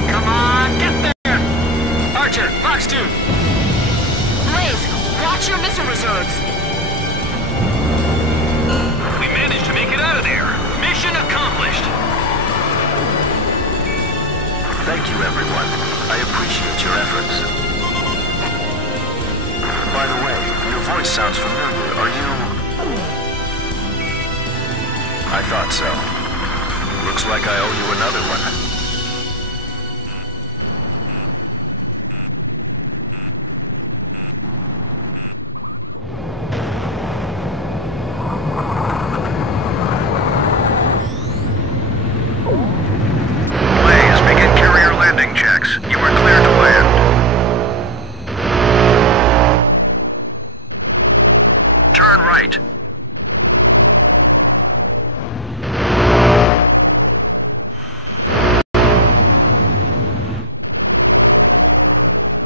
Come on, get there! Archer, Fox 2! Blaze, watch your missile reserves. We managed to make it out of there. Mission accomplished. Thank you, everyone. I appreciate your efforts. By the way, your voice sounds familiar. Are you... I thought so. Looks like I owe you another one.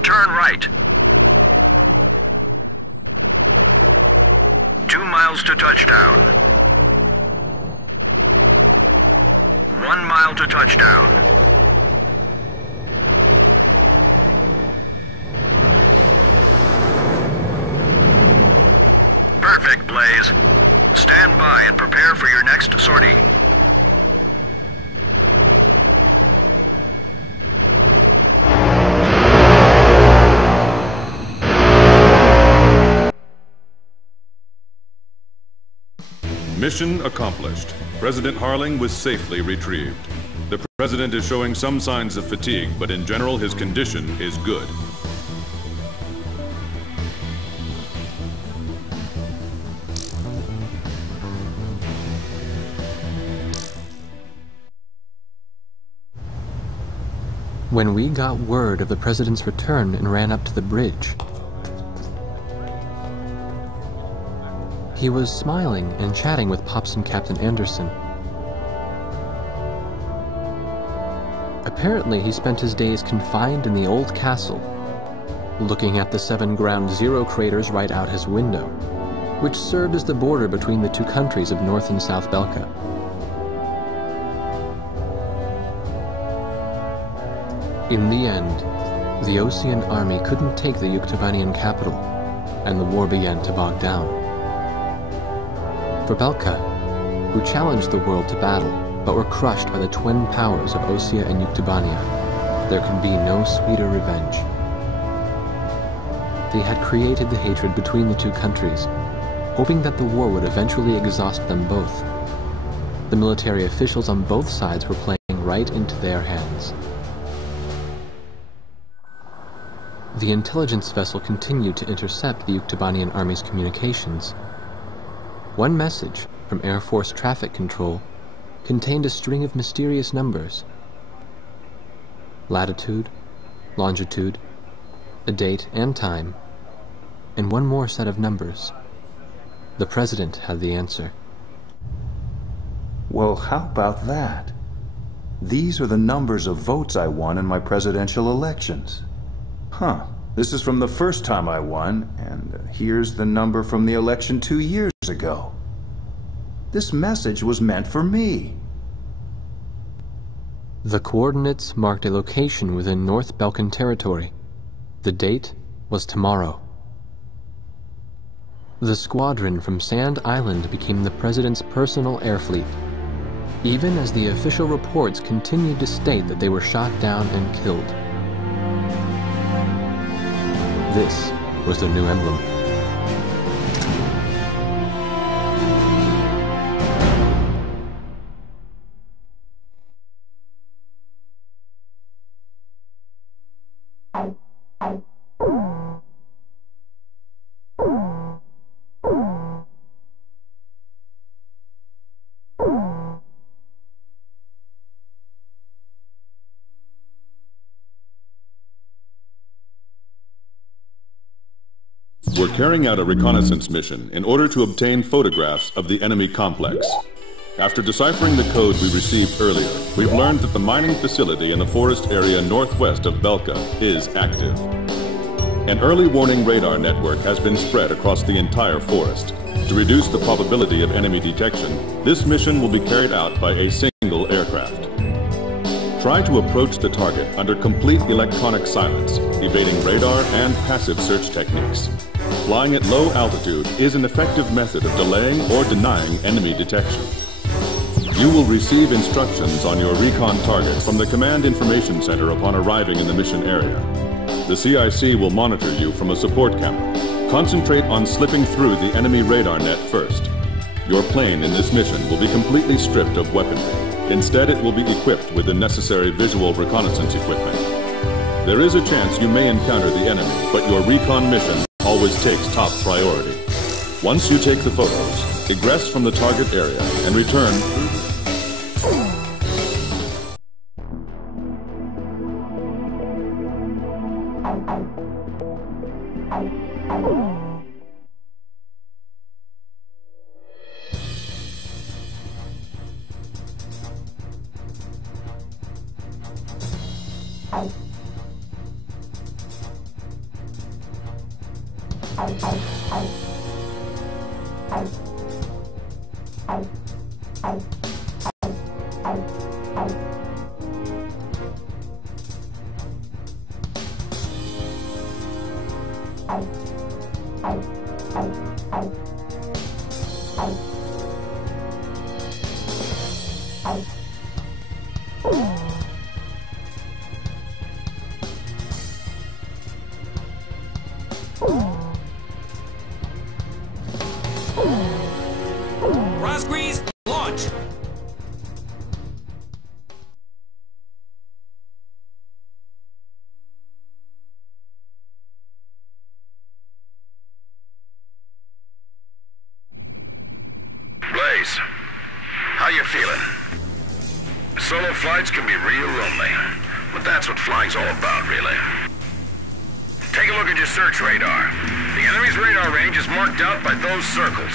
Turn right. 2 miles to touchdown. 1 mile to touchdown. Perfect, Blaze. Stand by and prepare for your next sortie. Mission accomplished. President Harling was safely retrieved. The President is showing some signs of fatigue, but in general his condition is good. When we got word of the President's return and ran up to the bridge, he was smiling and chatting with Pops and Captain Anderson. Apparently, he spent his days confined in the old castle, looking at the 7 Ground Zero craters right out his window, which served as the border between the two countries of North and South Belka. In the end, the Osean army couldn't take the Yuktobanian capital, and the war began to bog down. For Belka, who challenged the world to battle, but were crushed by the twin powers of Osea and Yuktobania, there could be no sweeter revenge. They had created the hatred between the two countries, hoping that the war would eventually exhaust them both. The military officials on both sides were playing right into their hands. The intelligence vessel continued to intercept the Yuktobanian army's communications. One message from Air Force Traffic Control contained a string of mysterious numbers. Latitude, longitude, a date and time, and one more set of numbers. The President had the answer. Well, how about that? These are the numbers of votes I won in my presidential elections. Huh, this is from the first time I won, and here's the number from the election 2 years ago. This message was meant for me. The coordinates marked a location within North Balkan territory. The date was tomorrow. The squadron from Sand Island became the President's personal air fleet, even as the official reports continued to state that they were shot down and killed. This was their new emblem. We're carrying out a reconnaissance mission in order to obtain photographs of the enemy complex. After deciphering the code we received earlier, we've learned that the mining facility in the forest area northwest of Belka is active. An early warning radar network has been spread across the entire forest. To reduce the probability of enemy detection, this mission will be carried out by a single aircraft. Try to approach the target under complete electronic silence, evading radar and passive search techniques. Flying at low altitude is an effective method of delaying or denying enemy detection. You will receive instructions on your recon target from the Command Information Center upon arriving in the mission area. The CIC will monitor you from a support camera. Concentrate on slipping through the enemy radar net first. Your plane in this mission will be completely stripped of weaponry. Instead, it will be equipped with the necessary visual reconnaissance equipment. There is a chance you may encounter the enemy, but your recon mission always takes top priority. Once you take the photos, egress from the target area and return Ross Green boys. How you feeling? Solo flights can be real lonely, but that's what flying's all about, really. Take a look at your search radar. The enemy's radar range is marked out by those circles.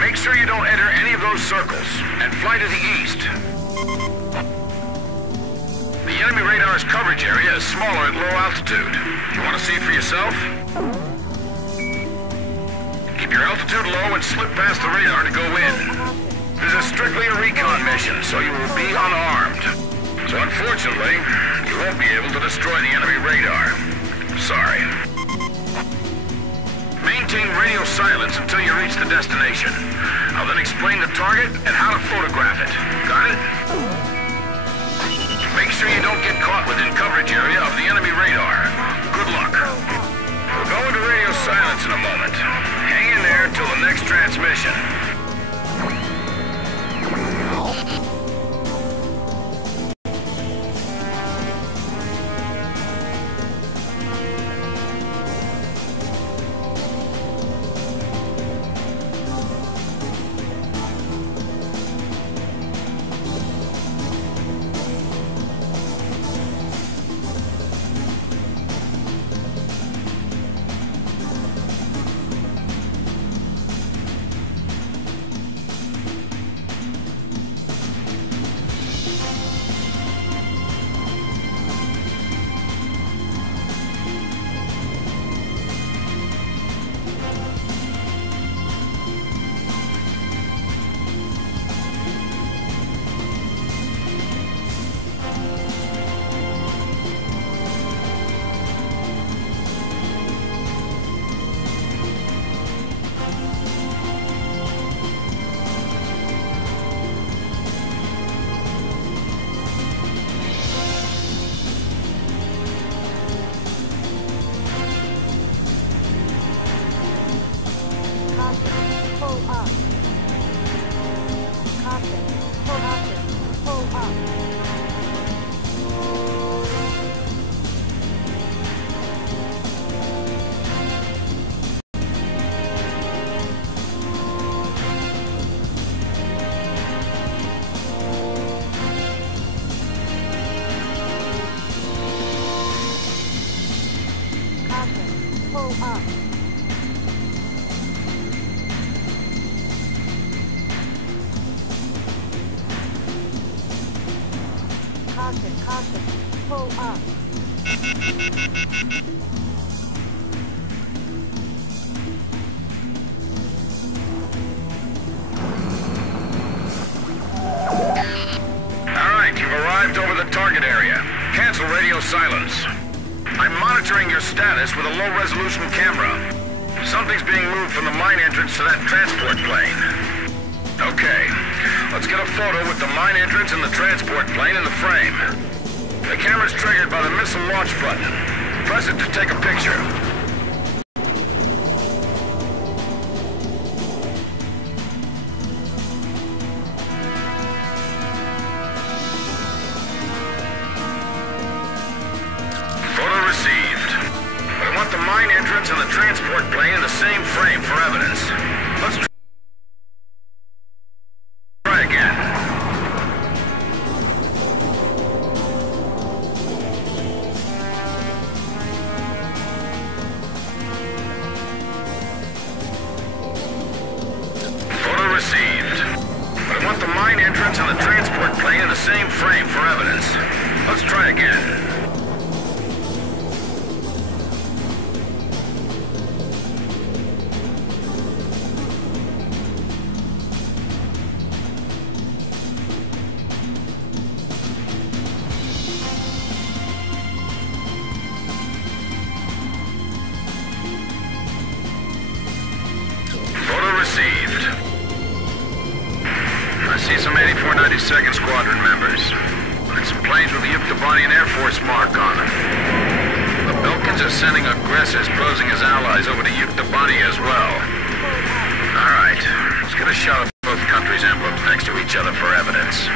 Make sure you don't enter any of those circles, and fly to the east. The enemy radar's coverage area is smaller at low altitude. You want to see it for yourself? Keep your altitude low and slip past the radar to go in. This is strictly a recon mission, so you will be unarmed. So unfortunately, you won't be able to destroy the enemy radar. Sorry. Maintain radio silence until you reach the destination. I'll then explain the target and how to photograph it. Got it? Make sure you don't get caught within coverage area of the enemy radar. Good luck. We'll go into radio silence in a moment. Hang in there till the next transmission. Silence. I'm monitoring your status with a low-resolution camera. Something's being moved from the mine entrance to that transport plane. Okay, let's get a photo with the mine entrance and the transport plane in the frame. The camera's triggered by the missile launch button. Press it to take a picture. And the transport plane in the same frame for evidence. Let's try again. Photo received. But I want the mine entrance and the transport plane in the same frame for evidence. Let's try again. I see some 8492nd Squadron members. And some planes with the Yuktobanian Air Force mark on them. The Belkans are sending aggressors posing as allies over to Yuktobani as well. Alright, let's get a shot of both countries' emblems next to each other for evidence.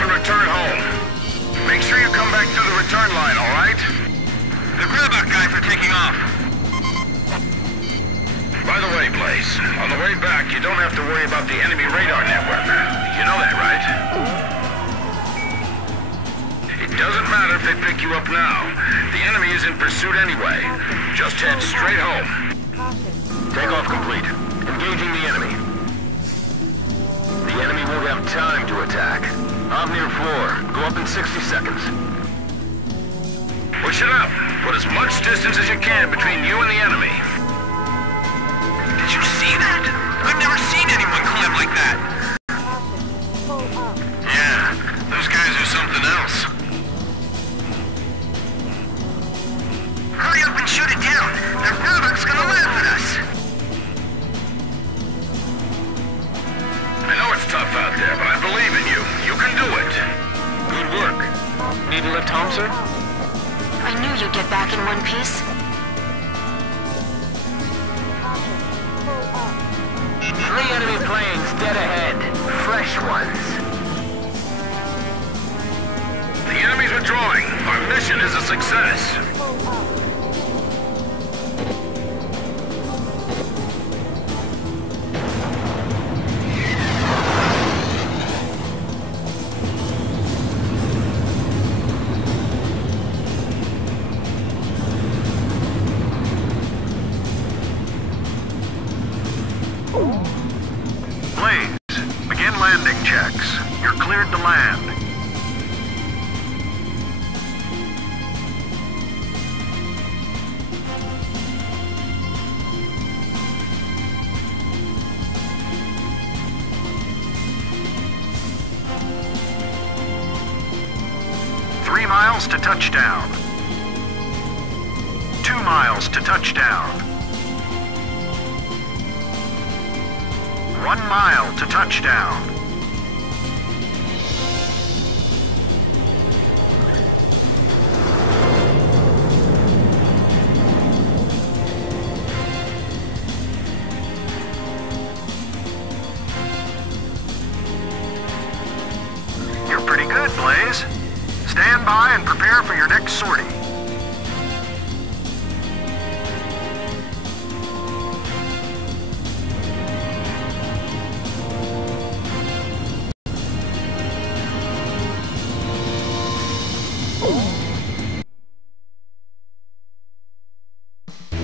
off and return home. Make sure you come back through the return line, all right? The Grabach guys are taking off. By the way, Blaze, on the way back, you don't have to worry about the enemy radar network. You know that, right? It doesn't matter if they pick you up now. The enemy is in pursuit anyway. Just head straight home. Takeoff complete. Engaging the enemy. The enemy won't have time to attack. I'm near floor. Go up in 60 seconds. Push it up. Put as much distance as you can between you and the enemy. Did you see that? I've never seen anyone climb like that. Yeah, those guys are something else. Hurry up and shoot it down. The Grabach's gonna laugh at us. I know it's tough out there, but I believe in you. You can do it. Good work. Need a lift home, sir? I knew you'd get back in one piece. 3 enemy planes dead ahead. Fresh ones. The enemy's withdrawing. Our mission is a success. Blaze, begin landing checks. You're cleared to land. Three miles to touchdown. 2 miles to touchdown. 1 mile to touchdown. You're pretty good, Blaze. Stand by and prepare for your next sortie.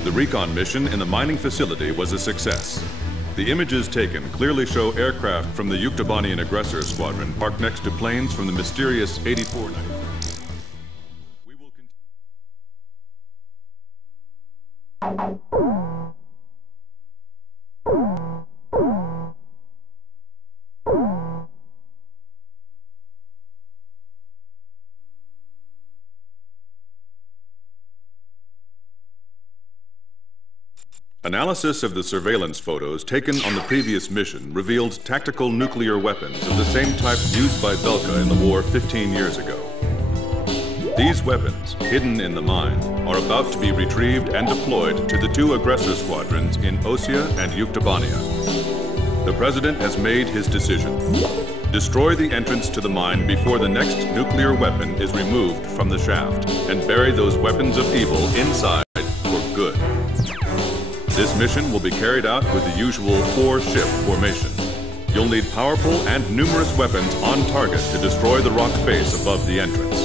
The recon mission in the mining facility was a success. The images taken clearly show aircraft from the Yuktobanian aggressor squadron parked next to planes from the mysterious 8490. Analysis of the surveillance photos taken on the previous mission revealed tactical nuclear weapons of the same type used by Belka in the war 15 years ago. These weapons, hidden in the mine, are about to be retrieved and deployed to the 2 aggressor squadrons in Osea and Yuktobania. The President has made his decision. Destroy the entrance to the mine before the next nuclear weapon is removed from the shaft, and bury those weapons of evil inside for good. This mission will be carried out with the usual 4-ship formation. You'll need powerful and numerous weapons on target to destroy the rock face above the entrance.